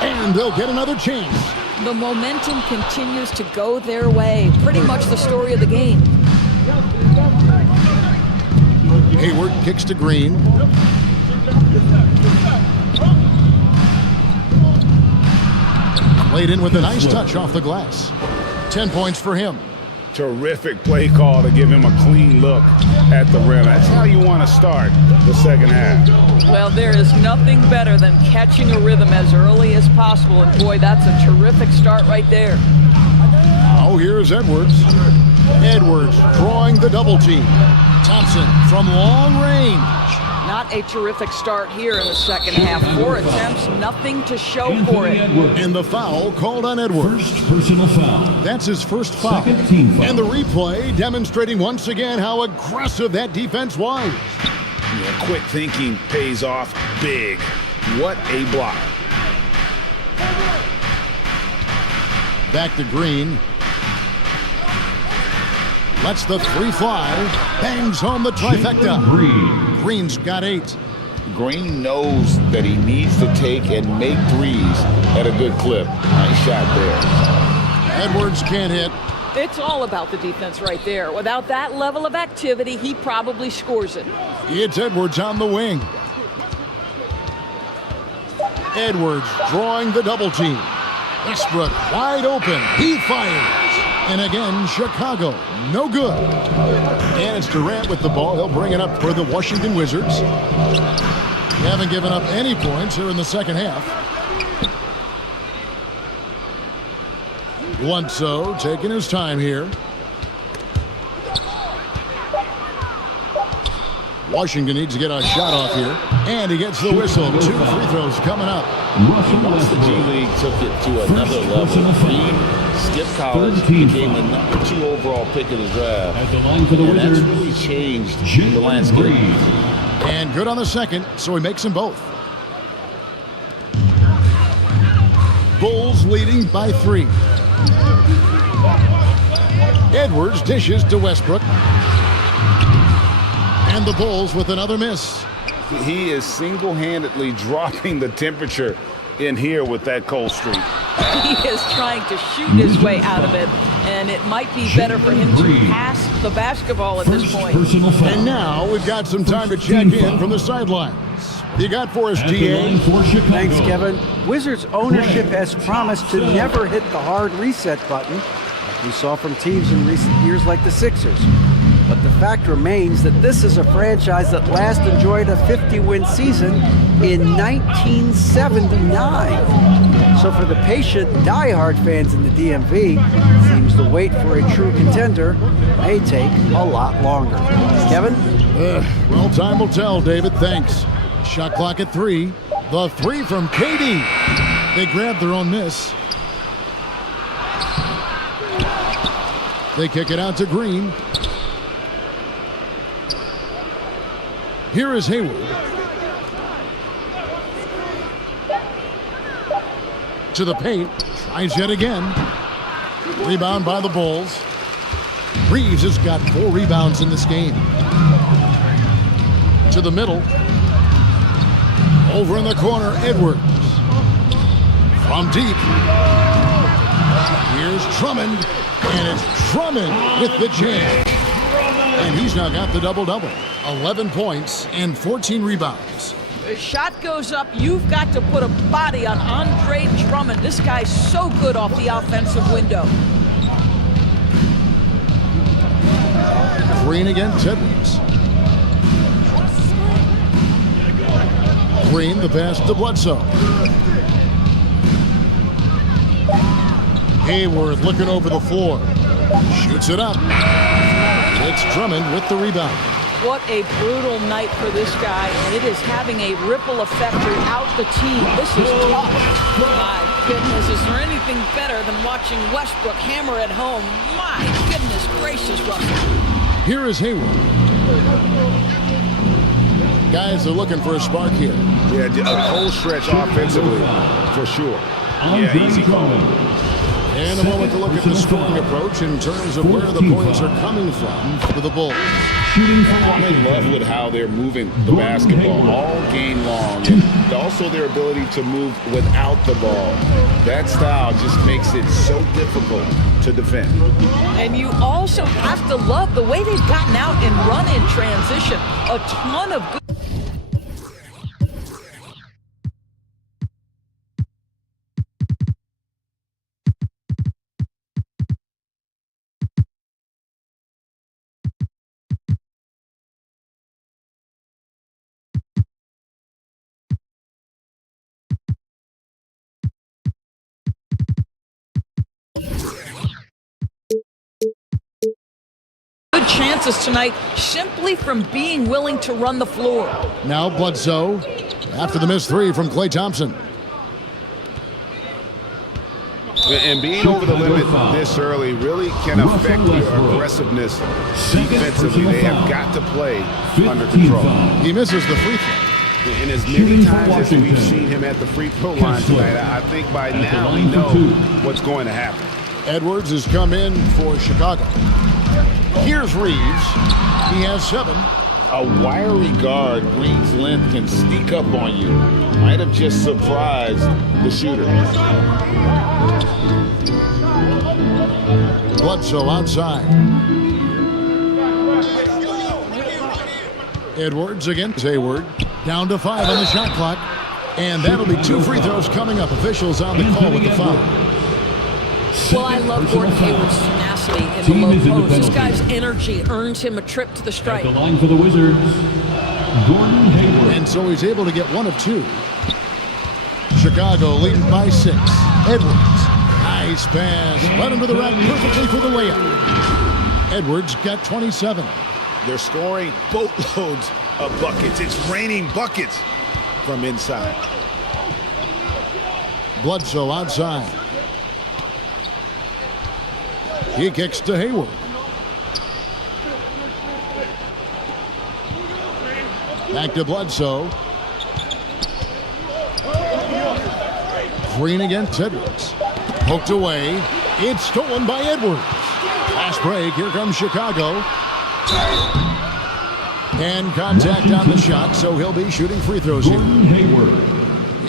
and they'll get another chance. The momentum continues to go their way. Pretty much the story of the game. Hayward kicks to Green. Played in with a nice touch off the glass. 10 points for him. Terrific play call to give him a clean look at the rim. That's how you want to start the second half. Well, there is nothing better than catching a rhythm as early as possible. And boy, that's a terrific start right there. Oh, here's Edwards. Edwards drawing the double team. Thompson from long range. Not a terrific start here in the second half. 4 attempts, nothing to show for it. And the foul called on Edwards. First personal foul. That's his first foul. Second team foul. And the replay demonstrating once again how aggressive that defense was. Yeah, quick thinking pays off big. What a block. Back to Green. Lets the three fly. Bangs home the trifecta. Green's got 8. Green knows that he needs to take and make threes at a good clip. Nice shot there. Edwards can't hit. It's all about the defense right there. Without that level of activity, he probably scores it. It's Edwards on the wing. Edwards drawing the double team. Westbrook wide open. He fires. And again, Chicago, no good. And it's Durant with the ball. He'll bring it up for the Washington Wizards. They haven't given up any points here in the second half. Bledsoe taking his time here. Washington needs to get a shot off here. And he gets the whistle. 2 free throws coming up. Once the G League took it to another level, Green skipped college, became a number 2 overall pick in the draft. And that's really changed the landscape. And good on the second, so he makes them both. Bulls leading by 3. Edwards dishes to Westbrook. And the Bulls with another miss. He is single-handedly dropping the temperature in here with that cold streak. He is trying to shoot his way out of it, and it might be better for him to pass the basketball at this point. And now we've got some time to check in from the sidelines. You got for us, GA? Thanks, Kevin. Wizards ownership has promised to never hit the hard reset button, like we saw from teams in recent years like the Sixers. But the fact remains that this is a franchise that last enjoyed a 50-win season in 1979. So for the patient, diehard fans in the DMV, it seems the wait for a true contender may take a lot longer. Kevin? Well, time will tell, David. Thanks. Shot clock at 3. The 3 from KD. They grabbed their own miss. They kick it out to Green. Here is Hayward. To the paint. Tries yet again. Rebound by the Bulls. Reaves has got 4 rebounds in this game. To the middle. Over in the corner, Edwards. From deep. Here's Drummond. And it's Drummond with the jam. And he's now got the double-double. 11 points and 14 rebounds. The shot goes up. You've got to put a body on Andre Drummond. This guy's so good off the offensive window. Green against Edwards. Green, the pass to Bledsoe. Hayward looking over the floor. Shoots it up. It's Drummond with the rebound. What a brutal night for this guy, and it is having a ripple effect throughout the team. This is tough. My goodness, is there anything better than watching Westbrook hammer at home? My goodness gracious, Russell. Here is Hayward. Guys are looking for a spark here. Yeah, a cold stretch offensively, for sure. Yeah, easy call. And a moment to look at the scoring approach in terms of where the points are coming from for the Bulls. I love with how they're moving the basketball all game long, and also their ability to move without the ball. That style just makes it so difficult to defend. And you also have to love the way they've gotten out and run in transition. A ton of good. Good chances tonight simply from being willing to run the floor. Now Bledsoe after the missed three from Klay Thompson. And being over the limit this early really can affect your aggressiveness defensively. They have got to play under control. He misses the free throw. And as many times as we've seen him at the free throw line tonight, I think by now we know what's going to happen. Edwards has come in for Chicago. Here's Reaves. He has 7. A wiry guard, Green's length can sneak up on you. Might have just surprised the shooter. Bledsoe outside. Edwards against Hayward. Down to 5 on the shot clock. And that'll be 2 free throws coming up. Officials on the call with the foul. Well, I love Gordon Hayward's tenacity in the low post. This guy's energy earns him a trip to the stripe. The line for the Wizards, Gordon Hayward. And so he's able to get 1 of 2. Chicago leading by 6. Edwards. Nice pass. Led him to the rack perfectly for the layup. Edwards got 27. They're scoring boatloads of buckets. It's raining buckets from inside. Bledsoe outside. He kicks to Hayward. Back to Bledsoe. Green against Edwards. Poked away. It's stolen by Edwards. Fast break. Here comes Chicago. And contact on the shot, so he'll be shooting free throws here.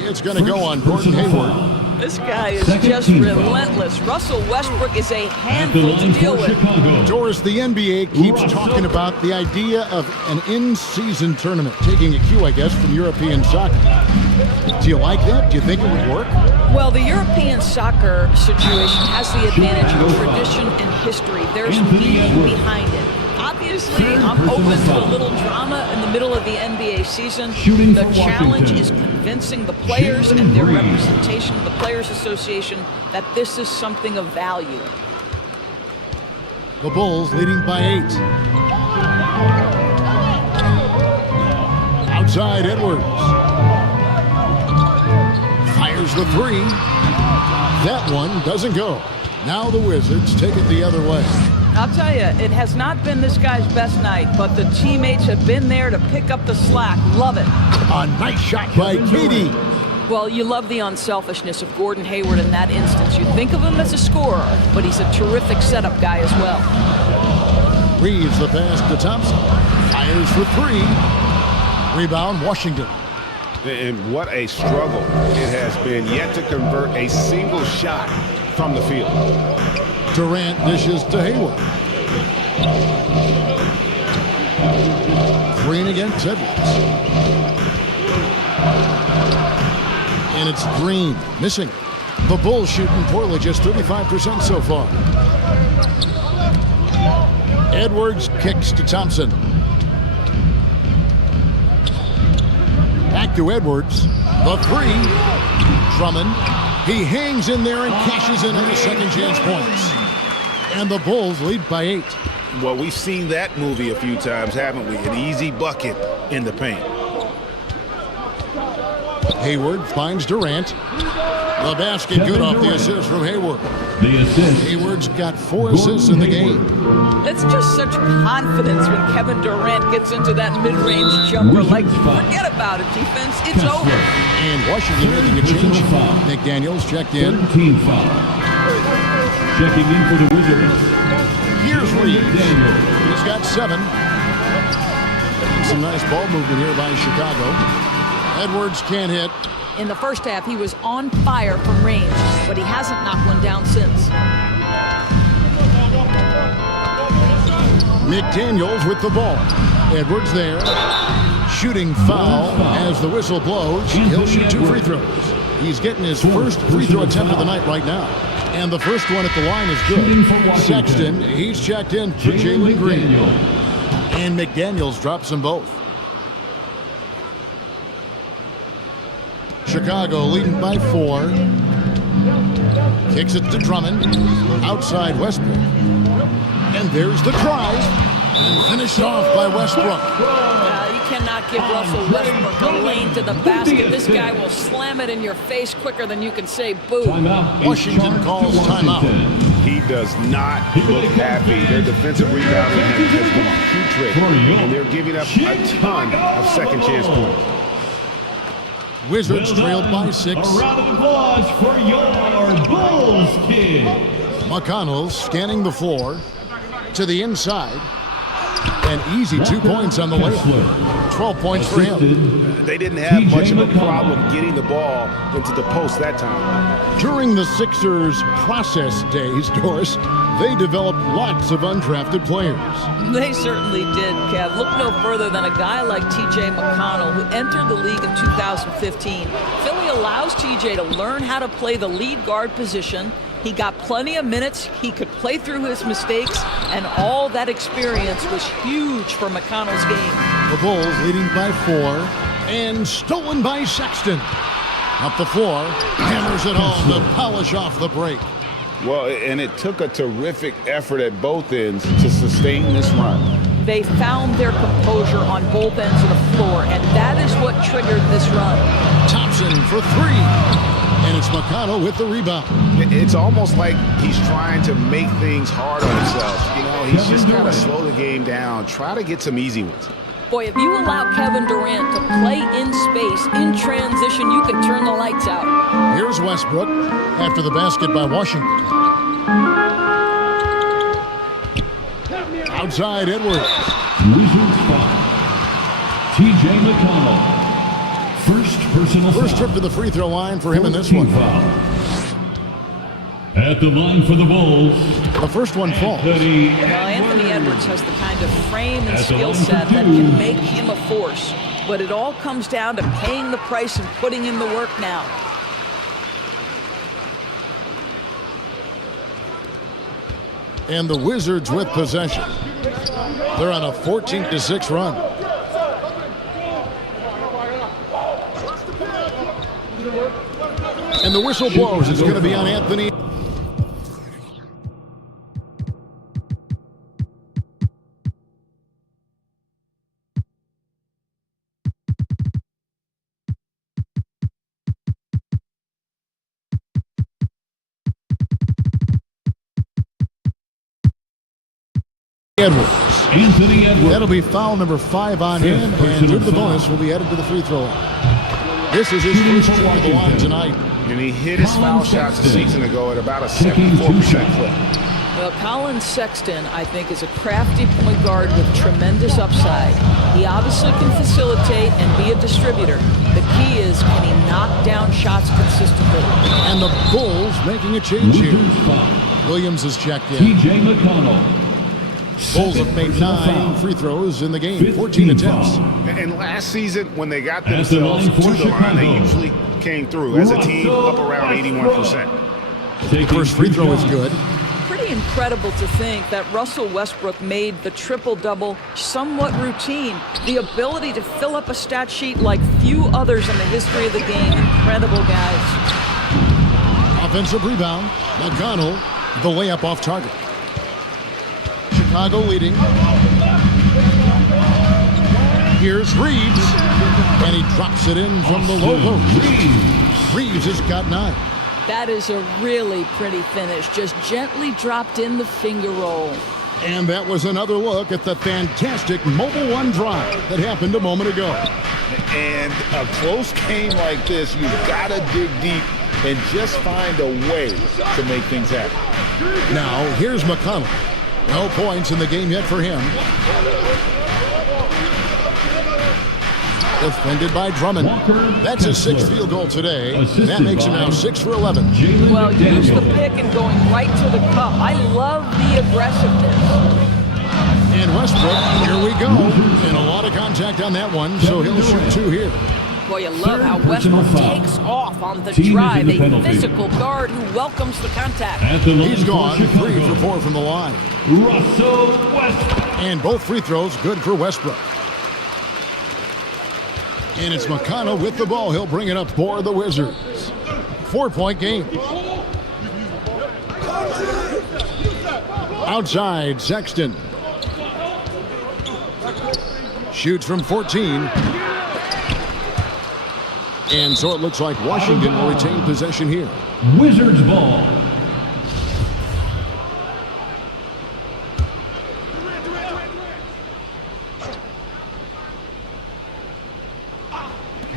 It's going to go on Gordon Hayward. This guy is just relentless. Russell Westbrook is a handful to deal with. Doris, the NBA keeps talking about the idea of an in-season tournament, taking a cue, I guess, from European soccer. Do you like that? Do you think it would work? Well, the European soccer situation has the advantage of tradition and history. There's meaning behind it. Obviously, I'm open to a little drama in the middle of the NBA season. The challenge is convincing the players and their representation of the Players Association that this is something of value. The Bulls leading by 8. Outside Edwards. Fires the 3. That one doesn't go. Now the Wizards take it the other way. I'll tell you, it has not been this guy's best night, but the teammates have been there to pick up the slack. Love it. A nice shot by Katie. Well, you love the unselfishness of Gordon Hayward in that instance. You think of him as a scorer, but he's a terrific setup guy as well. Reaves the pass to Thompson. Fires for 3. Rebound, Washington. And what a struggle it has been yet to convert a single shot from the field. Durant dishes to Hayward. Green against Edwards. And it's Green missing. The Bulls shooting poorly, just 35% so far. Edwards kicks to Thompson. Back to Edwards. The three. Drummond. He hangs in there and cashes in on the second chance points. And the Bulls lead by 8. Well, we've seen that movie a few times, haven't we? An easy bucket in the paint. Hayward finds Durant. The basket good off the assist from Hayward. The assist. Hayward's got 4 assists in the game. It's just such confidence when Kevin Durant gets into that mid-range jumper. Like, forget about it, defense. It's over. And Washington making a change. McDaniels checked in. 13 foul. Checking in for the Wizards. Here's Reaves. He's got 7. Some nice ball movement here by Chicago. Edwards can't hit. In the first half, he was on fire from range, but he hasn't knocked one down since. McDaniels with the ball. Edwards there. Shooting foul as the whistle blows. He'll shoot 2 free throws. He's getting his first free throw attempt of the night right now. And the first one at the line is good. Sexton, he's checked in for Jalen Green. And McDaniels drops them both. Chicago leading by 4. Kicks it to Drummond. Outside Westbrook. And there's the drive. And finished off by Westbrook. You cannot give Russell Westbrook a lane to the basket. This guy will slam it in your face quicker than you can say boo. Washington calls timeout. He does not look happy. Their defensive rebounding has been putrid, and they're giving up a ton of second chance points. Wizards trailed by 6. A round of applause for your Bulls kid. McConnell scanning the floor to the inside. An easy 2 points on the layup. 12 points for him. They didn't have much of a problem getting the ball into the post that time. During the Sixers' process days, Doris, they developed lots of undrafted players. They certainly did, Kev. Look no further than a guy like T.J. McConnell, who entered the league in 2015. Philly allows T.J. to learn how to play the lead guard position. He got plenty of minutes. He could play through his mistakes, and all that experience was huge for McConnell's game. The Bulls leading by 4, and stolen by Sexton. Up the floor, hammers it home to polish off the break. Well, and it took a terrific effort at both ends to sustain this run. They found their composure on both ends of the floor, and that is what triggered this run. Thompson for 3. And it's McConnell with the rebound. It's almost like he's trying to make things hard on himself. You know, he's just got to slow the game down, try to get some easy ones. Boy, if you allow Kevin Durant to play in space, in transition, you can turn the lights out. Here's Westbrook after the basket by Washington. Outside Edwards. Wizards foul. T.J. McConnell. First trip to the free throw line for him in this one. Foul. At the line for the Bulls. The first one falls. Well, Anthony Edwards has the kind of frame and skill set that can make him a force. But it all comes down to paying the price and putting in the work now. And the Wizards with possession. They're on a 14-6 run. And the whistle blows. It's going to be on Anthony. Anthony Edwards. That'll be foul number 5 on him, and with the bonus will be headed to the free throw line. This is his first trip to the line tonight. And he hit his foul shots a season ago at about a 74% clip. Well, Colin Sexton, I think, is a crafty point guard with tremendous upside. He obviously can facilitate and be a distributor. The key is, can he knock down shots consistently? And the Bulls making a change here. Williams is checked in. T.J. McConnell. Bulls have made 9 free throws in the game, 14 attempts. And last season, when they got themselves to the line, they usually came through as a team up around 81%. The first free throw is good. Pretty incredible to think that Russell Westbrook made the triple-double somewhat routine. The ability to fill up a stat sheet like few others in the history of the game. Incredible, guys. Offensive rebound. McConnell, the layup off target. Chicago leading. Here's Reaves, and he drops it in from the low post. Reaves has got 9. That is a really pretty finish. Just gently dropped in the finger roll. And that was another look at the fantastic Mobile One drive that happened a moment ago. And a close game like this, you've got to dig deep and just find a way to make things happen. Now, here's McConnell. No points in the game yet for him. Defended by Drummond. That's his 6th field goal today. And that makes him now 6 for 11. Well, use the pick and going right to the cup. I love the aggressiveness. And Westbrook, here we go. And a lot of contact on that one, so he'll shoot 2 here. Boy, you love how Westbrook takes off on the drive. A physical guard who welcomes the contact. He's gone 3 for 4 from the line. Russell Westbrook. And both free throws good for Westbrook. And it's McConnell with the ball. He'll bring it up for the Wizards. 4-point game. Outside, Sexton. Shoots from 14. And so it looks like Washington will retain possession here. Wizards ball.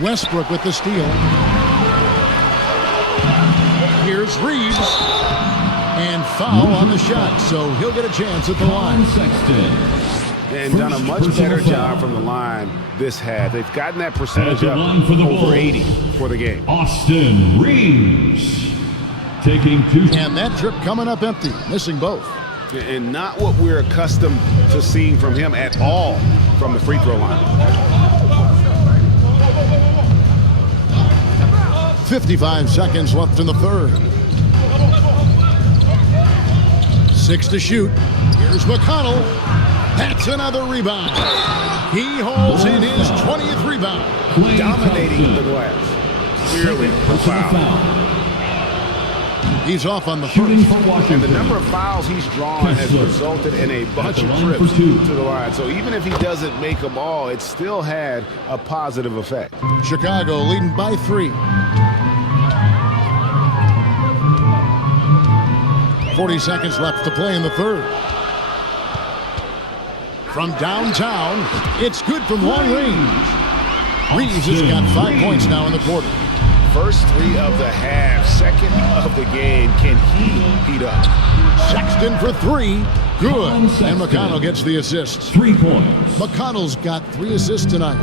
Westbrook with the steal. Here's Reaves. And foul on the shot, so he'll get a chance at the line. And done a much better job from the line this half. They've gotten that percentage up over 80 for the game. Austin Reaves taking 2. And that trip coming up empty, missing both. And not what we're accustomed to seeing from him at all from the free throw line. 55 seconds left in the third. 6 to shoot. Here's McConnell. That's another rebound. He holds in his 20th rebound. Dominating the glass. Clearly a foul. He's off on the first. And the number of fouls he's drawn has resulted in a bunch of trips to the line. So even if he doesn't make them all, it still had a positive effect. Chicago leading by 3. 40 seconds left to play in the third. From downtown, it's good from long range. Reaves has got 5 points now in the quarter. First 3 of the half, second of the game. Can he heat up? Sexton for 3. Good. And McConnell gets the assist. 3 points. McConnell's got 3 assists tonight.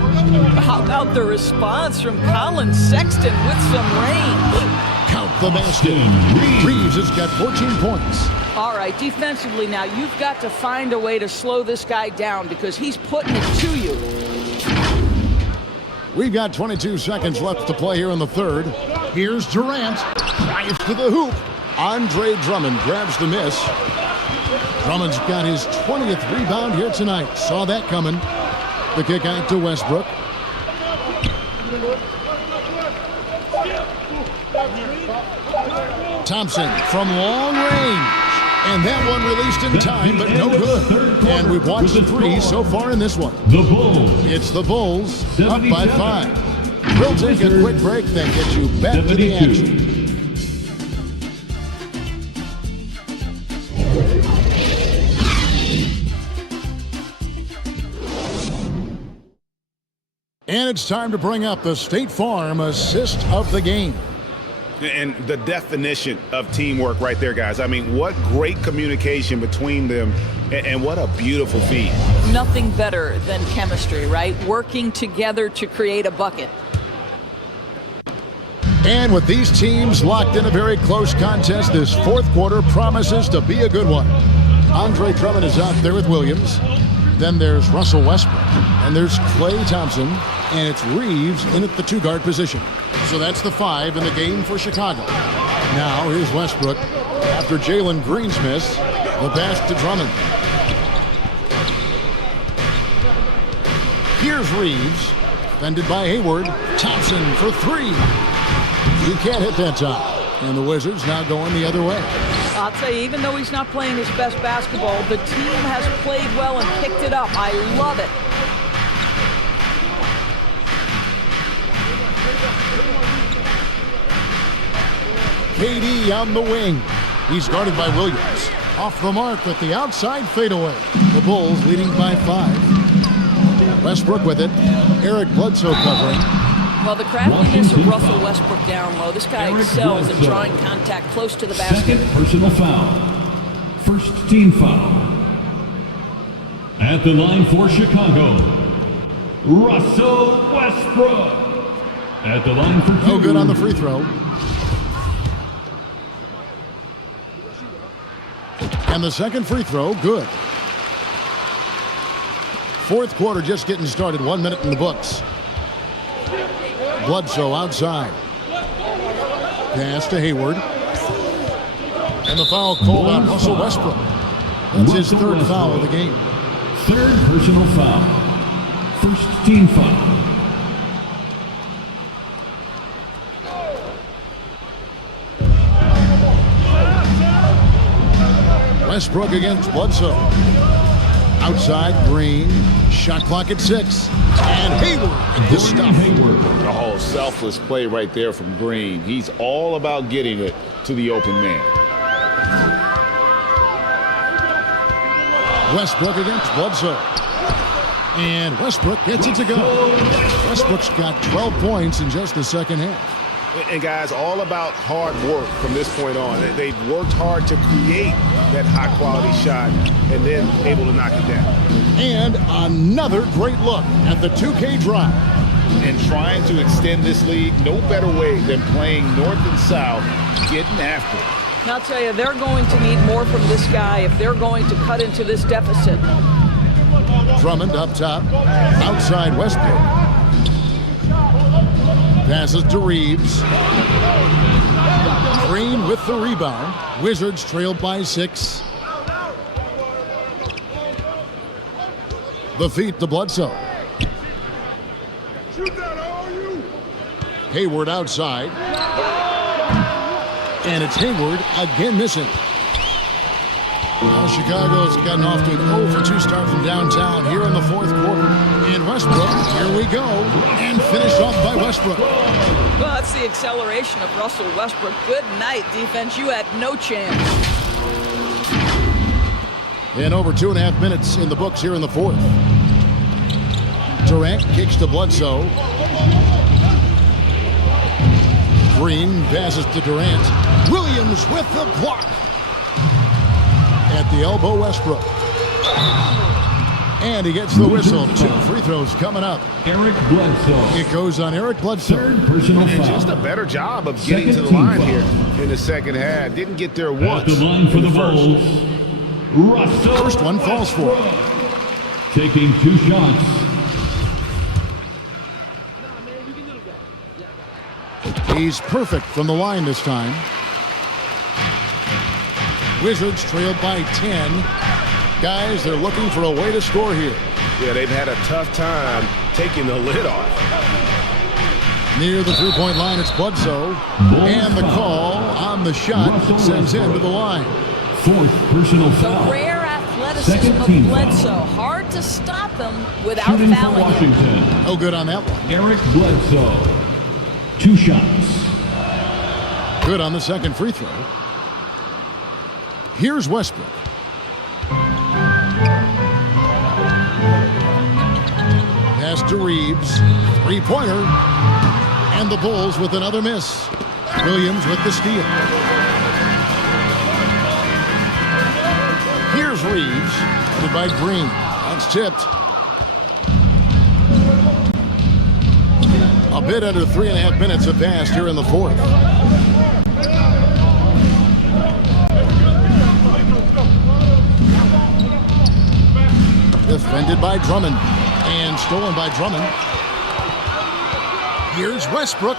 How about the response from Colin Sexton with some range? Count the basket. Reaves has got 14 points. All right, defensively now, you've got to find a way to slow this guy down because he's putting it to you. We've got 22 seconds left to play here in the third. Here's Durant. Drives to the hoop. Andre Drummond grabs the miss. Drummond's got his 20th rebound here tonight. Saw that coming. The kick out to Westbrook. Thompson from long range. And that one released in time, but no good. And we've watched 3 so far in this one. The Bulls. It's the Bulls up by 5. We'll take a quick break, then get you back to the action. And it's time to bring up the State Farm assist of the game. And the definition of teamwork right there, guys. I mean, what great communication between them, and what a beautiful feat. Nothing better than chemistry, right? Working together to create a bucket. And with these teams locked in a very close contest, this fourth quarter promises to be a good one. Andre Drummond is out there with Williams. Then there's Russell Westbrook. And there's Klay Thompson. And it's Reaves in at the 2-guard position. So that's the 5 in the game for Chicago. Now here's Westbrook. After Jalen Green's miss, the pass to Drummond. Here's Reaves. Defended by Hayward. Thompson for 3. He can't hit that time. And the Wizards now going the other way. I'll tell you, even though he's not playing his best basketball, the team has played well and picked it up. I love it. KD on the wing. He's guarded by Williams. Off the mark with the outside fadeaway. The Bulls leading by 5. Westbrook with it. Eric Bledsoe covering. Well, the craftiness of Russell Westbrook down low. This guy excels at drawing contact close to the basket. Second personal foul. First team foul. At the line for Chicago, Russell Westbrook. At the line for 2. No good on the free throw. And the second free throw, good. Fourth quarter just getting started. 1 minute in the books. Bledsoe outside. Pass to Hayward. And the foul called on Russell Westbrook. That's his third foul of the game. Third personal foul. First team foul. Westbrook against Bledsoe. Outside, Green. Shot clock at 6. And Hayward. This stuff. The whole selfless play right there from Green. He's all about getting it to the open man. Westbrook against Bledsoe. And Westbrook gets it to go. Westbrook's got 12 points in just the second half. And guys, all about hard work from this point on. They've worked hard to create that high-quality shot and then able to knock it down. And another great look at the 2K drive. And trying to extend this league, no better way than playing north and south, getting after it. And I'll tell you, they're going to need more from this guy if they're going to cut into this deficit. Drummond up top. Outside Westbrook. Passes to Reaves. Green with the rebound. Wizards trailed by 6. The feet to Bledsoe. Hayward outside. And it's Hayward again missing. Well, Chicago's gotten off to an 0-for-2 start from downtown here in the fourth quarter. And Westbrook, here we go, and finished off by Westbrook. Well, that's the acceleration of Russell Westbrook. Good night, defense. You had no chance. And over 2.5 minutes in the books here in the fourth. Durant kicks to Bledsoe. Green passes to Durant. Williams with the block. At the elbow, Westbrook. And he gets the whistle. 2 free throws coming up. Eric Bledsoe. It goes on Eric Bledsoe. Third personal foul. And just a better job of getting to the line here in the second half. Didn't get there once. At the line for the Bulls, Russell. First one falls for. Taking 2 shots. He's perfect from the line this time. Wizards trailed by 10. Guys, they're looking for a way to score here. Yeah, they've had a tough time taking the lid off. Near the three-point line, it's Bledsoe. And the call on the shot sends him to the line. Fourth personal foul. The rare athleticism of Bledsoe. Hard to stop him without Shooting fouling for Washington. him. No good on that one. Eric Bledsoe. 2 shots. Good on the second free throw. Here's Westbrook. Pass to Reaves. 3-pointer. And the Bulls with another miss. Williams with the steal. Here's Reaves. Headed by Green. That's tipped. A bit under 3.5 minutes have passed here in the fourth. Defended by Drummond. And stolen by Drummond. Here's Westbrook.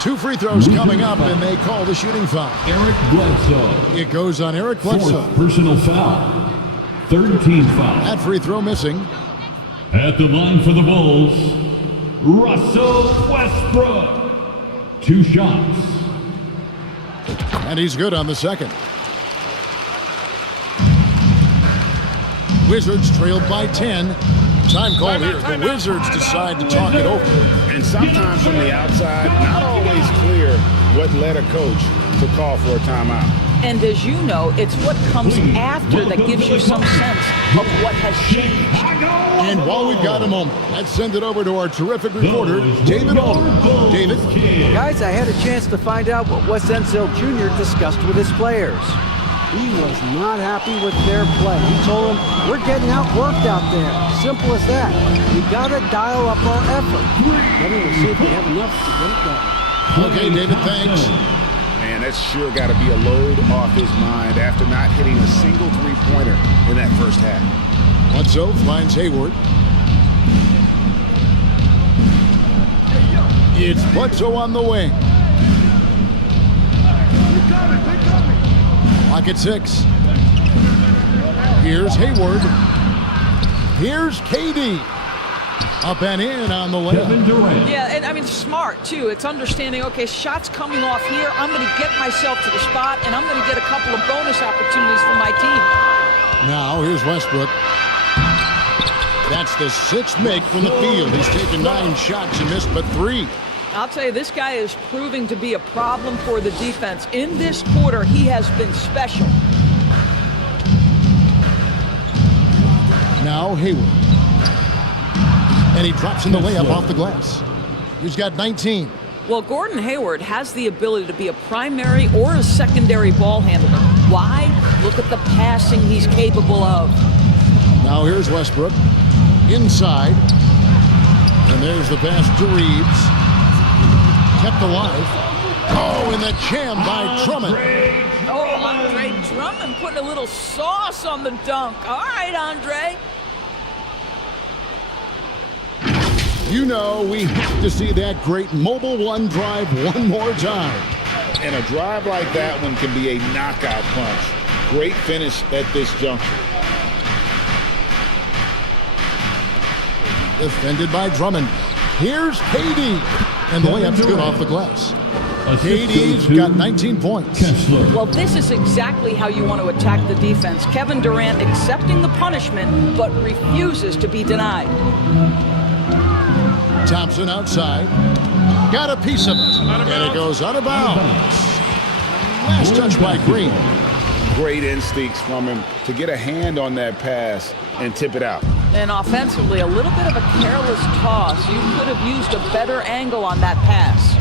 2 free throws coming up, and they call the shooting foul. Eric Bledsoe. It goes on Eric Bledsoe. 4th personal foul. 3rd team foul. That free throw missing. At the line for the Bulls, Russell Westbrook. 2 shots. And he's good on the second. Wizards trailed by 10. Time call here. The Wizards decide to talk it over. And sometimes from the outside, not always clear what led a coach to call for a timeout. And as you know, it's what comes after that gives you some sense of what has changed. And while we've got a moment, let's send it over to our terrific reporter, David Aldridge. David? Guys, I had a chance to find out what Wes Unseld Jr. discussed with his players. He was not happy with their play. He told them, we're getting outworked out there. Simple as that. We got to dial up our effort. Then we'll see if they have enough to get it done. Okay, David, thanks. Man, that's sure got to be a load off his mind after not hitting a single three-pointer in that first half. Bledsoe finds Hayward. It's Bledsoe on the wing. Clock at 6. Here's Hayward. Here's KD. Up and in on the layup. Yeah, and I mean, smart, too. It's understanding, okay, shots coming off here. I'm going to get myself to the spot, and I'm going to get a couple of bonus opportunities for my team. Now, here's Westbrook. That's the 6th make from the field. He's taken 9 shots and missed but 3. I'll tell you, this guy is proving to be a problem for the defense. In this quarter, he has been special. Now Hayward. And he drops in the layup off the glass. He's got 19. Well, Gordon Hayward has the ability to be a primary or a secondary ball handler. Why? Look at the passing he's capable of. Now here's Westbrook. Inside. And there's the pass to Reaves. Kept alive. Oh, and the jam by Drummond. Oh, Andre Drummond putting a little sauce on the dunk. All right, Andre. You know, we have to see that great mobile one drive one more time. And a drive like that one can be a knockout punch. Great finish at this juncture. Defended by Drummond. Here's KD. And the layup's good off the glass. KD's got 19 points. Well, this is exactly how you want to attack the defense. Kevin Durant accepting the punishment, but refuses to be denied. Thompson outside. Got a piece of it. And it goes out of bounds. Last touch by Green. Great instincts from him to get a hand on that pass and tip it out. And offensively, a little bit of a careless toss. You could have used a better angle on that pass.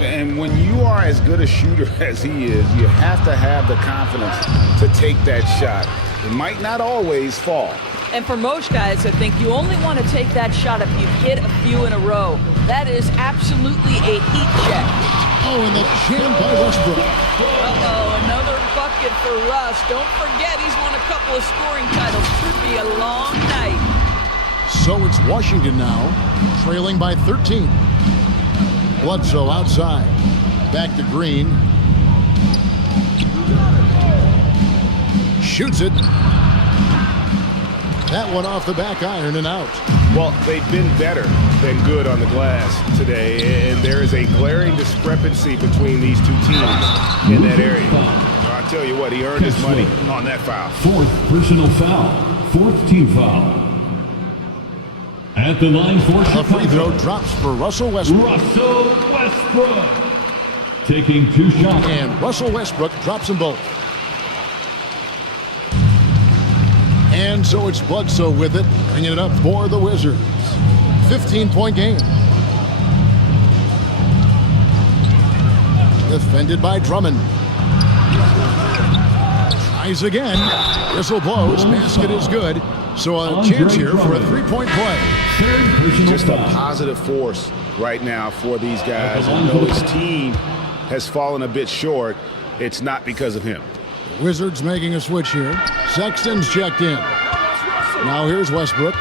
And when you are as good a shooter as he is, you have to have the confidence to take that shot. It might not always fall. And for most guys, I think you only want to take that shot if you've hit a few in a row. That is absolutely a heat check. Oh, and the jam by Westbrook. Uh-oh, another bucket for Russ. Don't forget, he's won a couple of scoring titles. Could be a long night. So it's Washington now, trailing by 13. Bledsoe outside. Back to Green. Shoots it. That one off the back iron and out. Well, they've been better than good on the glass today, and there is a glaring discrepancy between these two teams in that area. I'll tell you what, he earned his money on that foul. 4th personal foul. 4th team foul. At the line for Chicago. A free throw drops for Russell Westbrook. Russell Westbrook. Taking 2 shots. And Russell Westbrook drops them both. And so it's Bledsoe with it, bringing it up for the Wizards. 15-point game. Defended by Drummond. Tries again. Whistle blows. Basket is good. So a chance here for a 3-point play. Just a positive force right now for these guys. And though his team has fallen a bit short, it's not because of him. Wizards making a switch here. Sexton's checked in. Now here's Westbrook.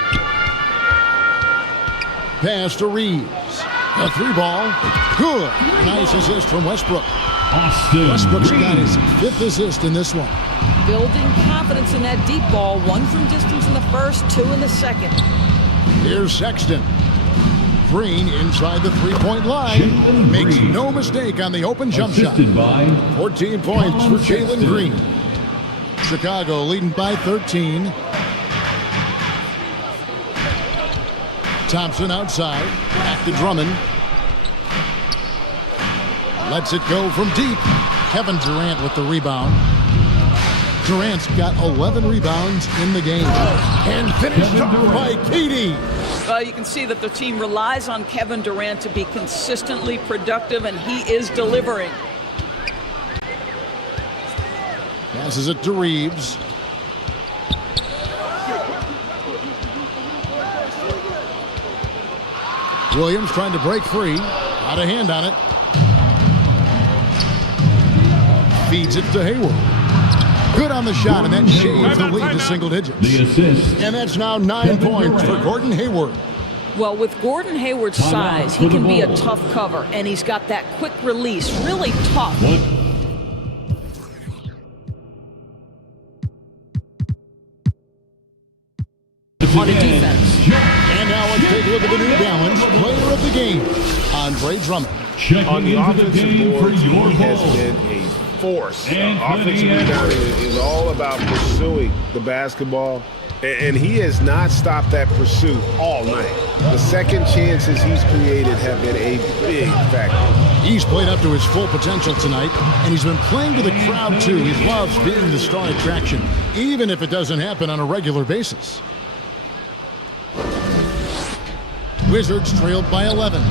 Pass to Reaves. A 3-ball. Good. Nice assist from Westbrook. Westbrook's got his 5th assist in this one. Building confidence in that deep ball. 1 from distance in the first, 2 in the second. Here's Sexton. Green inside the 3-point line. Makes no mistake on the open jump shot. 14 points for Jalen Green. Chicago leading by 13. Thompson outside. Back to Drummond. Lets it go from deep. Kevin Durant with the rebound. Durant's got 11 rebounds in the game. And finished off by KD. Well, you can see that the team relies on Kevin Durant to be consistently productive, and he is delivering. Passes it to Reaves. Williams trying to break free. Out of hand on it. Feeds it to Hayward. Good on the shot, and that shaves the lead to single digits. The assist. And that's now 9 points for Gordon Hayward. Well, with Gordon Hayward's size, he can be a tough cover, and he's got that quick release, really tough. On a defense. And now let's take a look at the New Balance player of the game, Andre Drummond. On the offensive board, he has been a force. Offensive rebound is all about pursuing the basketball, and he has not stopped that pursuit all night. The second chances he's created have been a big factor. He's played up to his full potential tonight, and he's been playing to the crowd too. He loves being the star attraction, even if it doesn't happen on a regular basis. Wizards trailed by 11.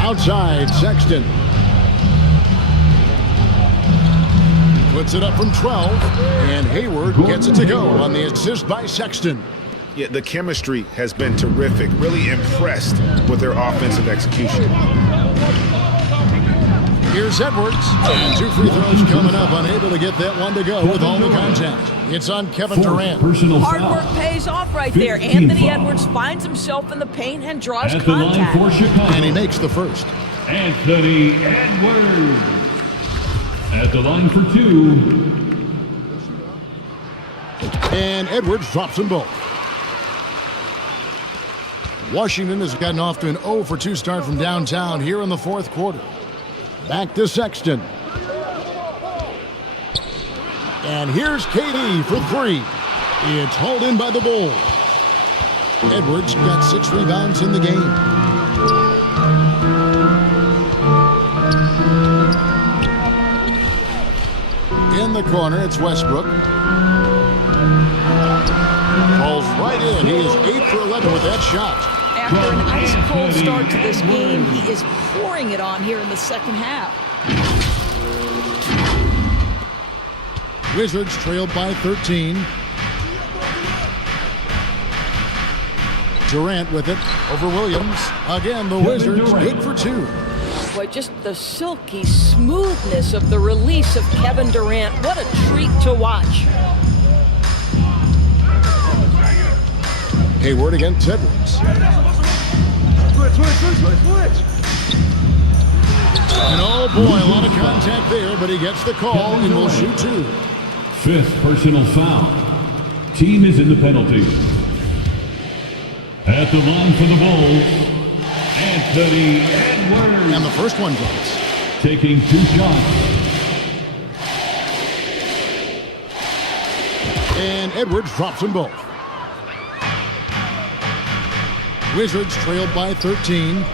Outside, Sexton. Puts it up from 12, and Hayward gets it to go on the assist by Sexton. Yeah, the chemistry has been terrific. Really impressed with their offensive execution. Here's Edwards. And 2 free throws coming up, unable to get that one to go with all the contact. It's on Kevin Durant. Hard work pays off right there. Anthony Edwards finds himself in the paint and draws contact. And he makes the first. Anthony Edwards at the line for 2. And Edwards drops them both. Washington has gotten off to an 0 for 2 start from downtown here in the 4th quarter. Back to Sexton. And here's KD for 3. It's hauled in by the Bulls. Edwards got 6 rebounds in the game. In the corner, it's Westbrook. Falls right in. He is 8 for 11 with that shot. After an ice-cold start to this game, he is pouring it on here in the second half. Wizards trailed by 13. Durant with it over Williams. Again, the Wizards good for 2. Boy, just the silky smoothness of the release of Kevin Durant. What a treat to watch. Hayward against Edwards. Switch. And oh boy, a lot of contact there, but he gets the call and will shoot 2. 5th personal foul. Team is in the penalty. At the line for the Bulls, Anthony Edwards. And the first one goes. Taking 2 shots. And Edwards drops them both. Wizards trailed by 13.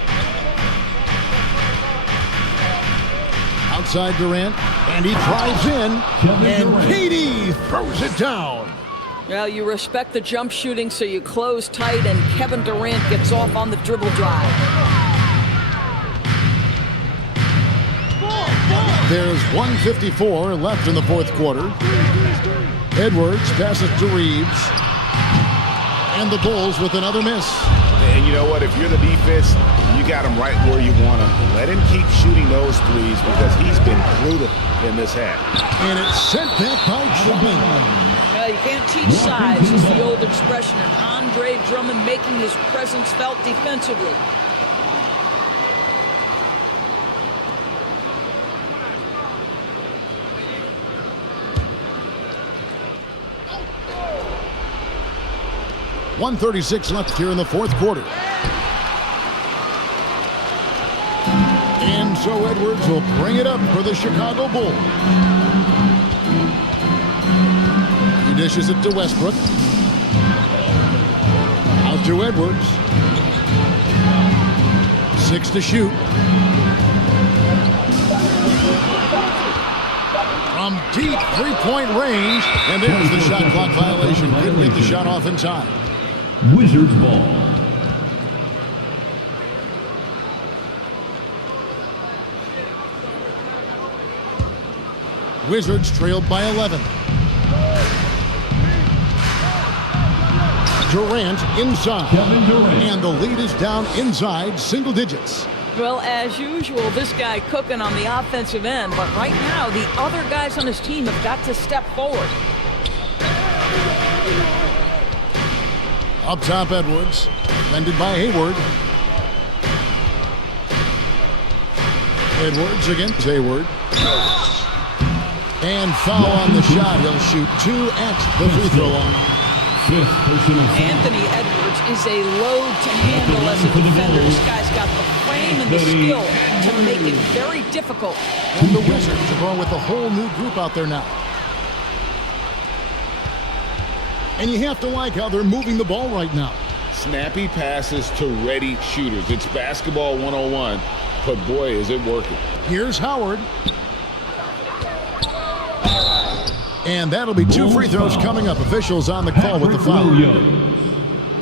Outside Durant, and he drives in, and KD throws it down. Well, you respect the jump shooting, so you close tight, and Kevin Durant gets off on the dribble drive. There's 1:54 left in the 4th quarter. Edwards passes to Reaves, and the Bulls with another miss. And you know what? If you're the defense, you got him right where you want him. Let him keep shooting those threes because he's been brutal in this half. And it's sent back by Drummond. Well, you can't teach size, is the old expression, and Andre Drummond making his presence felt defensively. .136 left here in the fourth quarter. And so Edwards will bring it up for the Chicago Bulls. He dishes it to Westbrook. Out to Edwards. 6 to shoot. From deep three-point range. And there's the shot clock violation. Couldn't get the shot off in time. Wizards ball. Wizards trailed by 11. Durant inside. Kevin Durant. And the lead is down inside single digits. Well, as usual, this guy cooking on the offensive end, but right now the other guys on his team have got to step forward. Up top, Edwards. Defended by Hayward. Edwards against Hayward. And foul on the shot. He'll shoot 2 at the free throw line. Anthony Edwards is a load to handle as a defender. This guy's got the frame and the skill to make it very difficult. And the Wizards are going with a whole new group out there now. And you have to like how they're moving the ball right now. Snappy passes to ready shooters. It's basketball 101, but boy, is it working. Here's Howard. And that'll be 2 free throws coming up. Officials on the call with the foul.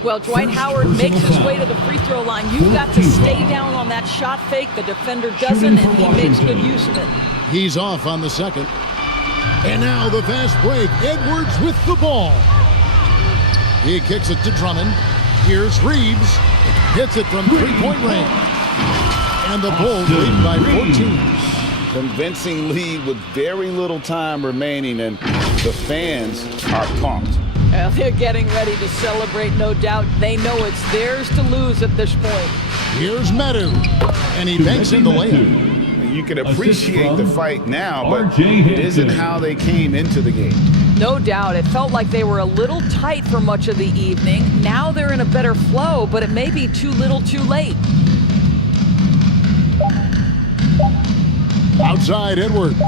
Well, Dwight Howard makes his way to the free throw line. You've got to stay down on that shot fake. The defender doesn't, and he makes good use of it. He's off on the second. And now the fast break. Edwards with the ball. He kicks it to Drummond. Here's Reaves. Hits it from three-point range. And the Bulls lead by 14. Convincing lead with very little time remaining, and the fans are pumped. Well, they're getting ready to celebrate, no doubt. They know it's theirs to lose at this point. Here's Medu. And he banks in the layup. You can appreciate the fight now, but it isn't how they came into the game. No doubt. It felt like they were a little tight for much of the evening. Now they're in a better flow, but it may be too little too late. Outside Edwards.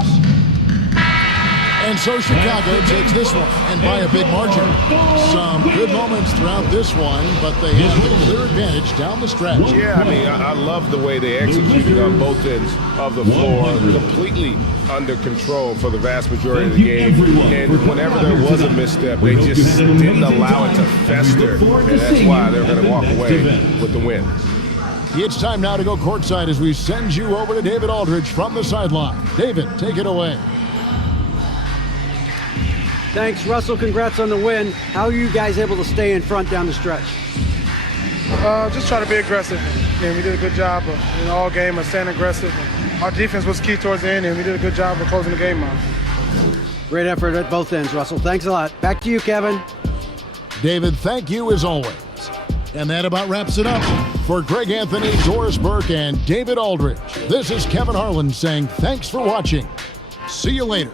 And so Chicago takes this one, and by a big margin. Some good moments throughout this one, but they have the clear advantage down the stretch. Yeah, I mean, I love the way they executed on both ends of the floor, completely under control for the vast majority of the game. And whenever there was a misstep, they just didn't allow it to fester, and that's why they're going to walk away with the win. It's time now to go courtside as we send you over to David Aldridge from the sideline. David, take it away. Thanks, Russell. Congrats on the win. How are you guys able to stay in front down the stretch? Just try to be aggressive. And we did a good job all game of staying aggressive. Our defense was key towards the end, and we did a good job of closing the game out. Great effort at both ends, Russell. Thanks a lot. Back to you, Kevin. David, thank you as always. And that about wraps it up. For Greg Anthony, Doris Burke, and David Aldridge, this is Kevin Harlan saying thanks for watching. See you later.